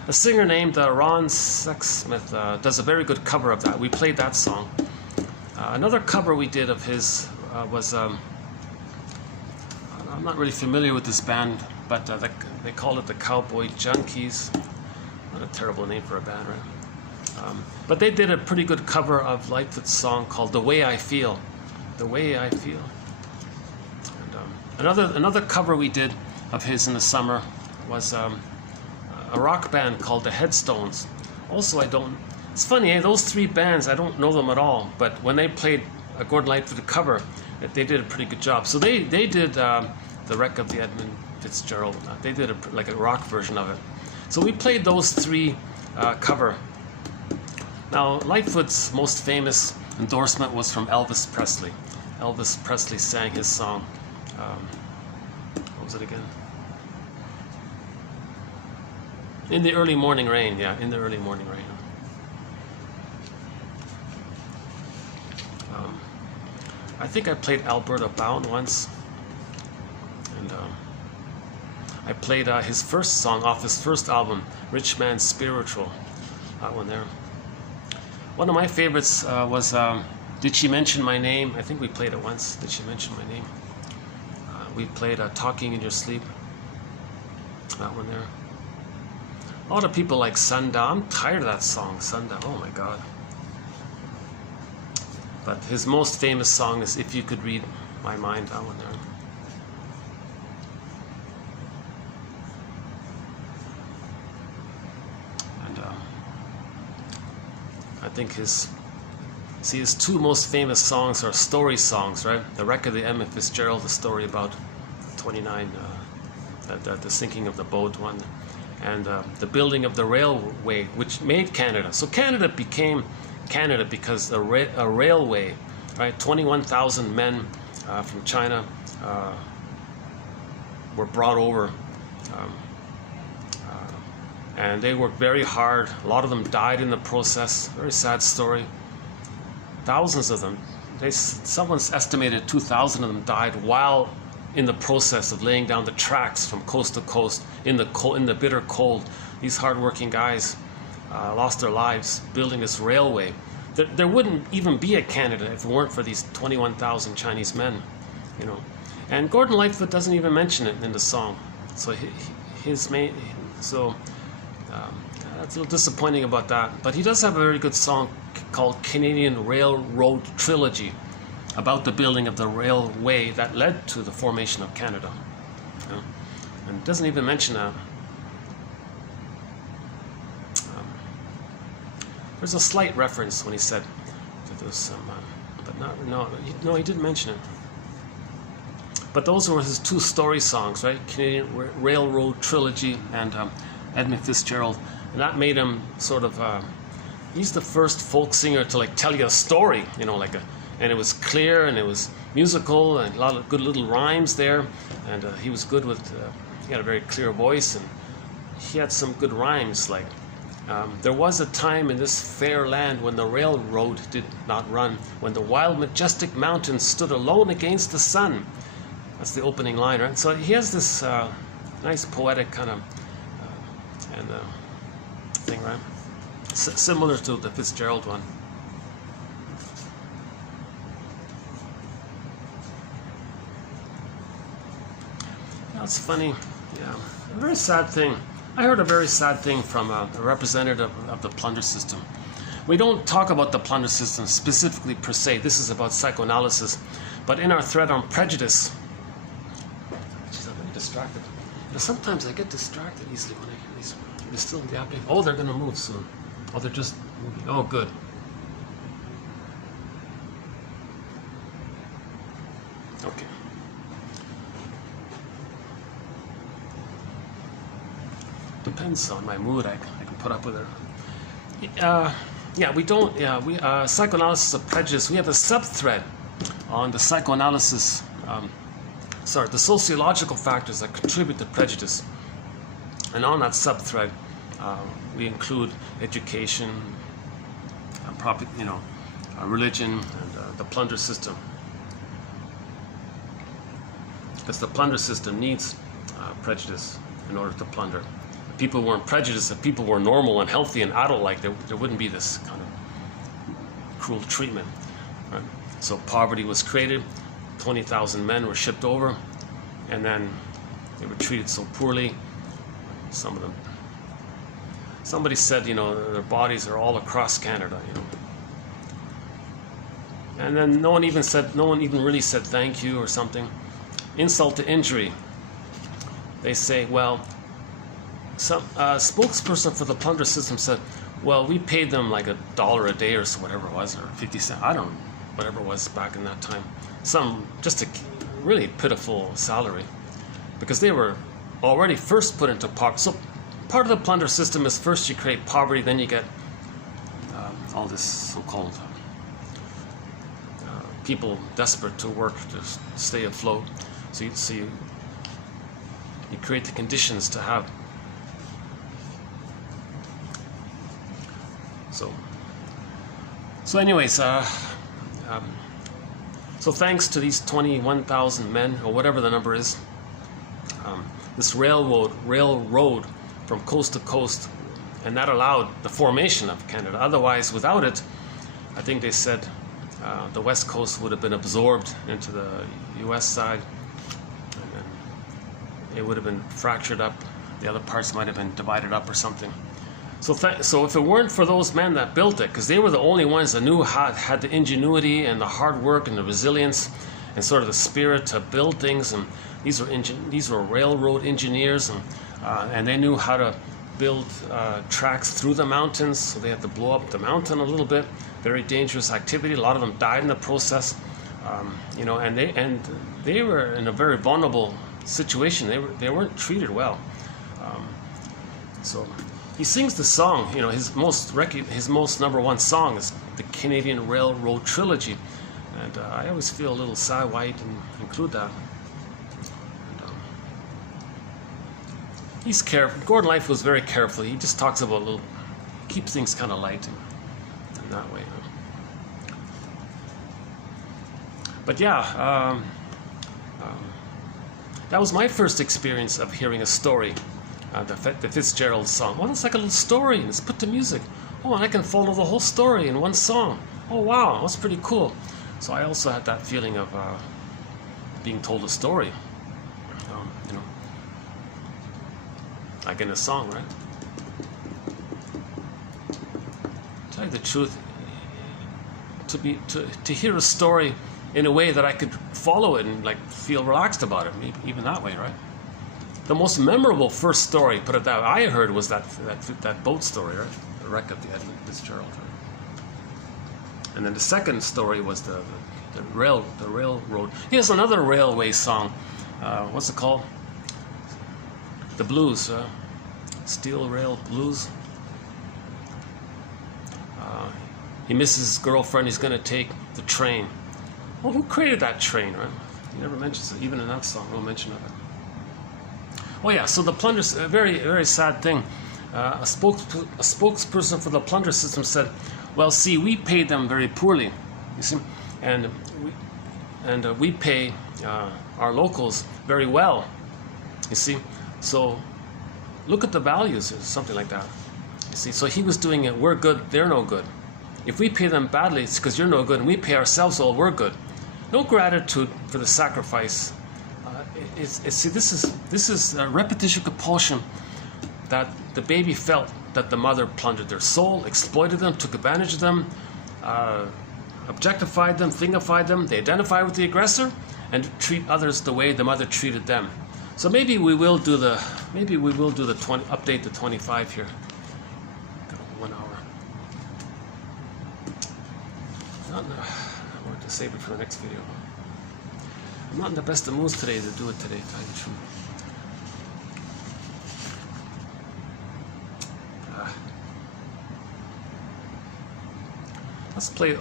A singer named Ron Sexsmith does a very good cover of that. We played that song. Another cover we did of his was, I'm not really familiar with this band, but they call it the Cowboy Junkies. Not a terrible name for a band, right? But they did a pretty good cover of Lightfoot's song called "The Way I Feel." The Way I Feel. And another cover we did of his in the summer was a rock band called the Headstones. Also, it's funny, those three bands, I don't know them at all, but when they played a Gordon Lightfoot cover, they did a pretty good job. So they did the Wreck of the Edmund Fitzgerald. They did like a rock version of it. So we played those three cover. Now, Lightfoot's most famous endorsement was from Elvis Presley. Elvis Presley sang his song. What was it again? In the Early Morning Rain. Yeah, In the Early Morning Rain. I think I played Alberta Bound once, and I played his first song off his first album, Rich Man's Spiritual. That one there. One of my favorites was Did She Mention My Name? I think we played it once. Did She Mention My Name? We played Talking in Your Sleep. That one there. A lot of people like Sundown. I'm tired of that song, Sundown. Oh my God. But his most famous song is If You Could Read My Mind. That one there. I think his two most famous songs are story songs, right? The Wreck of the Edmund Fitzgerald, the story about 29, the sinking of the boat one, and the building of the railway, which made Canada. So Canada became Canada because a railway, right? 21,000 men from China were brought over. And they worked very hard. A lot of them died in the process. Very sad story. Thousands of them. Someone's estimated 2,000 of them died while in the process of laying down the tracks from coast to coast in the bitter cold. These hardworking guys lost their lives building this railway. There wouldn't even be a Canada if it weren't for these 21,000 Chinese men, you know. And Gordon Lightfoot doesn't even mention it in the song. So that's a little disappointing about that. But he does have a very good song called Canadian Railroad Trilogy about the building of the railway that led to the formation of Canada. You know? And it doesn't even mention that. There's a slight reference when he said that there's some, but no, he didn't mention it. But those were his two story songs, right? Canadian Railroad Trilogy and Edmund Fitzgerald, and that made him sort of. He's the first folk singer to like tell you a story, you know, and it was clear and it was musical and a lot of good little rhymes there, and he was good with. He had a very clear voice and he had some good rhymes like. There was a time in this fair land when the railroad did not run, when the wild majestic mountains stood alone against the sun. That's the opening line, right? So he has this nice poetic kind of thing, right? Similar to the Fitzgerald one. That's funny. Yeah, a very sad thing. I heard a very sad thing from a representative of the plunder system. We don't talk about the plunder system specifically per se. This is about psychoanalysis. But in our thread on prejudice, geez, I'm very distracted. Sometimes I get distracted easily when I hear these. They're still yapping. Oh, they're going to move soon. Oh, they're just moving. Oh, good. Okay. Depends on my mood. I can put up with it. Yeah, we don't. Yeah, we psychoanalysis of prejudice. We have a sub-thread on the psychoanalysis. The sociological factors that contribute to prejudice, and on that sub-thread, we include education, religion, and the plunder system. Because the plunder system needs prejudice in order to plunder. If people weren't prejudiced, if people were normal and healthy and adult-like, there wouldn't be this kind of cruel treatment. Right? So poverty was created, 20,000 men were shipped over, and then they were treated so poorly. Some of them, somebody said, you know, their bodies are all across Canada, you know. And then no one even really said thank you or something. Insult to injury. They say, well, some spokesperson for the plunder system said, well, we paid them like $1 a day or so, whatever it was, or 50 cents, I don't know, whatever it was back in that time. Just a really pitiful salary, because they were already first put into poverty. So part of the plunder system is first you create poverty, then you get all this so-called people desperate to work to stay afloat. So you create the conditions to have. So anyways, so thanks to these 21,000 men, or whatever the number is, this railroad from coast to coast, and that allowed the formation of Canada. Otherwise, without it, I think they said the west coast would have been absorbed into the U.S. side, and then it would have been fractured up. The other parts might have been divided up or something. So if it weren't for those men that built it, because they were the only ones that knew had the ingenuity and the hard work and the resilience and sort of the spirit to build things, and these were railroad engineers, and they knew how to build tracks through the mountains, so they had to blow up the mountain a little bit. Very dangerous activity. A lot of them died in the process, you know, and they were in a very vulnerable situation. They weren't treated well. So he sings the song. You know, his most #1 song is the Canadian Railroad Trilogy, and I always feel a little sad why he didn't include that. He's careful. Gordon Lightfoot was very careful. He just talks about keeps things kind of light in that way. But yeah, that was my first experience of hearing a story, the Fitzgerald song. Well, it's like a little story, and it's put to music. Oh, and I can follow the whole story in one song. Oh, wow, that's pretty cool. So I also had that feeling of being told a story, you know, like in a song, right? To tell you the truth, to hear a story in a way that I could follow it and like feel relaxed about it, even that way, right? The most memorable first story, put it that way, I heard was that boat story, right? The wreck of the Edmund Fitzgerald, right? And then the second story was the railroad. Here's another railway song. What's it called? The blues, Steel Rail Blues. He misses his girlfriend. He's going to take the train. Well, who created that train, right? He never mentions it, even in that song, no mention of it. Oh yeah, so the plunder, a very, very sad thing. A spokesperson for the plunder system said, well, see, we paid them very poorly, you see, and we pay our locals very well, you see. So look at the values, or something like that, you see. So he was doing it, we're good, they're no good. If we pay them badly, it's because you're no good, and we pay ourselves, well, we're good. No gratitude for the sacrifice. See, this is a repetition compulsion that the baby felt that the mother plundered their soul, exploited them, took advantage of them, objectified them, thingified them. They identify with the aggressor and treat others the way the mother treated them. So maybe we will do the update the 25 here. 1 hour. I wanted to save it for the next video. I'm not in the best of moods today to do it today, to tell you the truth.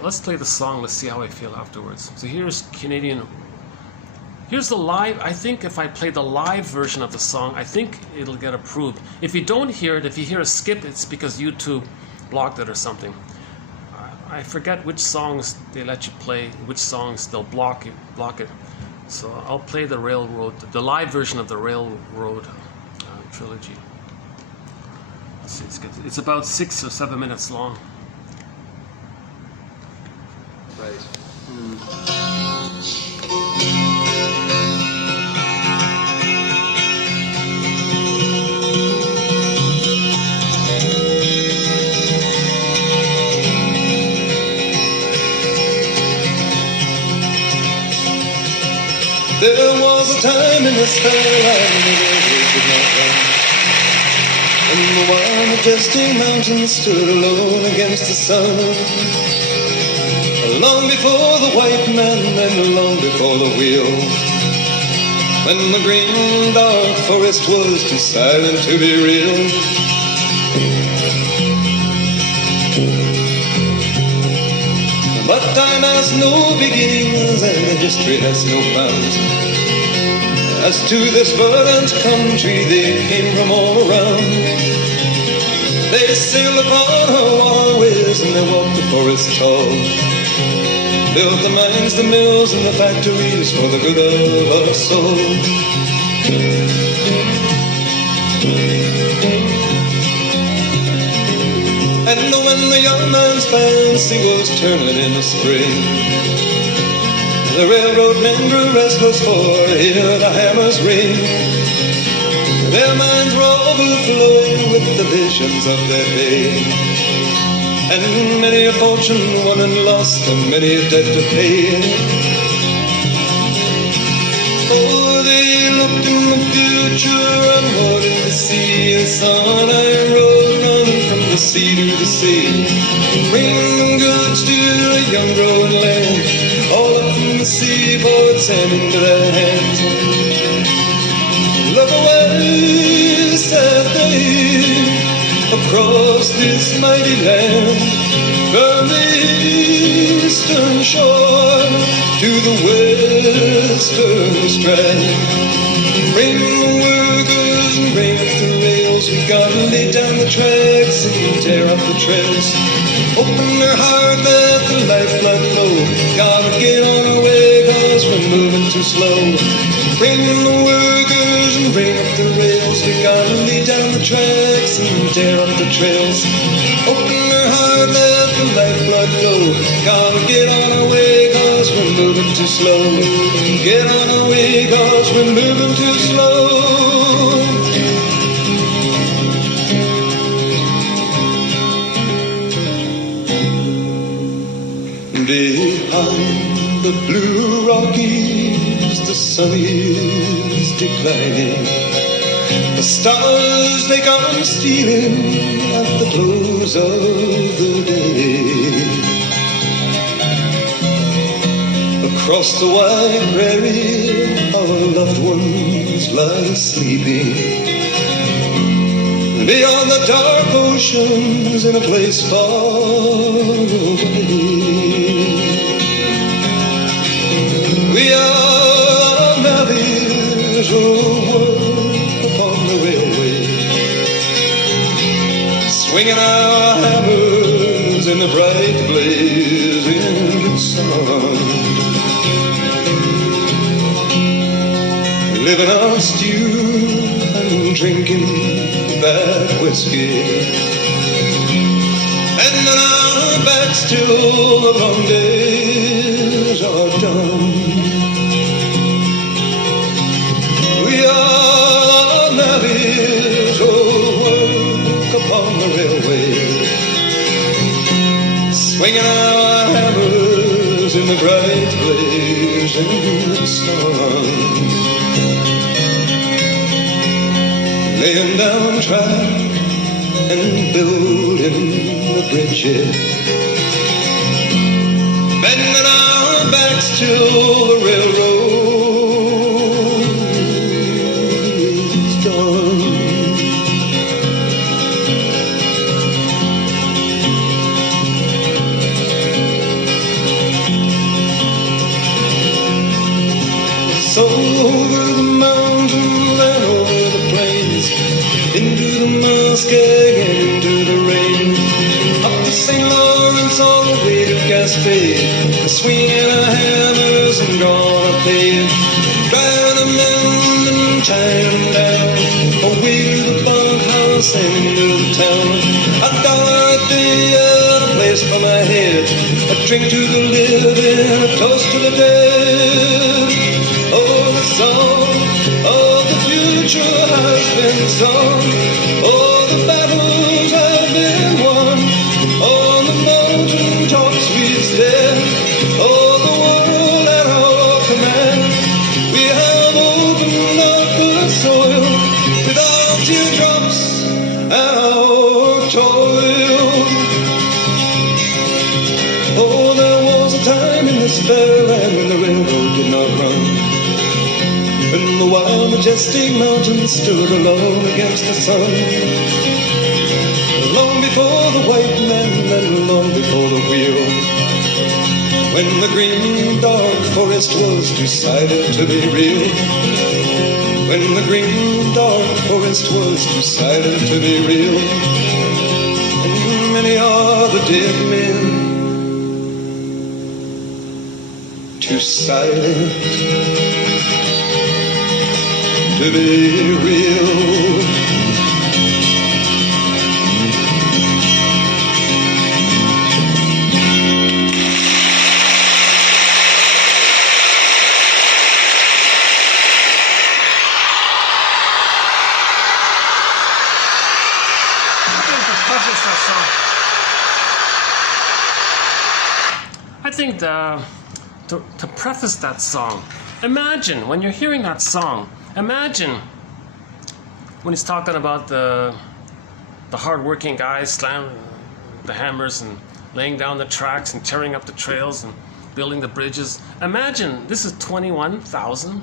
Let's play the song. Let's see how I feel afterwards. So here's the live. I think if I play the live version of the song, I think it'll get approved. If you don't hear it, if you hear a skip, it's because YouTube blocked it or something. I forget which songs they let you play, which songs they'll block it. So I'll play the live version of the Railroad Trilogy. Let's see, it's good. It's about 6 or 7 minutes long. Right. Carolina, the railroad did not run. And the wild, majestic mountains stood alone against the sun. Long before the white man and long before the wheel. When the green dark forest was too silent to be real. But time has no beginnings and history has no bounds. As to this verdant country they came from all around. They sailed upon her waterways and they walked the forest tall. Built the mines, the mills, and the factories for the good of our soul. And when the young man's fancy was turning in the spring, the railroad men grew restless for to hear the hammers ring. Their minds were overflowing with the visions of their day. And many a fortune won and lost, and many a debt to pay. Oh, they looked in the future, and what did they see? They saw an iron road running from the sea to the sea, bringing goods to a young growing land, all up from the seaports and into their hands. Look away, said they, across this mighty land, from the eastern shore to the western strand. Bring the workers and bring up the rails. We gotta lay down the tracks and tear up the trails. Open their heart, let the lifeblood flow. Gotta get on our way, 'cause we're moving too slow. Bring the workers and bring up the rails. We gotta lay down the tracks and tear up the trails. Open their heart, let the lifeblood flow. Gotta get on our way, 'cause we're moving too slow. Get on our way, 'cause we're moving too slow. Behind the blue Rockies, the sun is declining. The stars, they come stealing at the close of the day. Across the wide prairie, our loved ones lie sleeping. Beyond the dark oceans, in a place far away. We are navvies who work upon the railway, swinging our hammers in the bright blazing sun, living on stew and drinking bad whiskey, and on our backs till the long days are done. We are navvies who work upon the railway, swinging our hammers in the bright blazing sun, laying down track and building the bridges, bending our backs till the railroad is done. So over the mountains and over the plains, into the Muskeg, into the rain, up to St. Lawrence, all the way to Gaspé, swinging our hammers and drawing a pave, driving them in and tying them down, away to the bunkhouse and into the town. $1 a day and a place for my head, a drink to the living, a toast to the dead. Oh, the song of the future has been sung. Oh, the battles have been won. On the mountain tops we stand. Oh, the world at our command. We have opened our the wild, majestic mountains stood alone against the sun. Long before the white man and long before the wheel, when the green dark forest was too silent to be real, when the green dark forest was too silent to be real, and many are the dead men too silent to be real. I think to preface that song, imagine when you're hearing that song, imagine when he's talking about the hard-working guys slamming the hammers and laying down the tracks and tearing up the trails and building the bridges. Imagine this is 21,000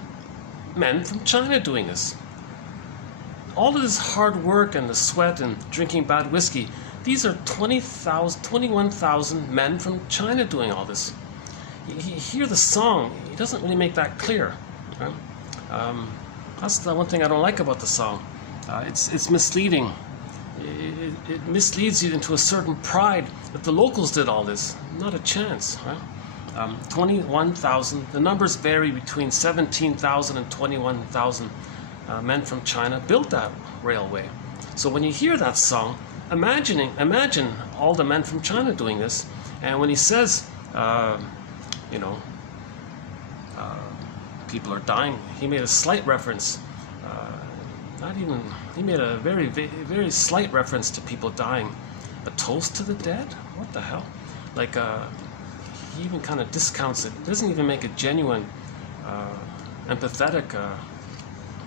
men from China doing this. All of this hard work and the sweat and drinking bad whiskey, these are 21,000 men from China doing all this. You hear the song, he doesn't really make that clear. Right? That's the one thing I don't like about the song. It's misleading. It misleads you into a certain pride that the locals did all this. Not a chance. Right? 21,000. The numbers vary between 17,000 and 21,000 men from China built that railway. So when you hear that song, imagine all the men from China doing this. And when he says, people are dying, he made a slight reference. He made a very, very slight reference to people dying. A toast to the dead? What the hell? Like, he even kind of discounts it. Doesn't even make a genuine, empathetic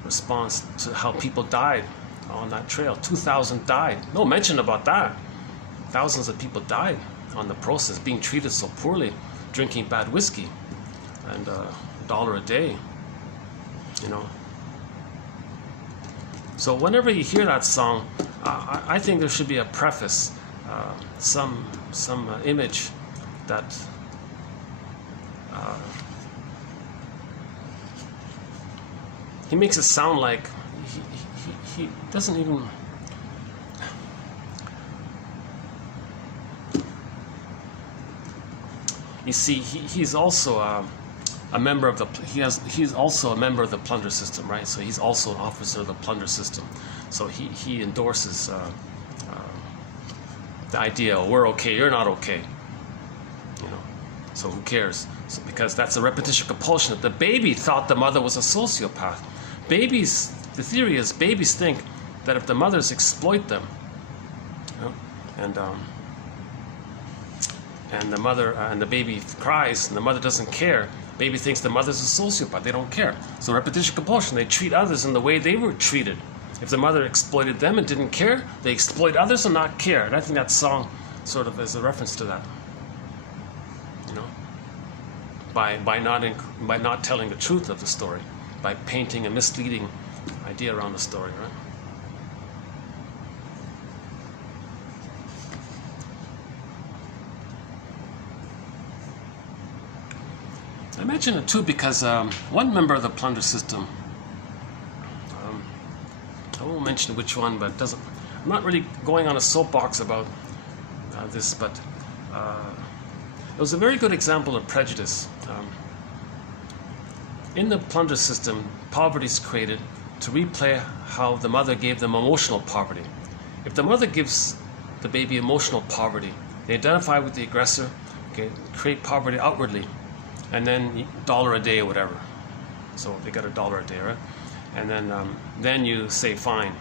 response to how people died on that trail. 2,000 died. No mention about that. Thousands of people died on the process, being treated so poorly, drinking bad whiskey, and $1 a day, So whenever you hear that song, I think there should be a preface, some image that he makes it sound like he doesn't even. You see, he's also a member of the. He's also a member of the plunder system, right? So he's also an officer of the plunder system. So he endorses the idea, we're okay, you're not okay. So who cares? So, because that's a repetition compulsion. The baby thought the mother was a sociopath. Babies, the theory is babies think that if the mothers exploit them, and the mother and the baby cries and the mother doesn't care, baby thinks the mother's a sociopath. They don't care. So repetition compulsion. They treat others in the way they were treated. If the mother exploited them and didn't care, they exploit others and not care. And I think that song sort of is a reference to that. By not telling the truth of the story, by painting a misleading idea around the story, right? I mention it too because one member of the plunder system, I won't mention which one, but I'm not really going on a soapbox about this, but it was a very good example of prejudice. In the plunder system, poverty is created to replay how the mother gave them emotional poverty. If the mother gives the baby emotional poverty, they identify with the aggressor, create poverty outwardly, and then $1 a day or whatever. So they got $1 a day, right? And then you say fine.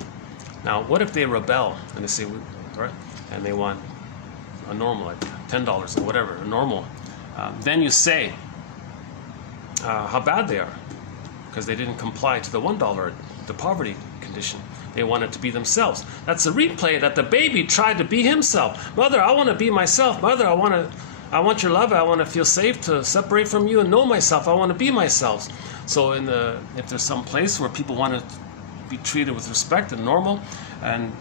Now, what if they rebel and they say, right, and they want a normal, like $10 or whatever, a normal? Then you say how bad they are because they didn't comply to the $1, the poverty condition. They wanted to be themselves. That's a replay that the baby tried to be himself. Mother, I want to be myself. Mother, I want your love. I want to feel safe to separate from you and know myself. I want to be myself. So if there's some place where people want to be treated with respect and normal, and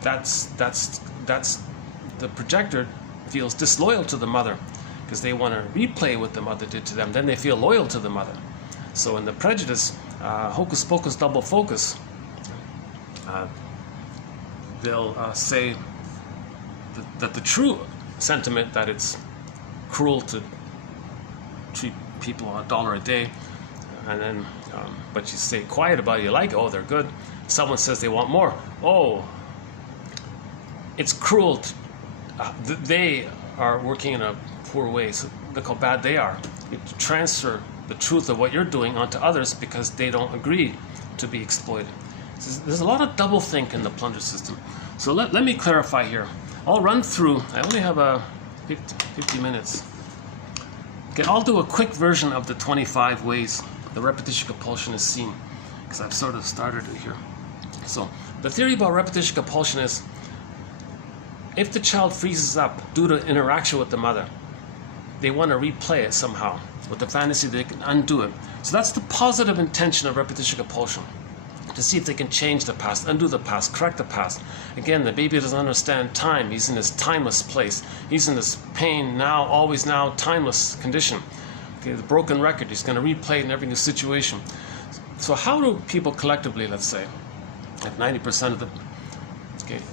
that's the projector feels disloyal to the mother because they want to replay what the mother did to them, then they feel loyal to the mother. So in the prejudice, hocus pocus double focus, they'll say that the true sentiment that it's cruel to treat people on $1 a day, and then but you stay quiet about it, you like, oh, they're good. Someone says they want more, oh, it's cruel they are working in a poor way, so look how bad they are. You transfer the truth of what you're doing onto others because they don't agree to be exploited. There's a lot of double think in the plunger system. So let me clarify here. I'll run through, I only have 50 minutes. Okay, I'll do a quick version of the 25 ways the repetition compulsion is seen, because I've sort of started it here. So the theory about repetition compulsion is, if the child freezes up due to interaction with the mother, they want to replay it somehow with the fantasy they can undo it. So that's the positive intention of repetition compulsion, to see if they can change the past, undo the past, correct the past. Again, the baby doesn't understand time. He's in this timeless place. He's in this pain now, always now, timeless condition. Okay, the broken record, he's going to replay it in every new situation. So how do people collectively, let's say, at 90% of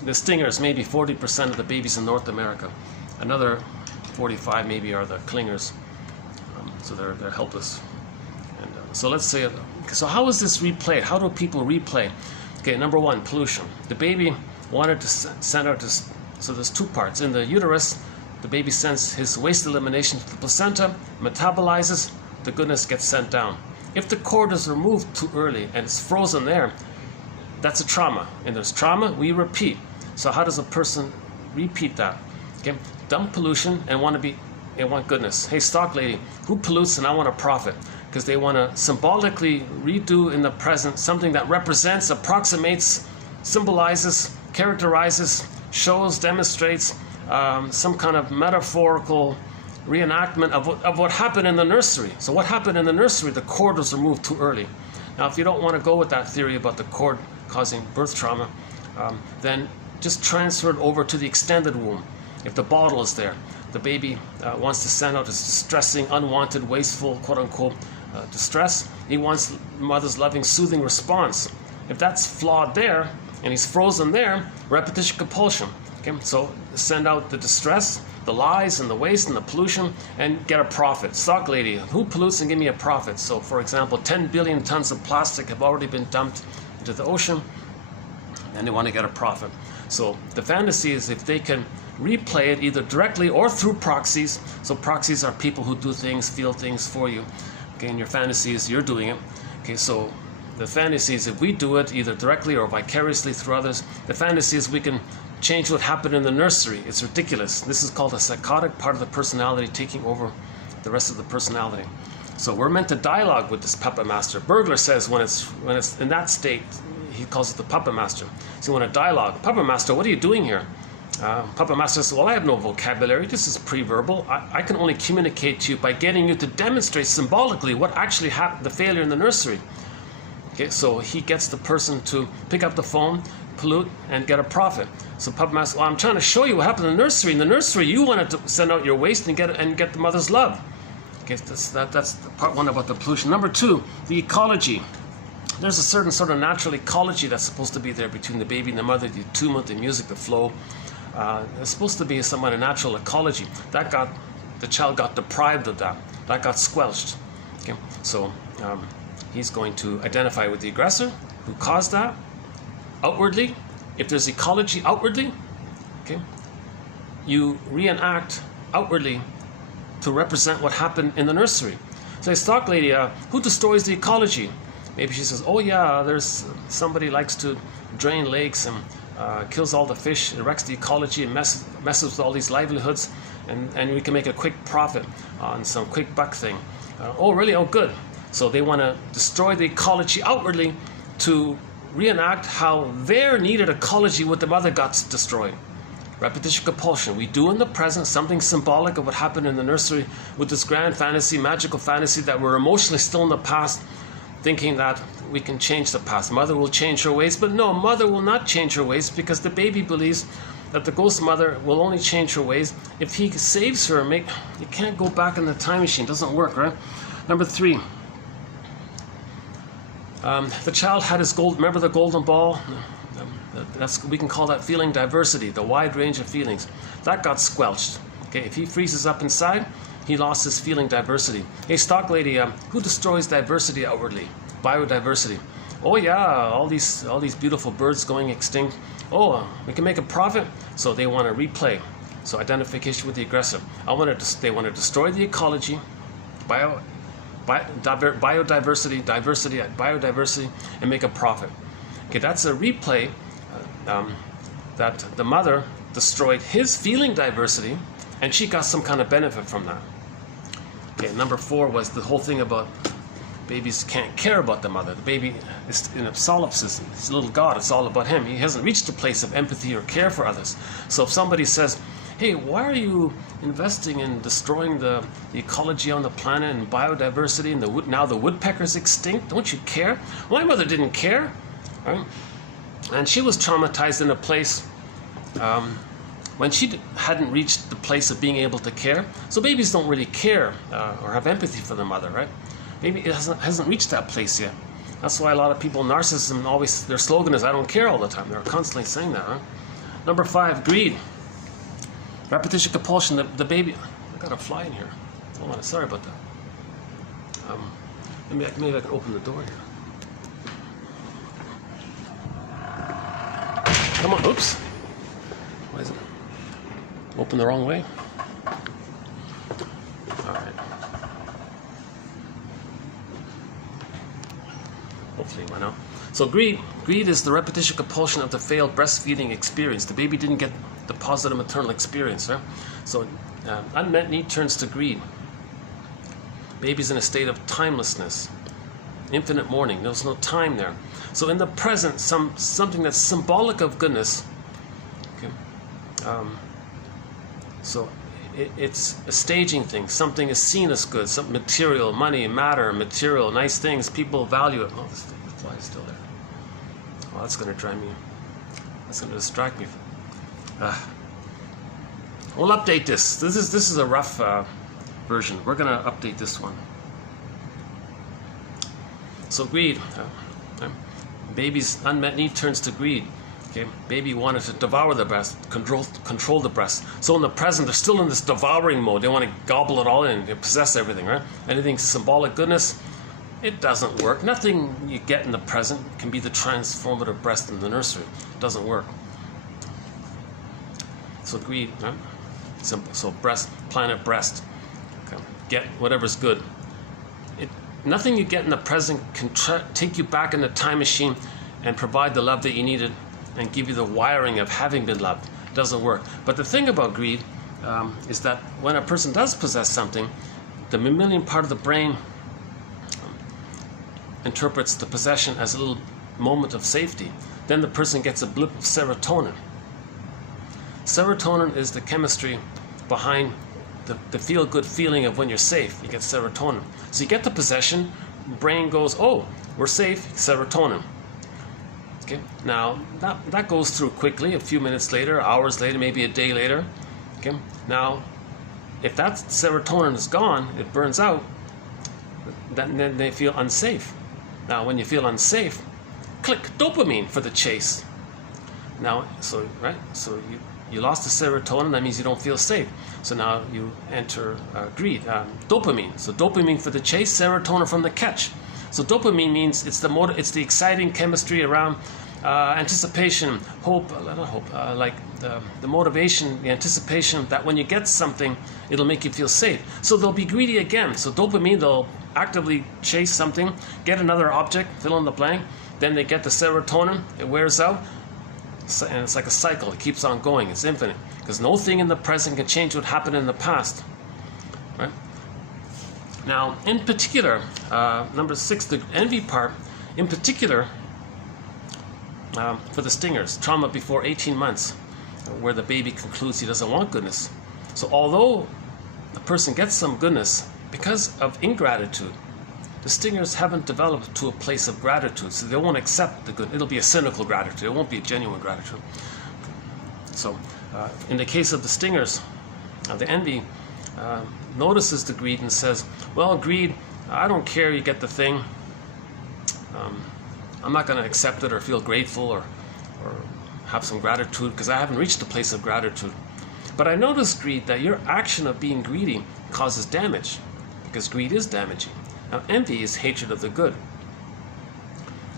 the stingers, maybe 40% of the babies in North America. Another 45 maybe are the clingers. So they're helpless. And so let's say, so how is this replayed? How do people replay? Okay, number one, pollution. The baby wanted to send out this, so there's two parts. In the uterus, the baby sends his waste elimination to the placenta, metabolizes, the goodness gets sent down. If the cord is removed too early and it's frozen there, that's a trauma. And there's trauma, we repeat. So how does a person repeat that? Okay, dump pollution and want goodness. Hey, stock lady, who pollutes and I want a profit? Because they want to symbolically redo in the present something that represents, approximates, symbolizes, characterizes, shows, demonstrates some kind of metaphorical reenactment of what happened in the nursery. So what happened in the nursery? The cord was removed too early. Now, if you don't want to go with that theory about the cord causing birth trauma, then just transfer it over to the extended womb. If the bottle is there, the baby wants to send out this distressing, unwanted, wasteful, quote-unquote, distress. He wants mother's loving, soothing response. If that's flawed there, and he's frozen there, repetition compulsion. Okay, so send out the distress, the lies, and the waste, and the pollution, and get a profit. Stock lady, who pollutes and give me a profit? So, for example, 10 billion tons of plastic have already been dumped into the ocean, and they want to get a profit. So the fantasy is if they can replay it either directly or through proxies. So proxies are people who do things, feel things for you. Okay, and your fantasy is you're doing it. Okay, so the fantasy is if we do it either directly or vicariously through others, the fantasy is we can change what happened in the nursery. It's ridiculous. This is called a psychotic part of the personality taking over the rest of the personality. So we're meant to dialogue with this puppet master. Burglar says when it's in that state, he calls it the puppet master. So you want to dialogue. Puppet master, what are you doing here? Puppet master says, well, I have no vocabulary. This is pre-verbal. I can only communicate to you by getting you to demonstrate symbolically what actually happened, the failure in the nursery. Okay, so he gets the person to pick up the phone, pollute, and get a profit. So puppet master, well, I'm trying to show you what happened in the nursery. In the nursery, you wanted to send out your waste and get the mother's love. Okay, that's part one about the pollution. Number two, the ecology. There's a certain sort of natural ecology that's supposed to be there between the baby and the mother, the attunement, the music, the flow. It's supposed to be somewhat a natural ecology. The child got deprived of that. That got squelched. Okay, so he's going to identify with the aggressor who caused that outwardly. If there's ecology outwardly, okay, you reenact outwardly to represent what happened in the nursery. So, stock lady, who destroys the ecology? Maybe she says, oh yeah, there's somebody likes to drain lakes and kills all the fish, it wrecks the ecology and messes with all these livelihoods, and we can make a quick profit on some quick buck thing. Oh really? Oh good. So they want to destroy the ecology outwardly to reenact how their needed ecology with the mother got destroyed. Repetition compulsion. We do in the present something symbolic of what happened in the nursery with this grand fantasy, magical fantasy that we're emotionally still in the past, thinking that we can change the past. Mother will change her ways, but no, mother will not change her ways, because the baby believes that the ghost mother will only change her ways if he saves her. You can't go back in the time machine. It doesn't work, right? Number 3. The child had his remember the golden ball? We can call that feeling diversity, the wide range of feelings. That got squelched. Okay, if he freezes up inside, he lost his feeling diversity. Hey, stock lady, who destroys diversity outwardly? Biodiversity. Oh yeah, all these beautiful birds going extinct. Oh, we can make a profit. So they want to replay. So identification with the aggressor. They want to destroy the ecology, biodiversity, biodiversity, and make a profit. Okay, that's a replay that the mother destroyed his feeling diversity, and she got some kind of benefit from that. Okay, number 4 was the whole thing about babies can't care about the mother. The baby is in a solipsism. He's a little god. It's all about him. He hasn't reached a place of empathy or care for others. So if somebody says, hey, why are you investing in destroying the ecology on the planet and biodiversity, and now the woodpecker's extinct? Don't you care? My mother didn't care, right? And she was traumatized in a place when she hadn't reached the place of being able to care. So babies don't really care or have empathy for the mother, right? Maybe it hasn't reached that place yet. That's why a lot of people, narcissism, always, their slogan is, I don't care all the time. They're constantly saying that, right? Number 5, greed. Repetition compulsion. The baby, I got a fly in here. Oh, I'm sorry about that. Maybe I can open the door here. Come on, oops. Why is it open the wrong way? All right. Hopefully it went out. So greed is the repetition compulsion of the failed breastfeeding experience. The baby didn't get the positive maternal experience, right? So unmet need turns to greed. Baby's in a state of timelessness, infinite mourning. There's no time there. So in the present, something that's symbolic of goodness. Okay. So it's a staging thing. Something is seen as good. Some material, money, matter, material, nice things. People value it. Oh, the fly is still there. Oh, that's going to drive me. That's going to distract me. We'll update this. This is a rough version. We're going to update this one. So greed. Baby's unmet need turns to greed. Okay, baby wanted to devour the breast, control the breast. So in the present, they're still in this devouring mode. They want to gobble it all in, they possess everything, right? Anything symbolic goodness, it doesn't work. Nothing you get in the present can be the transformative breast in the nursery. It doesn't work. So greed, right? Simple. So breast, planet breast. Okay. Get whatever's good. Nothing you get in the present can take you back in the time machine and provide the love that you needed and give you the wiring of having been loved. It doesn't work. But the thing about greed is that when a person does possess something, the mammalian part of the brain interprets the possession as a little moment of safety. Then the person gets a blip of serotonin. Serotonin is the chemistry behind the feel-good feeling of when you're safe. You get serotonin. So you get the possession, brain goes, oh, we're safe, serotonin. Okay. Now, that goes through quickly, a few minutes later, hours later, maybe a day later. Okay. Now, if that serotonin is gone, it burns out, then they feel unsafe. Now, when you feel unsafe, click dopamine for the chase. Now, so you lost the serotonin, that means you don't feel safe. So now you enter greed, dopamine. So dopamine for the chase, serotonin from the catch. So dopamine means it's the exciting chemistry around anticipation, hope, not hope, like the motivation, the anticipation that when you get something, it'll make you feel safe. So they'll be greedy again. So dopamine, they'll actively chase something, get another object, fill in the blank, then they get the serotonin, it wears out, and it's like a cycle. It keeps on going. It's infinite. Because no thing in the present can change what happened in the past. Right? Now, in particular, number 6, the envy part, in particular, for the stingers, trauma before 18 months. where the baby concludes he doesn't want goodness. So although the person gets some goodness, because of ingratitude, the stingers haven't developed to a place of gratitude, so they won't accept the good. It'll be a cynical gratitude. It won't be a genuine gratitude. So in the case of the stingers, the envy notices the greed and says, well, greed, I don't care you get the thing. I'm not going to accept it or feel grateful or have some gratitude because I haven't reached the place of gratitude. But I notice, greed, that your action of being greedy causes damage, because greed is damaging. Now, envy is hatred of the good.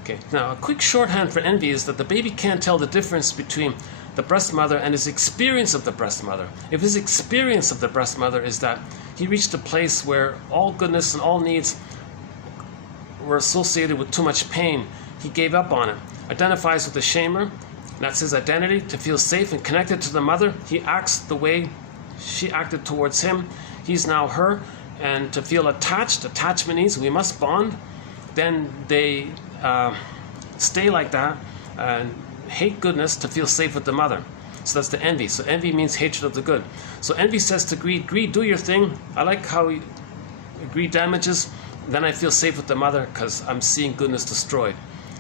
Okay. Now, a quick shorthand for envy is that the baby can't tell the difference between the breast mother and his experience of the breast mother. If his experience of the breast mother is that he reached a place where all goodness and all needs were associated with too much pain, he gave up on it. Identifies with the shamer, that's his identity, to feel safe and connected to the mother. He acts the way she acted towards him. He's now her. And to feel attached, attachment needs, we must bond. Then they stay like that and hate goodness to feel safe with the mother. So that's the envy. So envy means hatred of the good. So envy says to greed, greed, do your thing. I like how greed damages. Then I feel safe with the mother because I'm seeing goodness destroyed.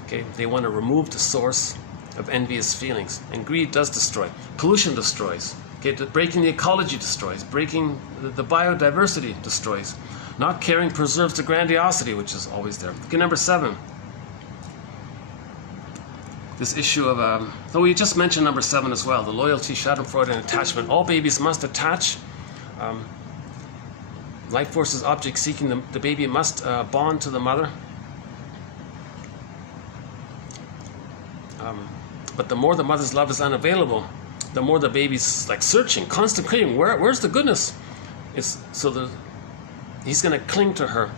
Okay, they want to remove the source of envious feelings. And greed does destroy. Pollution destroys. Okay, breaking the ecology destroys. Breaking the biodiversity destroys. Not caring preserves the grandiosity, which is always there. Okay, number 7. This issue of, so we just mentioned number 7 as well, the loyalty, schadenfreude, and attachment. All babies must attach. Life force is object seeking. The baby must bond to the mother. But the more the mother's love is unavailable, the more the baby's like searching, constant craving. Where's the goodness? He's going to cling to her,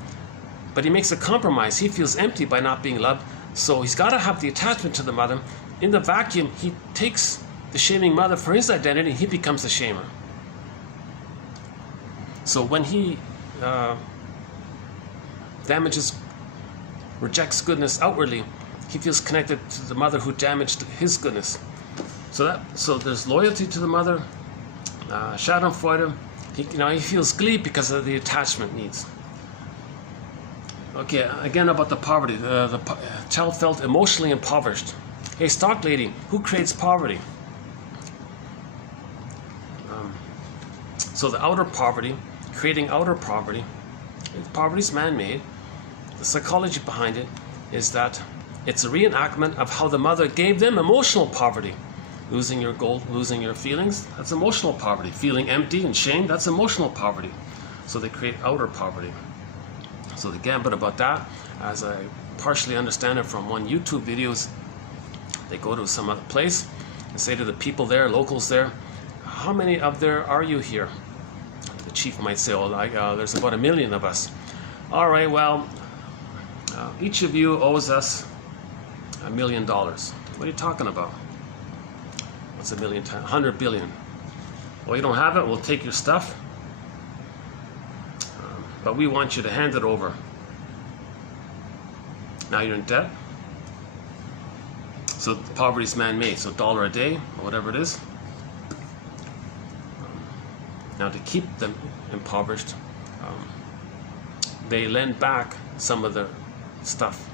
but he makes a compromise. He feels empty by not being loved, so he's got to have the attachment to the mother. In the vacuum, he takes the shaming mother for his identity. He becomes the shamer. So when he rejects goodness outwardly, he feels connected to the mother who damaged his goodness. So there's loyalty to the mother, schadenfreude. He feels glee because of the attachment needs. Okay, again about the poverty. The child felt emotionally impoverished. Hey, stock lady, who creates poverty? So the outer poverty, creating outer poverty. Poverty is man-made. The psychology behind it is that it's a reenactment of how the mother gave them emotional poverty. Losing your gold, losing your feelings, that's emotional poverty. Feeling empty and shame, that's emotional poverty. So they create outer poverty. So the gambit about that, as I partially understand it from one YouTube video, is they go to some other place and say to the people there, locals there, how many of there are you here? The chief might say, oh, there's about 1 million of us. All right, well, each of you owes us $1 million. What are you talking about? What's 1 million times? 100 billion. Well, you don't have it, we'll take your stuff. But we want you to hand it over. Now you're in debt. So poverty is man-made. So $1 a day, or whatever it is. Now to keep them impoverished, they lend back some of the stuff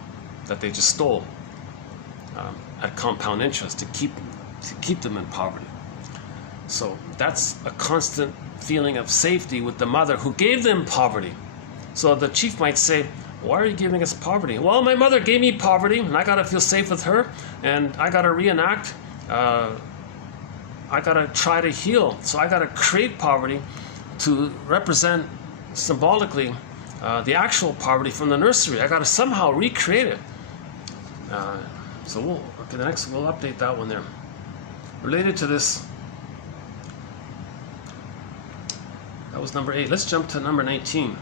that they just stole at compound interest to keep them in poverty. So that's a constant feeling of safety with the mother who gave them poverty. So the chief might say, why are you giving us poverty? Well, my mother gave me poverty and I gotta feel safe with her and I gotta reenact, I gotta try to heal. So I gotta create poverty to represent symbolically the actual poverty from the nursery. I gotta somehow recreate it. So we'll update that one there. Related to this, that was number 8. Let's jump to number 19.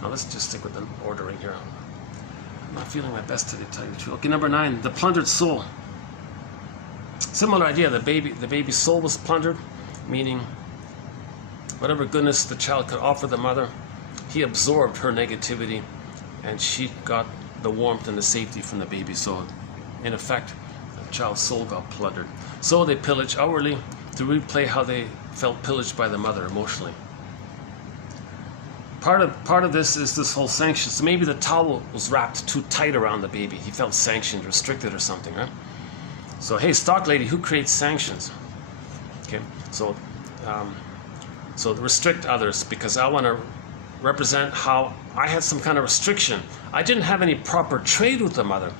Now let's just stick with the ordering here. I'm not feeling my best today, to tell you the truth. Okay, number 9, the plundered soul. Similar idea. The baby's soul was plundered, meaning whatever goodness the child could offer the mother, he absorbed her negativity, and she got the warmth and the safety from the baby. So, in effect, The child's soul got plundered. So they pillage outwardly to replay how they felt pillaged by the mother emotionally. Part of this is this whole sanction. So maybe the towel was wrapped too tight around the baby. He felt sanctioned, restricted or something, right? So, hey, stock lady, who creates sanctions? Okay, so restrict others, because I want to represent how I had some kind of restriction. I didn't have any proper trade with the mother.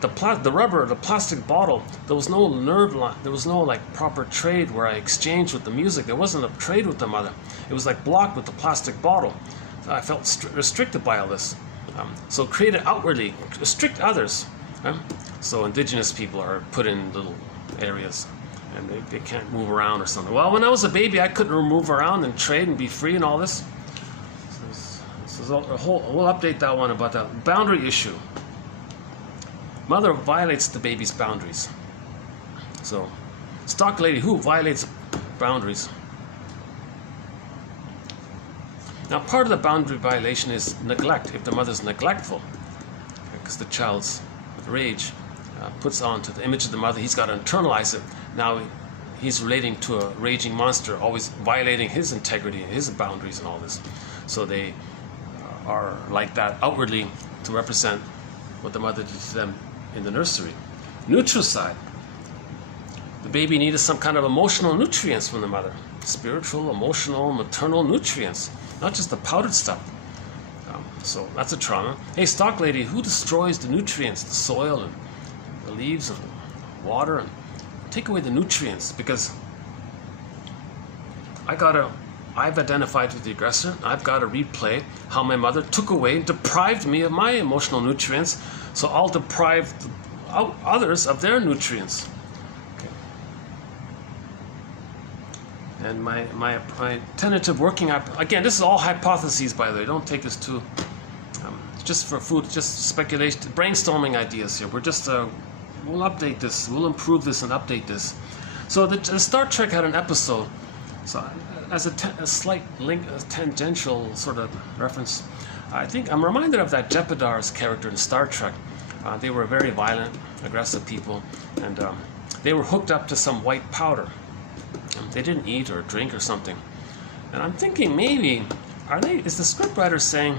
The rubber, the plastic bottle, there was no nerve line, there was no like proper trade where I exchanged with the music. There wasn't a trade with the mother. It was like blocked with the plastic bottle. So I felt restricted by all this. So create it outwardly, restrict others. So indigenous people are put in little areas and they can't move around or something. Well, when I was a baby, I couldn't move around and trade and be free and all this. So we'll update that one about that. Boundary issue. Mother violates the baby's boundaries. So, stock lady, who violates boundaries? Now, part of the boundary violation is neglect. If the mother's neglectful, because the child's rage puts on to the image of the mother, he's got to internalize it. Now, he's relating to a raging monster, always violating his integrity and his boundaries and all this. So they are like that outwardly to represent what the mother did to them in the nursery. Neutral side. The baby needed some kind of emotional nutrients from the mother. Spiritual, emotional, maternal nutrients. Not just the powdered stuff. So that's a trauma. Hey, stock lady, who destroys the nutrients? The soil and the leaves and water, and take away the nutrients, because I've identified with the aggressor. I've got to replay how my mother took away and deprived me of my emotional nutrients. So I'll deprive others of their nutrients. Okay. And my tentative working up, again, this is all hypotheses, by the way. Don't take this too, just for food, just speculation, brainstorming ideas here. We're just, we'll update this, we'll improve this and update this. So the Star Trek had an episode, so as a slight link, a tangential sort of reference, I think I'm reminded of that Jeopardar's character in Star Trek. They were very violent, aggressive people, and they were hooked up to some white powder. They didn't eat or drink or something. And I'm thinking maybe, is the scriptwriter saying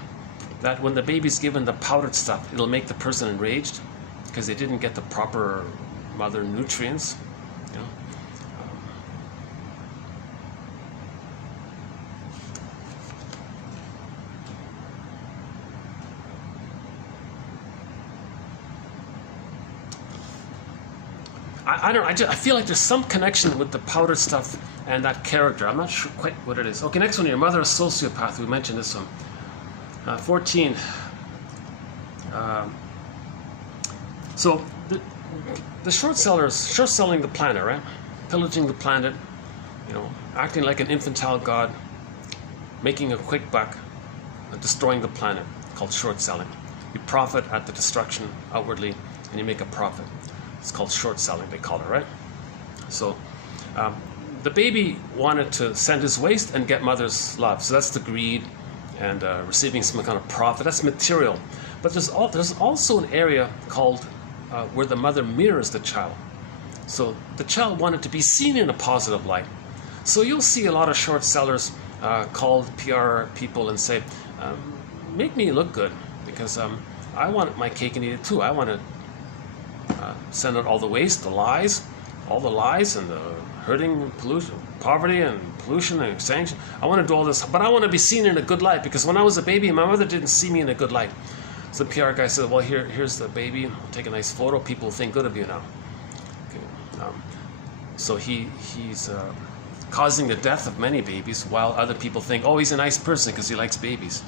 that when the baby's given the powdered stuff, it'll make the person enraged because they didn't get the proper mother nutrients? You know? I don't know, I feel like there's some connection with the powdered stuff and that character. I'm not sure quite what it is. Okay, next one here. Mother a sociopath. We mentioned this one. 14. So the short selling the planet, right? Pillaging the planet, you know, acting like an infantile god, making a quick buck, destroying the planet, called short selling. You profit at the destruction outwardly, and you make a profit. It's called short selling, they call it, right? So the baby wanted to send his waste and get mother's love. So that's the greed and receiving some kind of profit. That's material. But there's also an area called where the mother mirrors the child. So the child wanted to be seen in a positive light. So you'll see a lot of short sellers called PR people and say, make me look good, because I want my cake and eat it too. I want to send out all the waste, all the lies and the hurting, pollution, poverty and pollution and sanction. I want to do all this, but I want to be seen in a good light, because when I was a baby, my mother didn't see me in a good light. So the PR guy said, well, here's the baby. I'll take a nice photo. People think good of you now. Okay. So he's causing the death of many babies, while other people think, oh, he's a nice person because he likes babies.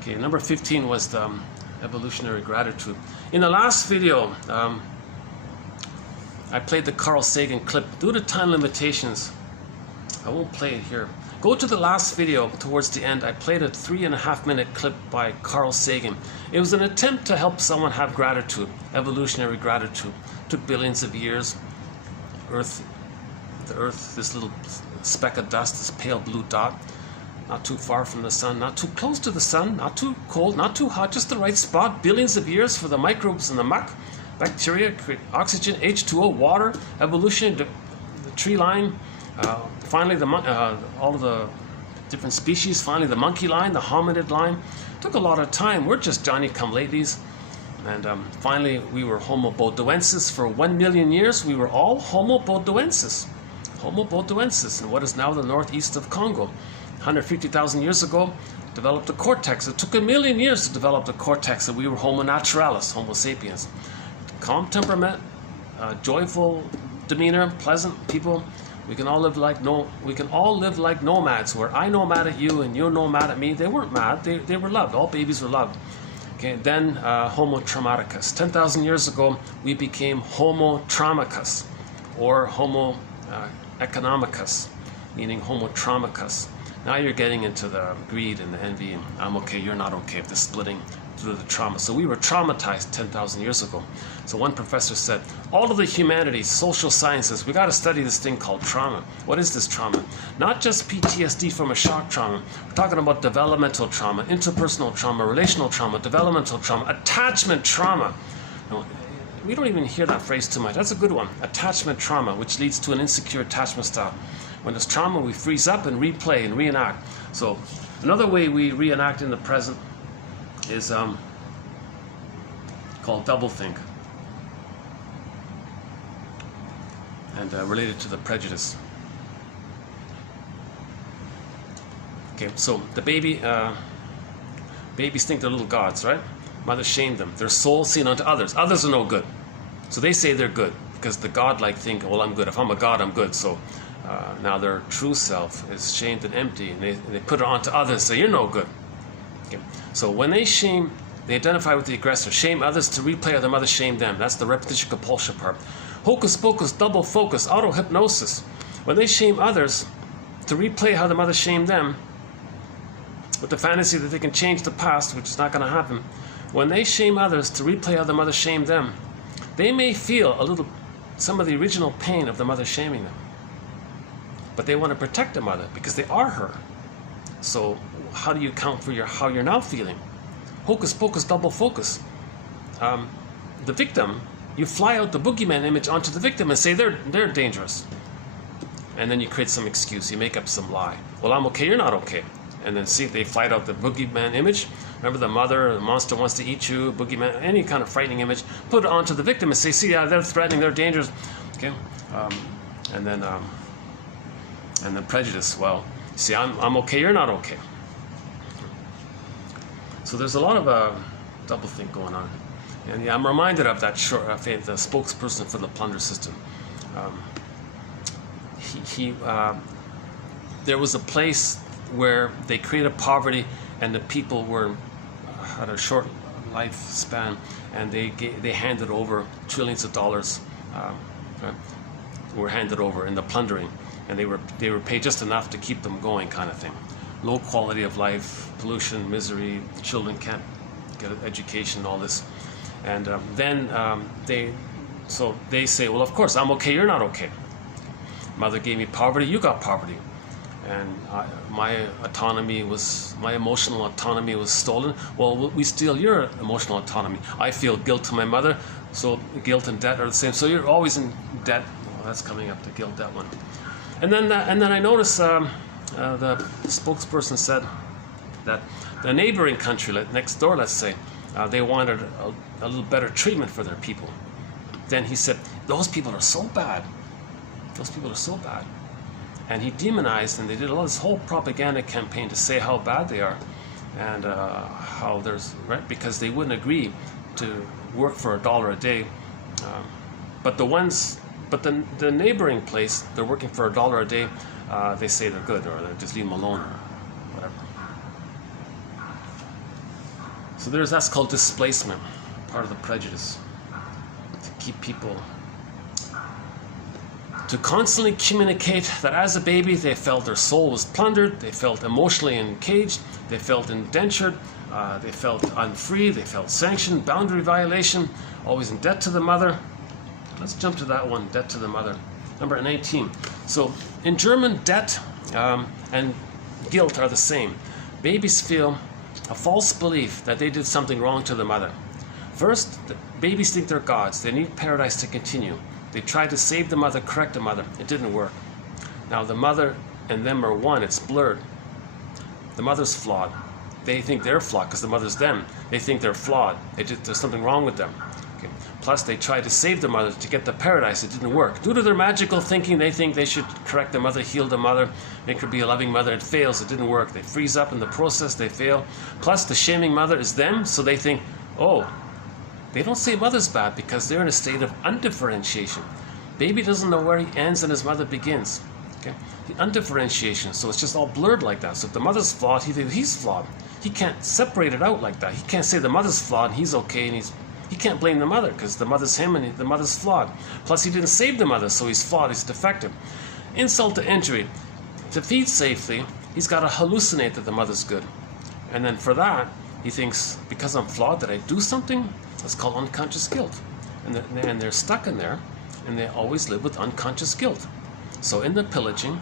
Okay, number 15 was the evolutionary gratitude. In the last video, I played the Carl Sagan clip. Due to time limitations, I won't play it here. Go to the last video towards the end. I played a 3.5-minute clip by Carl Sagan. It was an attempt to help someone have gratitude, evolutionary gratitude. It took billions of years. The Earth, this little speck of dust, this pale blue dot, not too far from the sun, not too close to the sun, not too cold, not too hot, just the right spot. Billions of years for the microbes in the muck, bacteria, create oxygen, H2O, water, evolution, the tree line, finally all of the different species, finally the monkey line, the hominid line. Took a lot of time. We're just Johnny-come-latelys. And finally, we were Homo bodoensis. For 1 million years, we were all Homo bodoensis. Homo bodoensis, in what is now the northeast of Congo. 150,000 years ago, developed the cortex. It took 1 million years to develop the cortex, and we were Homo naturalis, Homo sapiens. Calm temperament, joyful demeanor, pleasant people. We can all live like nomads, where I know mad at you and you're no mad at me. They weren't mad. They were loved. All babies were loved. Okay, then Homo traumaticus. 10,000 years ago, we became Homo traumicus, or Homo economicus, meaning Homo traumicus. Now you're getting into the greed and the envy, and I'm okay, you're not okay, the splitting through the trauma. So we were traumatized 10,000 years ago. So one professor said, all of the humanities, social sciences, we got to study this thing called trauma. What is this trauma? Not just PTSD from a shock trauma. We're talking about developmental trauma, interpersonal trauma, relational trauma, developmental trauma, attachment trauma. Now, we don't even hear that phrase too much. That's a good one. Attachment trauma, which leads to an insecure attachment style. When there's trauma, we freeze up and replay and reenact. So another way we reenact in the present is called doublethink, and related to the prejudice. Okay, so the babies think they're little gods, right? Mothers shame them. Their soul seen unto others. Others are no good. So they say they're good because the godlike think, well, I'm good. If I'm a god, I'm good. So now their true self is shamed and empty, and they put it onto others, say, you're no good. Okay. So when they shame, they identify with the aggressor. Shame others to replay how the mother shamed them. That's the repetition compulsion part. Hocus pocus, double focus, auto-hypnosis. When they shame others to replay how the mother shamed them, with the fantasy that they can change the past, which is not going to happen. When they shame others to replay how the mother shamed them, they may feel some of the original pain of the mother shaming them. But they want to protect the mother because they are her. So how do you account for how you're now feeling? Hocus pocus, double focus. The victim, you fly out the boogeyman image onto the victim and say they're dangerous. And then you create some excuse, you make up some lie. Well, I'm okay, you're not okay. And then see, they flight out the boogeyman image. Remember the mother, the monster wants to eat you, boogeyman, any kind of frightening image. Put it onto the victim and say, see, yeah, they're threatening, they're dangerous. Okay, and then prejudice. Well, see, I'm okay, you're not okay. So there's a lot of doublethink going on. And yeah, I'm reminded of that the spokesperson for the plunder system. There was a place where they created poverty, and the people had a short lifespan, and they handed over trillions of dollars. Were handed over in the plundering, and they were paid just enough to keep them going, kind of thing. Low quality of life, pollution, misery. Children can't get an education, all this, and then they say, well, of course I'm okay, you're not okay. Mother gave me poverty, you got poverty. And my emotional autonomy was stolen. Well, we steal your emotional autonomy. I feel guilt to my mother, so guilt and debt are the same. So you're always in debt. Well, that's coming up, the guilt, debt one. And then I noticed the spokesperson said that the neighboring country, next door, let's say, they wanted a little better treatment for their people. Then he said, those people are so bad. Those people are so bad. And he demonized, and they did this whole propaganda campaign to say how bad they are, and how right, because they wouldn't agree to work for $1 a day. But the neighboring place, they're working for $1 a day. They say they're good, or they just leave them alone, or whatever. So that's called displacement, part of the prejudice, to keep people. To constantly communicate that as a baby they felt their soul was plundered, they felt emotionally encaged, they felt indentured, they felt unfree, they felt sanctioned, boundary violation, always in debt to the mother. Let's jump to that one, debt to the mother. Number 19. So in German, debt and guilt are the same. Babies feel a false belief that they did something wrong to the mother. First, the babies think they're gods. They need paradise to continue. They try to save the mother, correct the mother. It didn't work. Now the mother and them are one. It's blurred. The mother's flawed. They think they're flawed because the mother's them. They think they're flawed. There's something wrong with them. Okay. Plus, they try to save the mother to get the paradise. It didn't work. Due to their magical thinking, they think they should correct the mother, heal the mother, make her be a loving mother. It fails. It didn't work. They freeze up in the process. They fail. Plus, the shaming mother is them, so they think, oh, they don't say mother's bad because they're in a state of undifferentiation. Baby doesn't know where he ends and his mother begins. Okay? The undifferentiation, so it's just all blurred like that. So if the mother's flawed, he thinks he's flawed. He can't separate it out like that. He can't say the mother's flawed and he's okay, and he can't blame the mother because the mother's him and the mother's flawed. Plus, he didn't save the mother, so he's flawed, he's defective. Insult to injury. To feed safely, he's got to hallucinate that the mother's good. And then for that, he thinks, because I'm flawed, did I do something? That's called unconscious guilt. And they're stuck in there, and they always live with unconscious guilt. So in the pillaging,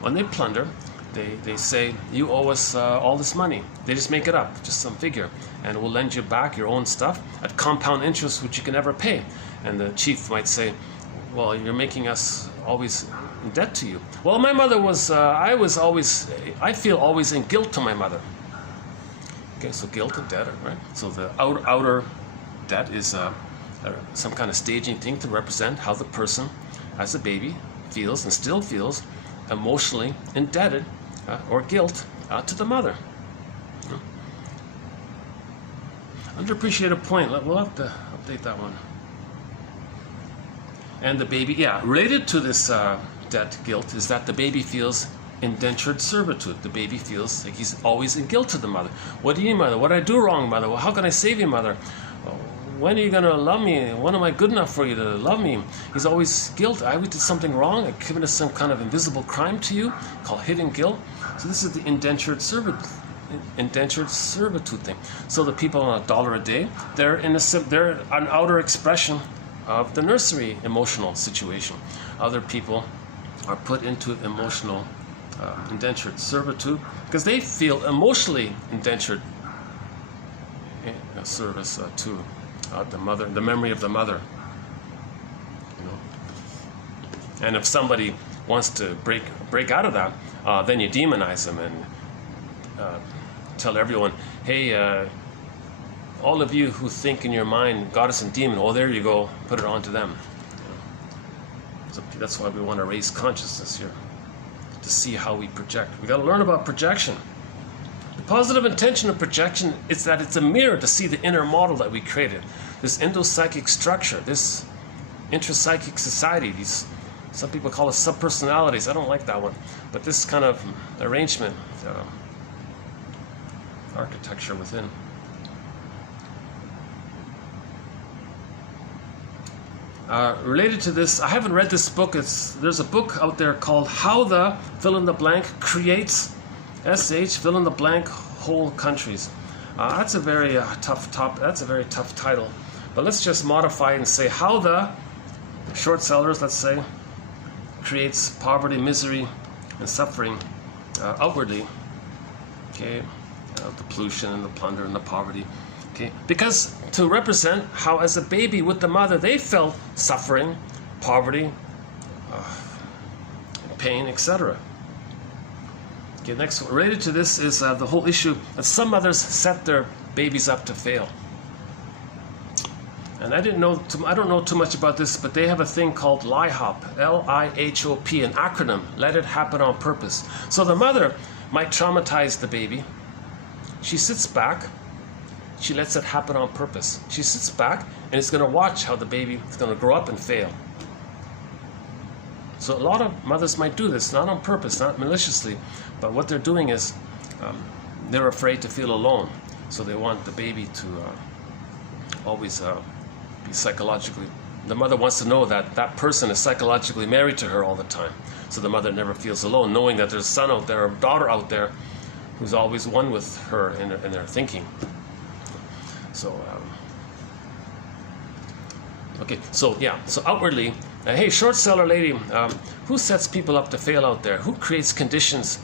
when they plunder, they say, you owe us all this money. They just make it up, just some figure, and we'll lend you back your own stuff at compound interest, which you can never pay. And the chief might say, well, you're making us always in debt to you. Well, my mother was, I feel always in guilt to my mother. Okay, so guilt and debt, right? So the outer debt is some kind of staging thing to represent how the person, as a baby, feels and still feels emotionally indebted or guilt to the mother. Underappreciated point. We'll have to update that one. And the baby, related to this debt guilt is that the baby feels indentured servitude. The baby feels like he's always in guilt to the mother. What do you mean, mother? What did I do wrong, mother? Well, how can I save you, mother? When are you going to love me? When am I good enough for you to love me? He's always guilt. I did something wrong. I've committed some kind of invisible crime to you called hidden guilt. So this is the indentured servitude thing. So the people on $1 a day, they're an outer expression of the nursery emotional situation. Other people are put into emotional indentured servitude because they feel emotionally indentured service to the mother, the memory of the mother. You know? And if somebody wants to break out of that, then you demonize them and tell everyone, hey, all of you who think in your mind goddess and demon, oh, there you go, put it on to them. You know? So that's why we want to raise consciousness here, to see how we project. We got to learn about projection. The positive intention of projection is that it's a mirror to see the inner model that we created. This endopsychic structure, this intrapsychic society, some people call it subpersonalities. I don't like that one. But this kind of arrangement, architecture within. Related to this, I haven't read this book. There's a book out there called How the Fill in the Blank Creates SH Fill in the Blank Whole Countries. That's a very tough title. But let's just modify it and say how the short sellers, let's say, creates poverty, misery, and suffering outwardly. Okay, the pollution and the plunder and the poverty. Okay, because to represent how as a baby with the mother they felt suffering, poverty, pain, etc. Okay, next one. Related to this is the whole issue that some mothers set their babies up to fail. And I don't know too much about this, but they have a thing called LIHOP, L-I-H-O-P, an acronym, Let It Happen on Purpose. So the mother might traumatize the baby. She sits back, she lets it happen on purpose. She sits back and is going to watch how the baby is going to grow up and fail. So a lot of mothers might do this, not on purpose, not maliciously, but what they're doing is they're afraid to feel alone. So they want the baby to always be psychologically, the mother wants to know that that person is psychologically married to her all the time. So the mother never feels alone, knowing that there's a son out there, or daughter out there, who's always one with her in their thinking. So, okay, so yeah, so outwardly, hey, short seller lady, who sets people up to fail out there? Who creates conditions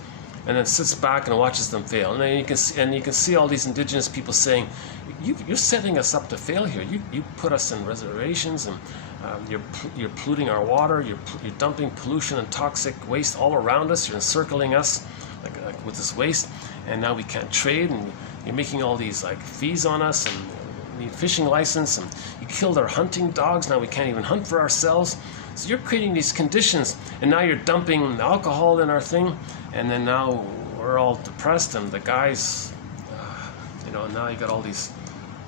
and then sits back and watches them fail. And then you can see all these indigenous people saying, you're setting us up to fail here. You put us in reservations, and you're polluting our water. You're dumping pollution and toxic waste all around us. You're encircling us like with this waste, and now we can't trade. And you're making all these like fees on us, and we need fishing license. And you killed our hunting dogs. Now we can't even hunt for ourselves. So you're creating these conditions, and now you're dumping alcohol in our thing, and then now we're all depressed, and the guys, now you got all these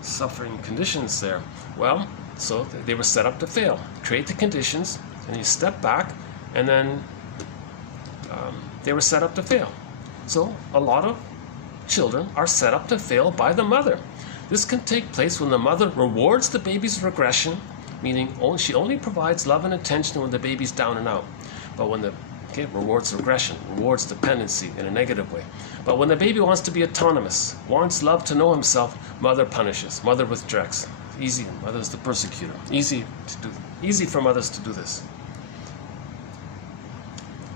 suffering conditions there. Well, so they were set up to fail. Create the conditions, and you step back, and then they were set up to fail. So a lot of children are set up to fail by the mother. This can take place when the mother rewards the baby's regression, meaning she only provides love and attention when the baby's down and out. But when rewards regression, rewards dependency in a negative way. But when the baby wants to be autonomous, wants love to know himself, mother punishes, mother withdraws. Easy, mother's the persecutor. Easy for mothers to do this.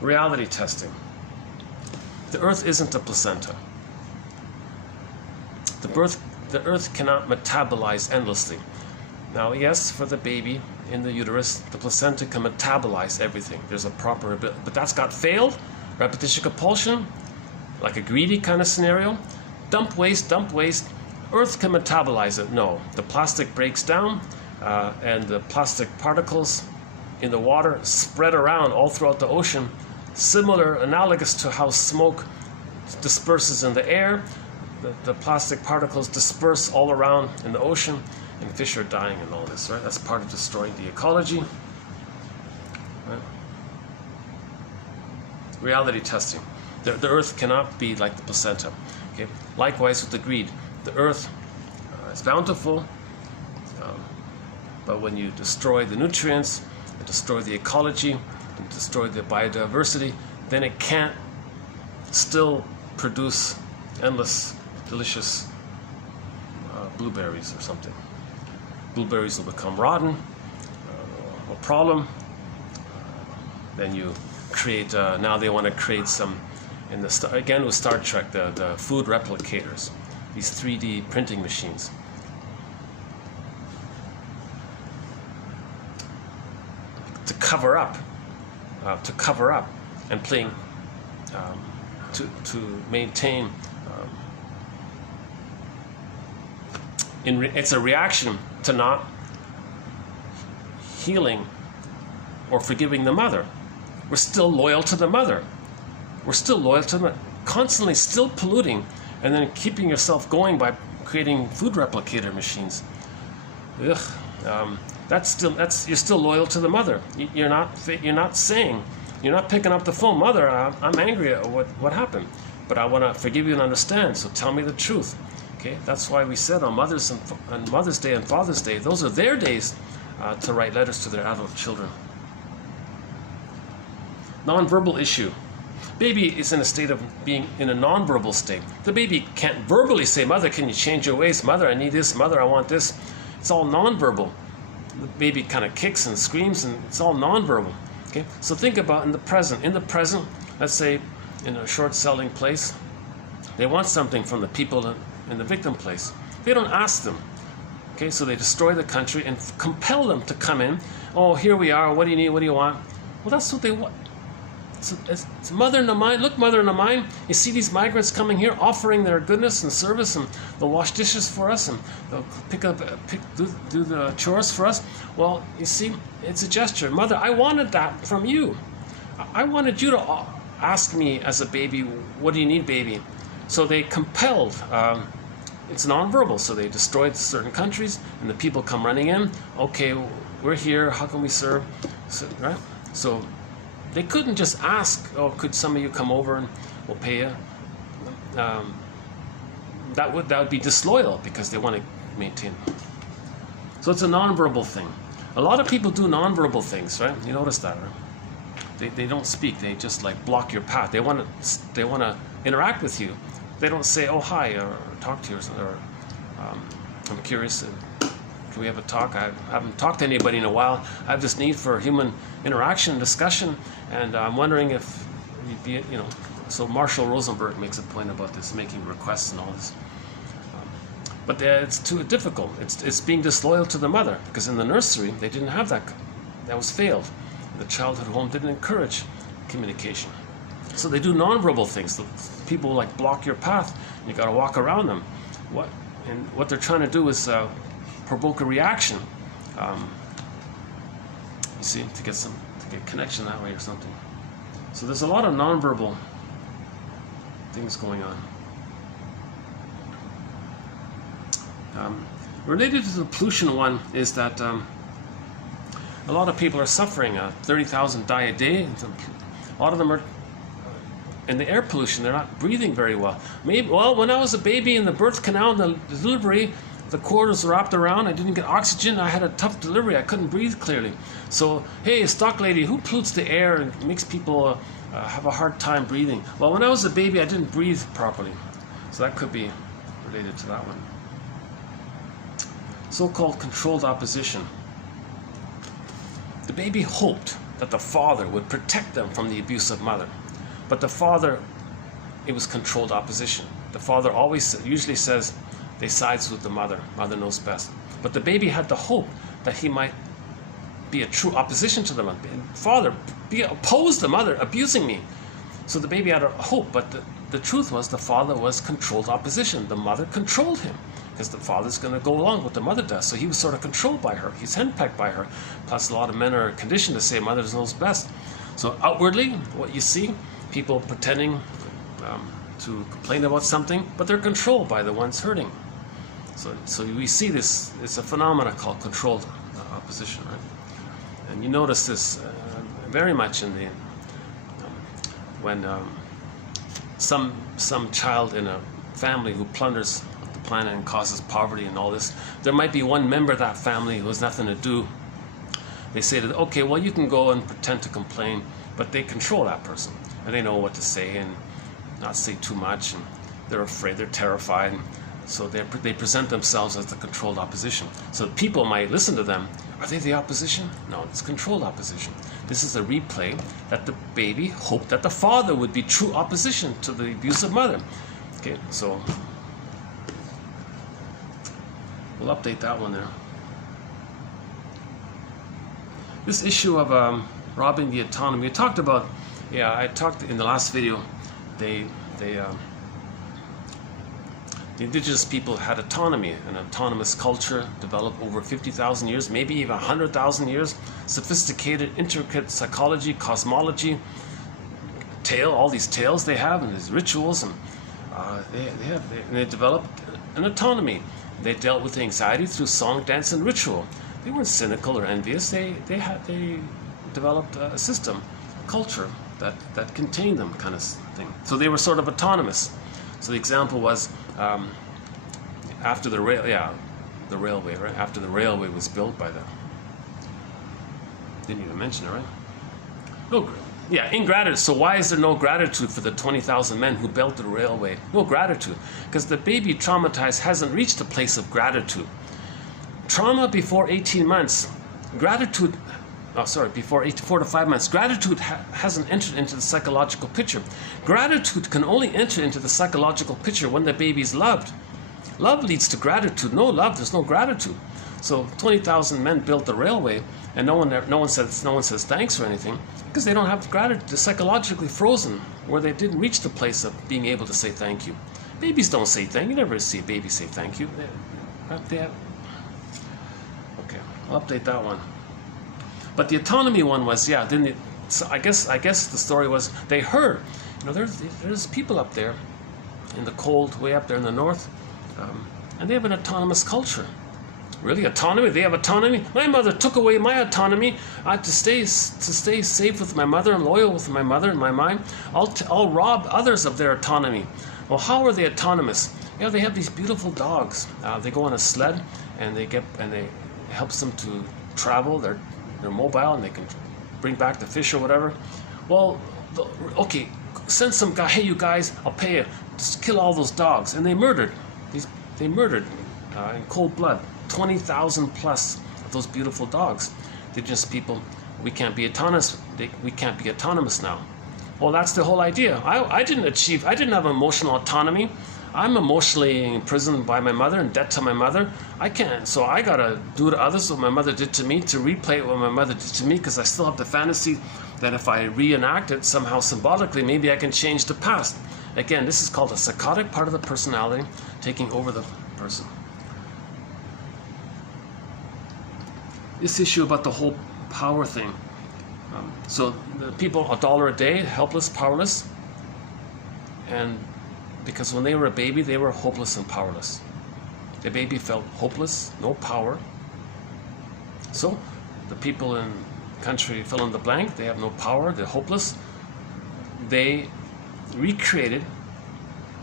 Reality testing. The earth isn't a placenta. The earth cannot metabolize endlessly. Now, yes, for the baby in the uterus, the placenta can metabolize everything. There's a proper ability, but that's got failed. Repetition compulsion, like a greedy kind of scenario. Dump waste. Earth can metabolize it. No, the plastic breaks down, and the plastic particles in the water spread around all throughout the ocean. Similar, analogous to how smoke disperses in the air. The plastic particles disperse all around in the ocean, and fish are dying and all this, right? That's part of destroying the ecology. Right? Reality testing. The earth cannot be like the placenta. Okay? Likewise with the greed. The earth is bountiful, but when you destroy the nutrients, and destroy the ecology, and destroy the biodiversity, then it can't still produce endless, delicious blueberries or something. Blueberries will become rotten, a problem. Then you create, now they want to create some, again with Star Trek, the food replicators, these 3D printing machines. To cover up and playing, to maintain, it's a reaction to not healing or forgiving the mother. We're still loyal to the mother. We're still loyal to them, constantly still polluting, and then keeping yourself going by creating food replicator machines. Ugh. You're still loyal to the mother. You're not picking up the phone. Mother, I'm angry at what happened, but I want to forgive you and understand. So tell me the truth. Okay, that's why we said on Mother's Day and Father's Day, those are their days to write letters to their adult children. Nonverbal issue. Baby is in a state of being in a nonverbal state. The baby can't verbally say, "Mother, can you change your ways? Mother, I need this. Mother, I want this." It's all nonverbal. The baby kind of kicks and screams, and it's all nonverbal. Okay, so think about in the present. In the present, let's say in a short-selling place, they want something from the people in the victim place. They don't ask them. Okay, so they destroy the country and compel them to come in. Oh, here we are. What do you need? What do you want? Well, that's what they want. It's mother in the mind. Look, mother in the mind. You see these migrants coming here, offering their goodness and service, and they'll wash dishes for us, and they'll do the chores for us. Well, you see, it's a gesture. Mother, I wanted that from you. I wanted you to ask me as a baby, "What do you need, baby?" So they compelled. It's nonverbal. So they destroyed certain countries, and the people come running in. Okay, we're here. How can we serve? So, right? So they couldn't just ask, "Oh, could some of you come over and we'll pay you?" That would be disloyal because they want to maintain. So it's a nonverbal thing. A lot of people do nonverbal things, right? You notice that, right? They don't speak. They just like block your path. They want to interact with you. They don't say, "Oh, hi," or talk to you, or "I'm curious. Can we have a talk? I haven't talked to anybody in a while. I have this need for human interaction, discussion, and I'm wondering if you'd be, So Marshall Rosenberg makes a point about this, making requests and all this. But it's too difficult. It's being disloyal to the mother, because in the nursery they didn't have that. That was failed. The childhood home didn't encourage communication. So they do nonverbal things. People like block your path. You got to walk around them. What they're trying to do is provoke a reaction. You see, to get connection that way or something. So there's a lot of nonverbal things going on. Related to the pollution one is that a lot of people are suffering. 30,000 die a day. A lot of them are in the air pollution. They're not breathing very well. When I was a baby in the birth canal and the delivery, the cord was wrapped around. I didn't get oxygen. I had a tough delivery. I couldn't breathe clearly. So, hey, stock lady, who pollutes the air and makes people have a hard time breathing? Well, when I was a baby, I didn't breathe properly. So that could be related to that one. So-called controlled opposition. The baby hoped that the father would protect them from the abusive mother. But the father, it was controlled opposition. The father usually says they sides with the mother. Mother knows best. But the baby had the hope that he might be a true opposition to the mother. Father, oppose the mother abusing me. So the baby had a hope, but the truth was the father was controlled opposition. The mother controlled him, because the father's going to go along with what the mother does. So he was sort of controlled by her. He's henpecked by her. Plus, a lot of men are conditioned to say mother knows best. So outwardly, what you see, people pretending to complain about something, but they're controlled by the ones hurting. So we see this. It's a phenomenon called controlled opposition, right? And you notice this very much in the when some child in a family who plunders the planet and causes poverty and all this, there might be one member of that family who has nothing to do. They say that, okay, well, you can go and pretend to complain, but they control that person, and they know what to say and not say too much, and they're afraid, they're terrified, so they present themselves as the controlled opposition. So people might listen to them. Are they the opposition? No, it's controlled opposition. This is a replay that the baby hoped that the father would be true opposition to the abusive mother. Okay, so we'll update that one there. This issue of robbing the autonomy, we talked about, I talked in the last video, the indigenous people had autonomy, an autonomous culture developed over 50,000 years, maybe even 100,000 years, sophisticated, intricate psychology, cosmology, all these tales they have, and these rituals, and they developed an autonomy. They dealt with anxiety through song, dance, and ritual. They weren't cynical or envious. They developed a system, a culture that contained them, kind of thing. So they were sort of autonomous. So the example was after the railway, right? After the railway was built by them. Didn't even mention it, right? No, ingratitude. So why is there no gratitude for the 20,000 men who built the railway? No gratitude, because the baby traumatized hasn't reached a place of gratitude. Trauma before 18 months, gratitude. Before 4 to 5 months, gratitude hasn't entered into the psychological picture. Gratitude can only enter into the psychological picture when the baby's loved. Love leads to gratitude. No love, there's no gratitude. So 20,000 men built the railway, and no one says thanks or anything, because they don't have gratitude. They're psychologically frozen, where they didn't reach the place of being able to say thank you. Babies don't say thank you. You never see a baby say thank you. Okay, I'll update that one. But the autonomy one was, so I guess the story was they heard, there's people up there in the cold, way up there in the north, and they have an autonomous culture. Really, autonomy? They have autonomy? My mother took away my autonomy. I had to stay safe with my mother and loyal with my mother in my mind. I'll rob others of their autonomy. Well, how are they autonomous? They have these beautiful dogs. They go on a sled, and they helps them to travel. They're mobile, and they can bring back the fish or whatever. Well, okay, send some guy. Hey, you guys, I'll pay you. Just kill all those dogs. And they murdered in cold blood 20,000 plus of those beautiful dogs. Indigenous people, we can't be autonomous. We can't be autonomous now. Well, that's the whole idea. I didn't have emotional autonomy. I'm emotionally imprisoned by my mother, in debt to my mother. I can't, so I gotta do to others what my mother did to me, to replay what my mother did to me, because I still have the fantasy that if I reenact it somehow symbolically, maybe I can change the past. Again, this is called a psychotic part of the personality taking over the person. This issue about the whole power thing. So the people, $1 a day, helpless, powerless, and because when they were a baby, they were hopeless and powerless. The baby felt hopeless, no power. So the people in country fill in the blank, they have no power, they're hopeless. They recreated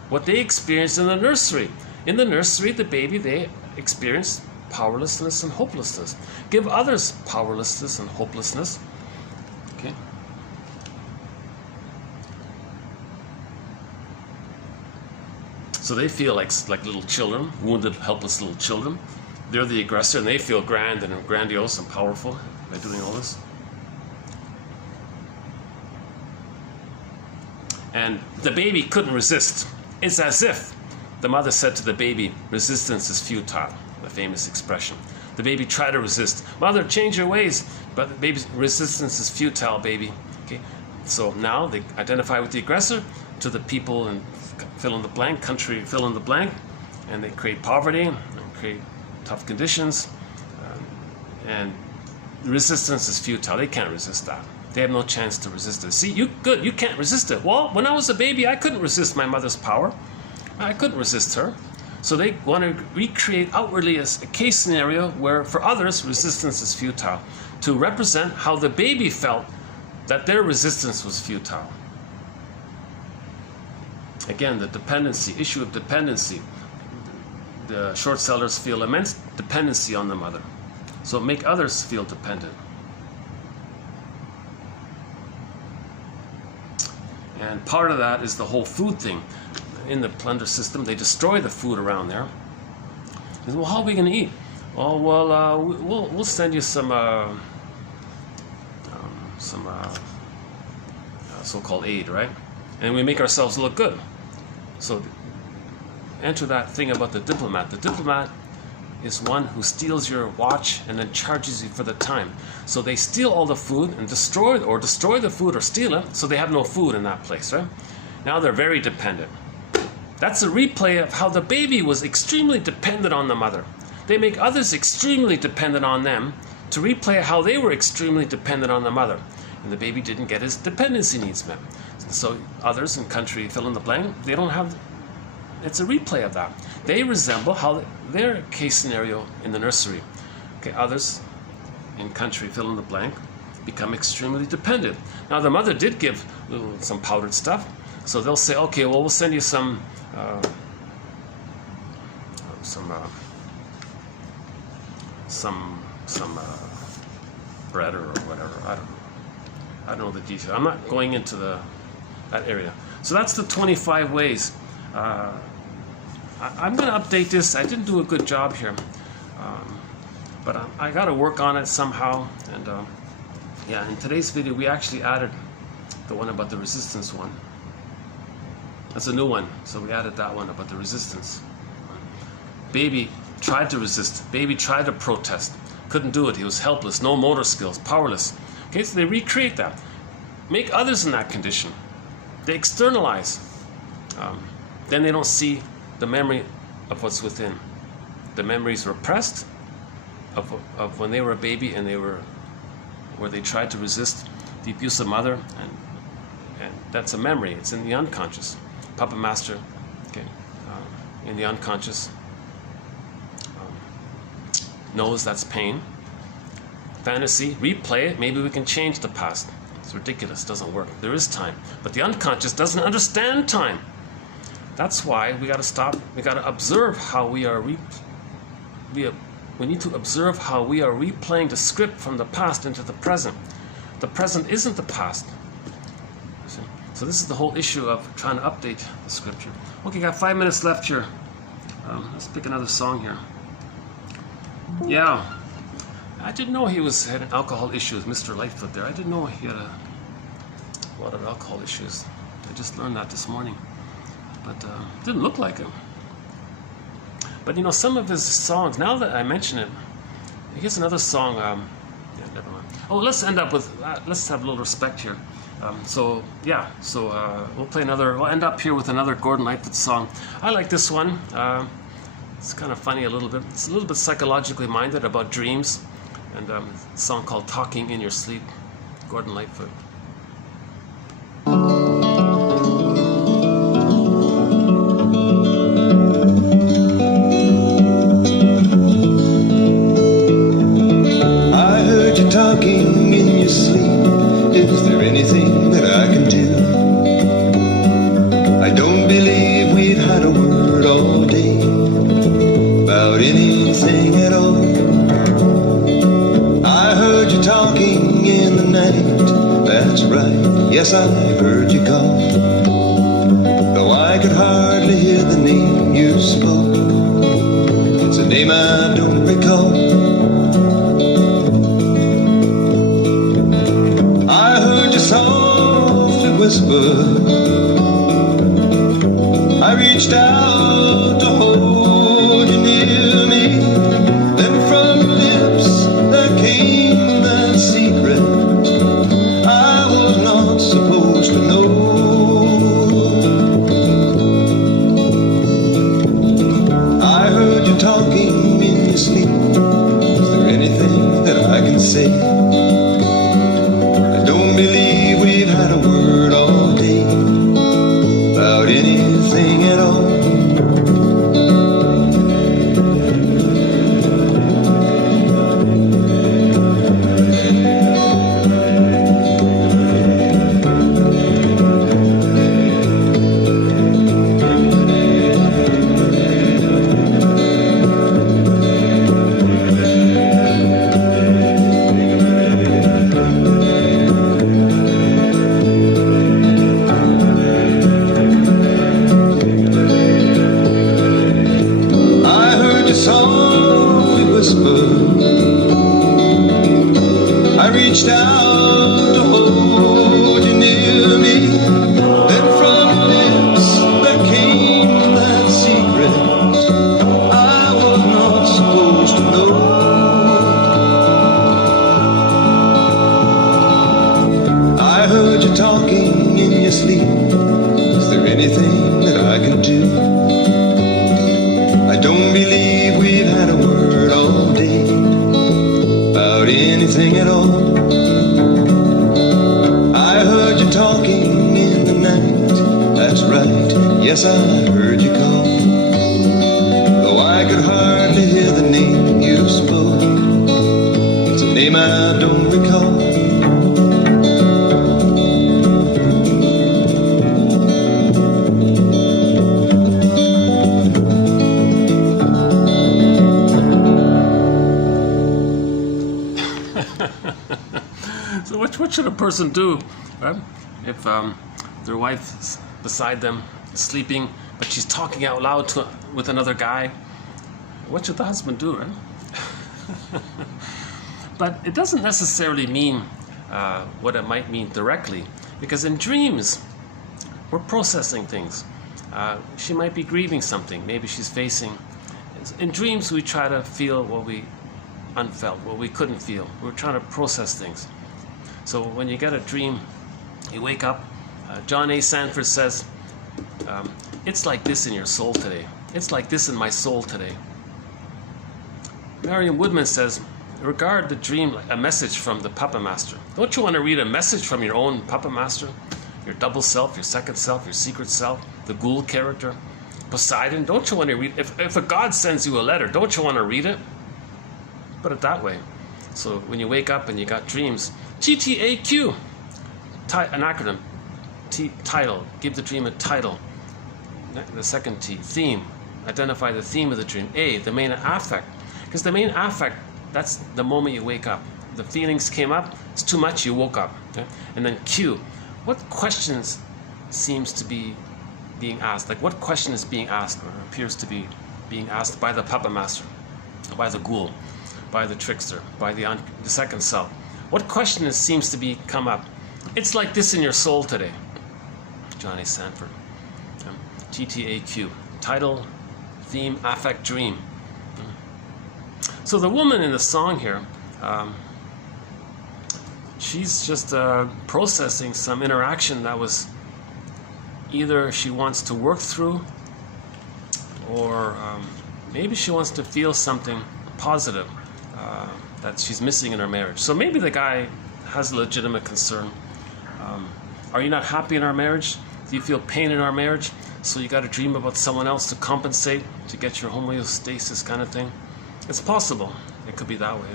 what they experienced in the nursery. In the nursery, the baby, they experienced powerlessness and hopelessness. Give others powerlessness and hopelessness. Okay. So they feel like little children, wounded, helpless little children. They're the aggressor, and they feel grand and grandiose and powerful by doing all this. And the baby couldn't resist. It's as if the mother said to the baby, resistance is futile, the famous expression. The baby tried to resist. Mother, change your ways. But the baby's resistance is futile, baby. Okay. So now they identify with the aggressor, to the people and fill in the blank, country fill in the blank, and they create poverty and create tough conditions, and resistance is futile. They can't resist that. They have no chance to resist it. See, you can't resist it. Well, when I was a baby, I couldn't resist my mother's power. I couldn't resist her. So they want to recreate outwardly a case scenario where for others resistance is futile, to represent how the baby felt that their resistance was futile. Again, the dependency, issue of dependency. The short sellers feel immense dependency on the mother. So make others feel dependent. And part of that is the whole food thing. In the plunder system, they destroy the food around there. And, well, how are we going to eat? Oh, well, we'll send you some so-called aid, right? And we make ourselves look good. So enter that thing about the diplomat. The diplomat is one who steals your watch and then charges you for the time. So they steal all the food and destroy the food or steal it, so they have no food in that place, right? Now they're very dependent. That's a replay of how the baby was extremely dependent on the mother. They make others extremely dependent on them to replay how they were extremely dependent on the mother. And the baby didn't get his dependency needs met. So others in country fill in the blank, they don't have, it's a replay of that. They resemble how their case scenario in the nursery. Okay, others in country fill in the blank become extremely dependent. Now the mother did give some powdered stuff, so they'll say, okay, well, we'll send you some bread or whatever. I don't know the details. I'm not going into that area. So that's the 25 ways. I'm going to update this. I didn't do a good job here, but I got to work on it somehow. And yeah, in today's video, we actually added the one about the resistance one. That's a new one, so we added that one about the resistance. Baby tried to resist. Baby tried to protest. Couldn't do it. He was helpless, no motor skills, powerless. Okay, so they recreate that. Make others in that condition. They externalize. Then they don't see the memory of what's within. The memories repressed of when they were a baby and where they tried to resist the abusive mother, and that's a memory. It's in the unconscious. Puppet master, okay, in the unconscious, knows that's pain. Fantasy, replay it. Maybe we can change the past. It's ridiculous. Doesn't work. There is time, but the unconscious doesn't understand time. That's why we got to stop. We got to observe how we are we need to observe how we are replaying the script from the past into the present. The present isn't the past. So this is the whole issue of trying to update the scripture. Okay, got 5 minutes left here. Let's pick another song here. Yeah, I didn't know he had alcohol issues, Mr. Lightfoot there. I didn't know he had a... a lot of alcohol issues. I just learned that this morning, but didn't look like him. But you know, some of his songs, now that I mention it, here's another song, yeah, never mind. Oh, let's end up with, let's have a little respect here. We'll end up here with another Gordon Lightfoot song. I like this one. It's kind of funny a little bit. It's a little bit psychologically minded about dreams. And a song called Talking in Your Sleep, Gordon Lightfoot. I heard you talking in your sleep. Is there anything that I can do? I don't believe we've had a word all day about anything at all. I heard you talking in the night. That's right, yes, I heard you call. Though I could hardly hear the name you spoke. It's a name I don't recall. I heard you softly whisper. I reached out to hold you near me. Then from your lips there came that secret I was not supposed to know. I heard you talking in your sleep. Is there anything that I can say? I don't believe we've had a word all day about anything at all. Softly whisper. I reached out to hold you near me. Then from your lips there came that secret I was not supposed to know. I heard you talking in your sleep. Is there anything that I can do? I don't believe we've had a word all day about anything at all. I heard you talking in the night. That's right, yes, I heard you call. Though I could hardly hear the name you spoke. It's a name I don't recall. So what should a person do, right? If their wife is beside them, sleeping, but she's talking out loud with another guy? What should the husband do, right? But it doesn't necessarily mean what it might mean directly, because in dreams, we're processing things. She might be grieving something. Maybe she's facing. In dreams, we try to feel what we unfelt, what we couldn't feel. We're trying to process things. So when you get a dream, you wake up. John A. Sanford says, it's like this in your soul today. It's like this in my soul today. Marion Woodman says, regard the dream like a message from the puppet master. Don't you want to read a message from your own puppet master? Your double self, your second self, your secret self, the ghoul character, Poseidon. Don't you want to read? If a god sends you a letter, don't you want to read it? Put it that way. So when you wake up and you got dreams, TTAQ, an acronym, title, give the dream a title. The second T, theme, identify the theme of the dream. A, the main affect, because the main affect, that's the moment you wake up. The feelings came up, it's too much, you woke up. Okay? And then Q, what questions seems to be being asked? Like what question is being asked or appears to be being asked by the puppet master, by the ghoul, by the trickster, by the second self? What question seems to be come up? It's like this in your soul today. Johnny Sanford. TTAQ. Title, theme, affect, dream. So the woman in the song here, she's just processing some interaction that was either she wants to work through, or maybe she wants to feel something positive that she's missing in her marriage. So maybe the guy has a legitimate concern. Are you not happy in our marriage? Do you feel pain in our marriage? So you got to dream about someone else to compensate, to get your homeostasis kind of thing. It's possible. It could be that way.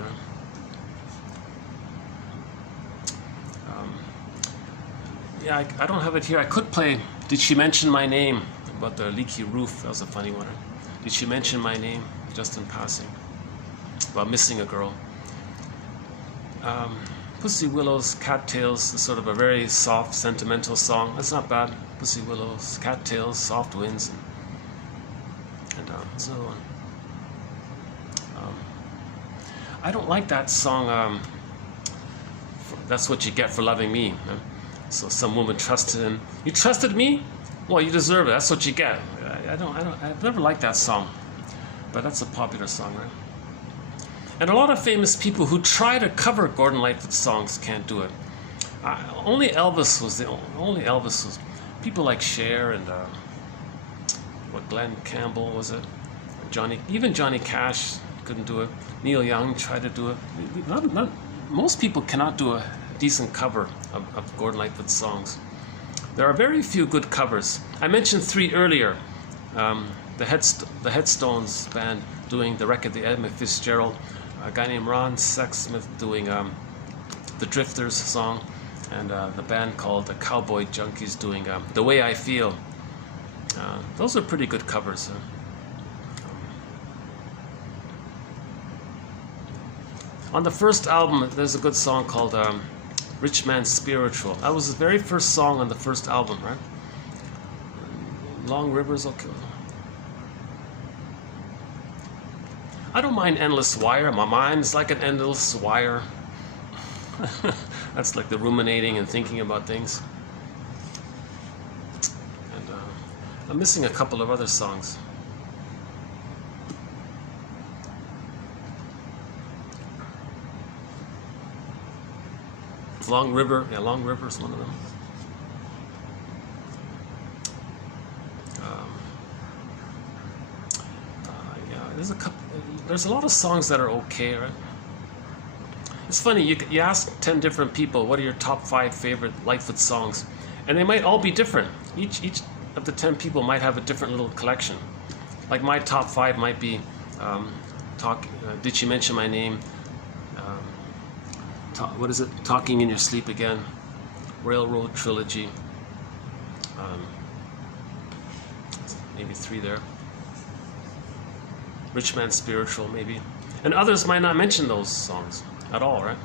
Yeah, I don't have it here. I could play Did She Mention My Name? About the leaky roof. That was a funny one. Did she mention my name? Just in passing. About missing a girl. Pussy Willows, Cattails is sort of a very soft, sentimental song. That's not bad. Pussy Willows, Cattails, Soft Winds, and there's another one. I don't like that song. That's What You Get for Loving Me. So some woman trusted in you. Trusted me? Well, you deserve it. That's what you get. I've never liked that song, but that's a popular song, right? And a lot of famous people who try to cover Gordon Lightfoot songs can't do it. Only Elvis was. People like Cher and Glenn Campbell was it? Even Johnny Cash couldn't do it. Neil Young tried to do it. Most people cannot do a decent cover of Gordon Lightfoot songs. There are very few good covers. I mentioned 3 earlier. The Headstones band doing the record, the Edmund Fitzgerald. A guy named Ron Sexsmith doing the Drifters song, and the band called the Cowboy Junkies doing The Way I Feel. Those are pretty good covers. On the first album, there's a good song called Rich Man's Spiritual. That was the very first song on the first album, right? Long Rivers, okay. I don't mind Endless Wire. My mind is like an endless wire. That's like the ruminating and thinking about things. And I'm missing a couple of other songs. Long River, yeah, Long River is one of them. There's a lot of songs that are okay, right? It's funny, you ask 10 different people, what are your top 5 favorite Lightfoot songs? And they might all be different. Each of the 10 people might have a different little collection. Like my top 5 might be Did She Mention My Name? What is it? Talking in Your Sleep Again. Railroad Trilogy. Maybe 3 there. Rich Man's Spiritual, maybe. And others might not mention those songs at all, right?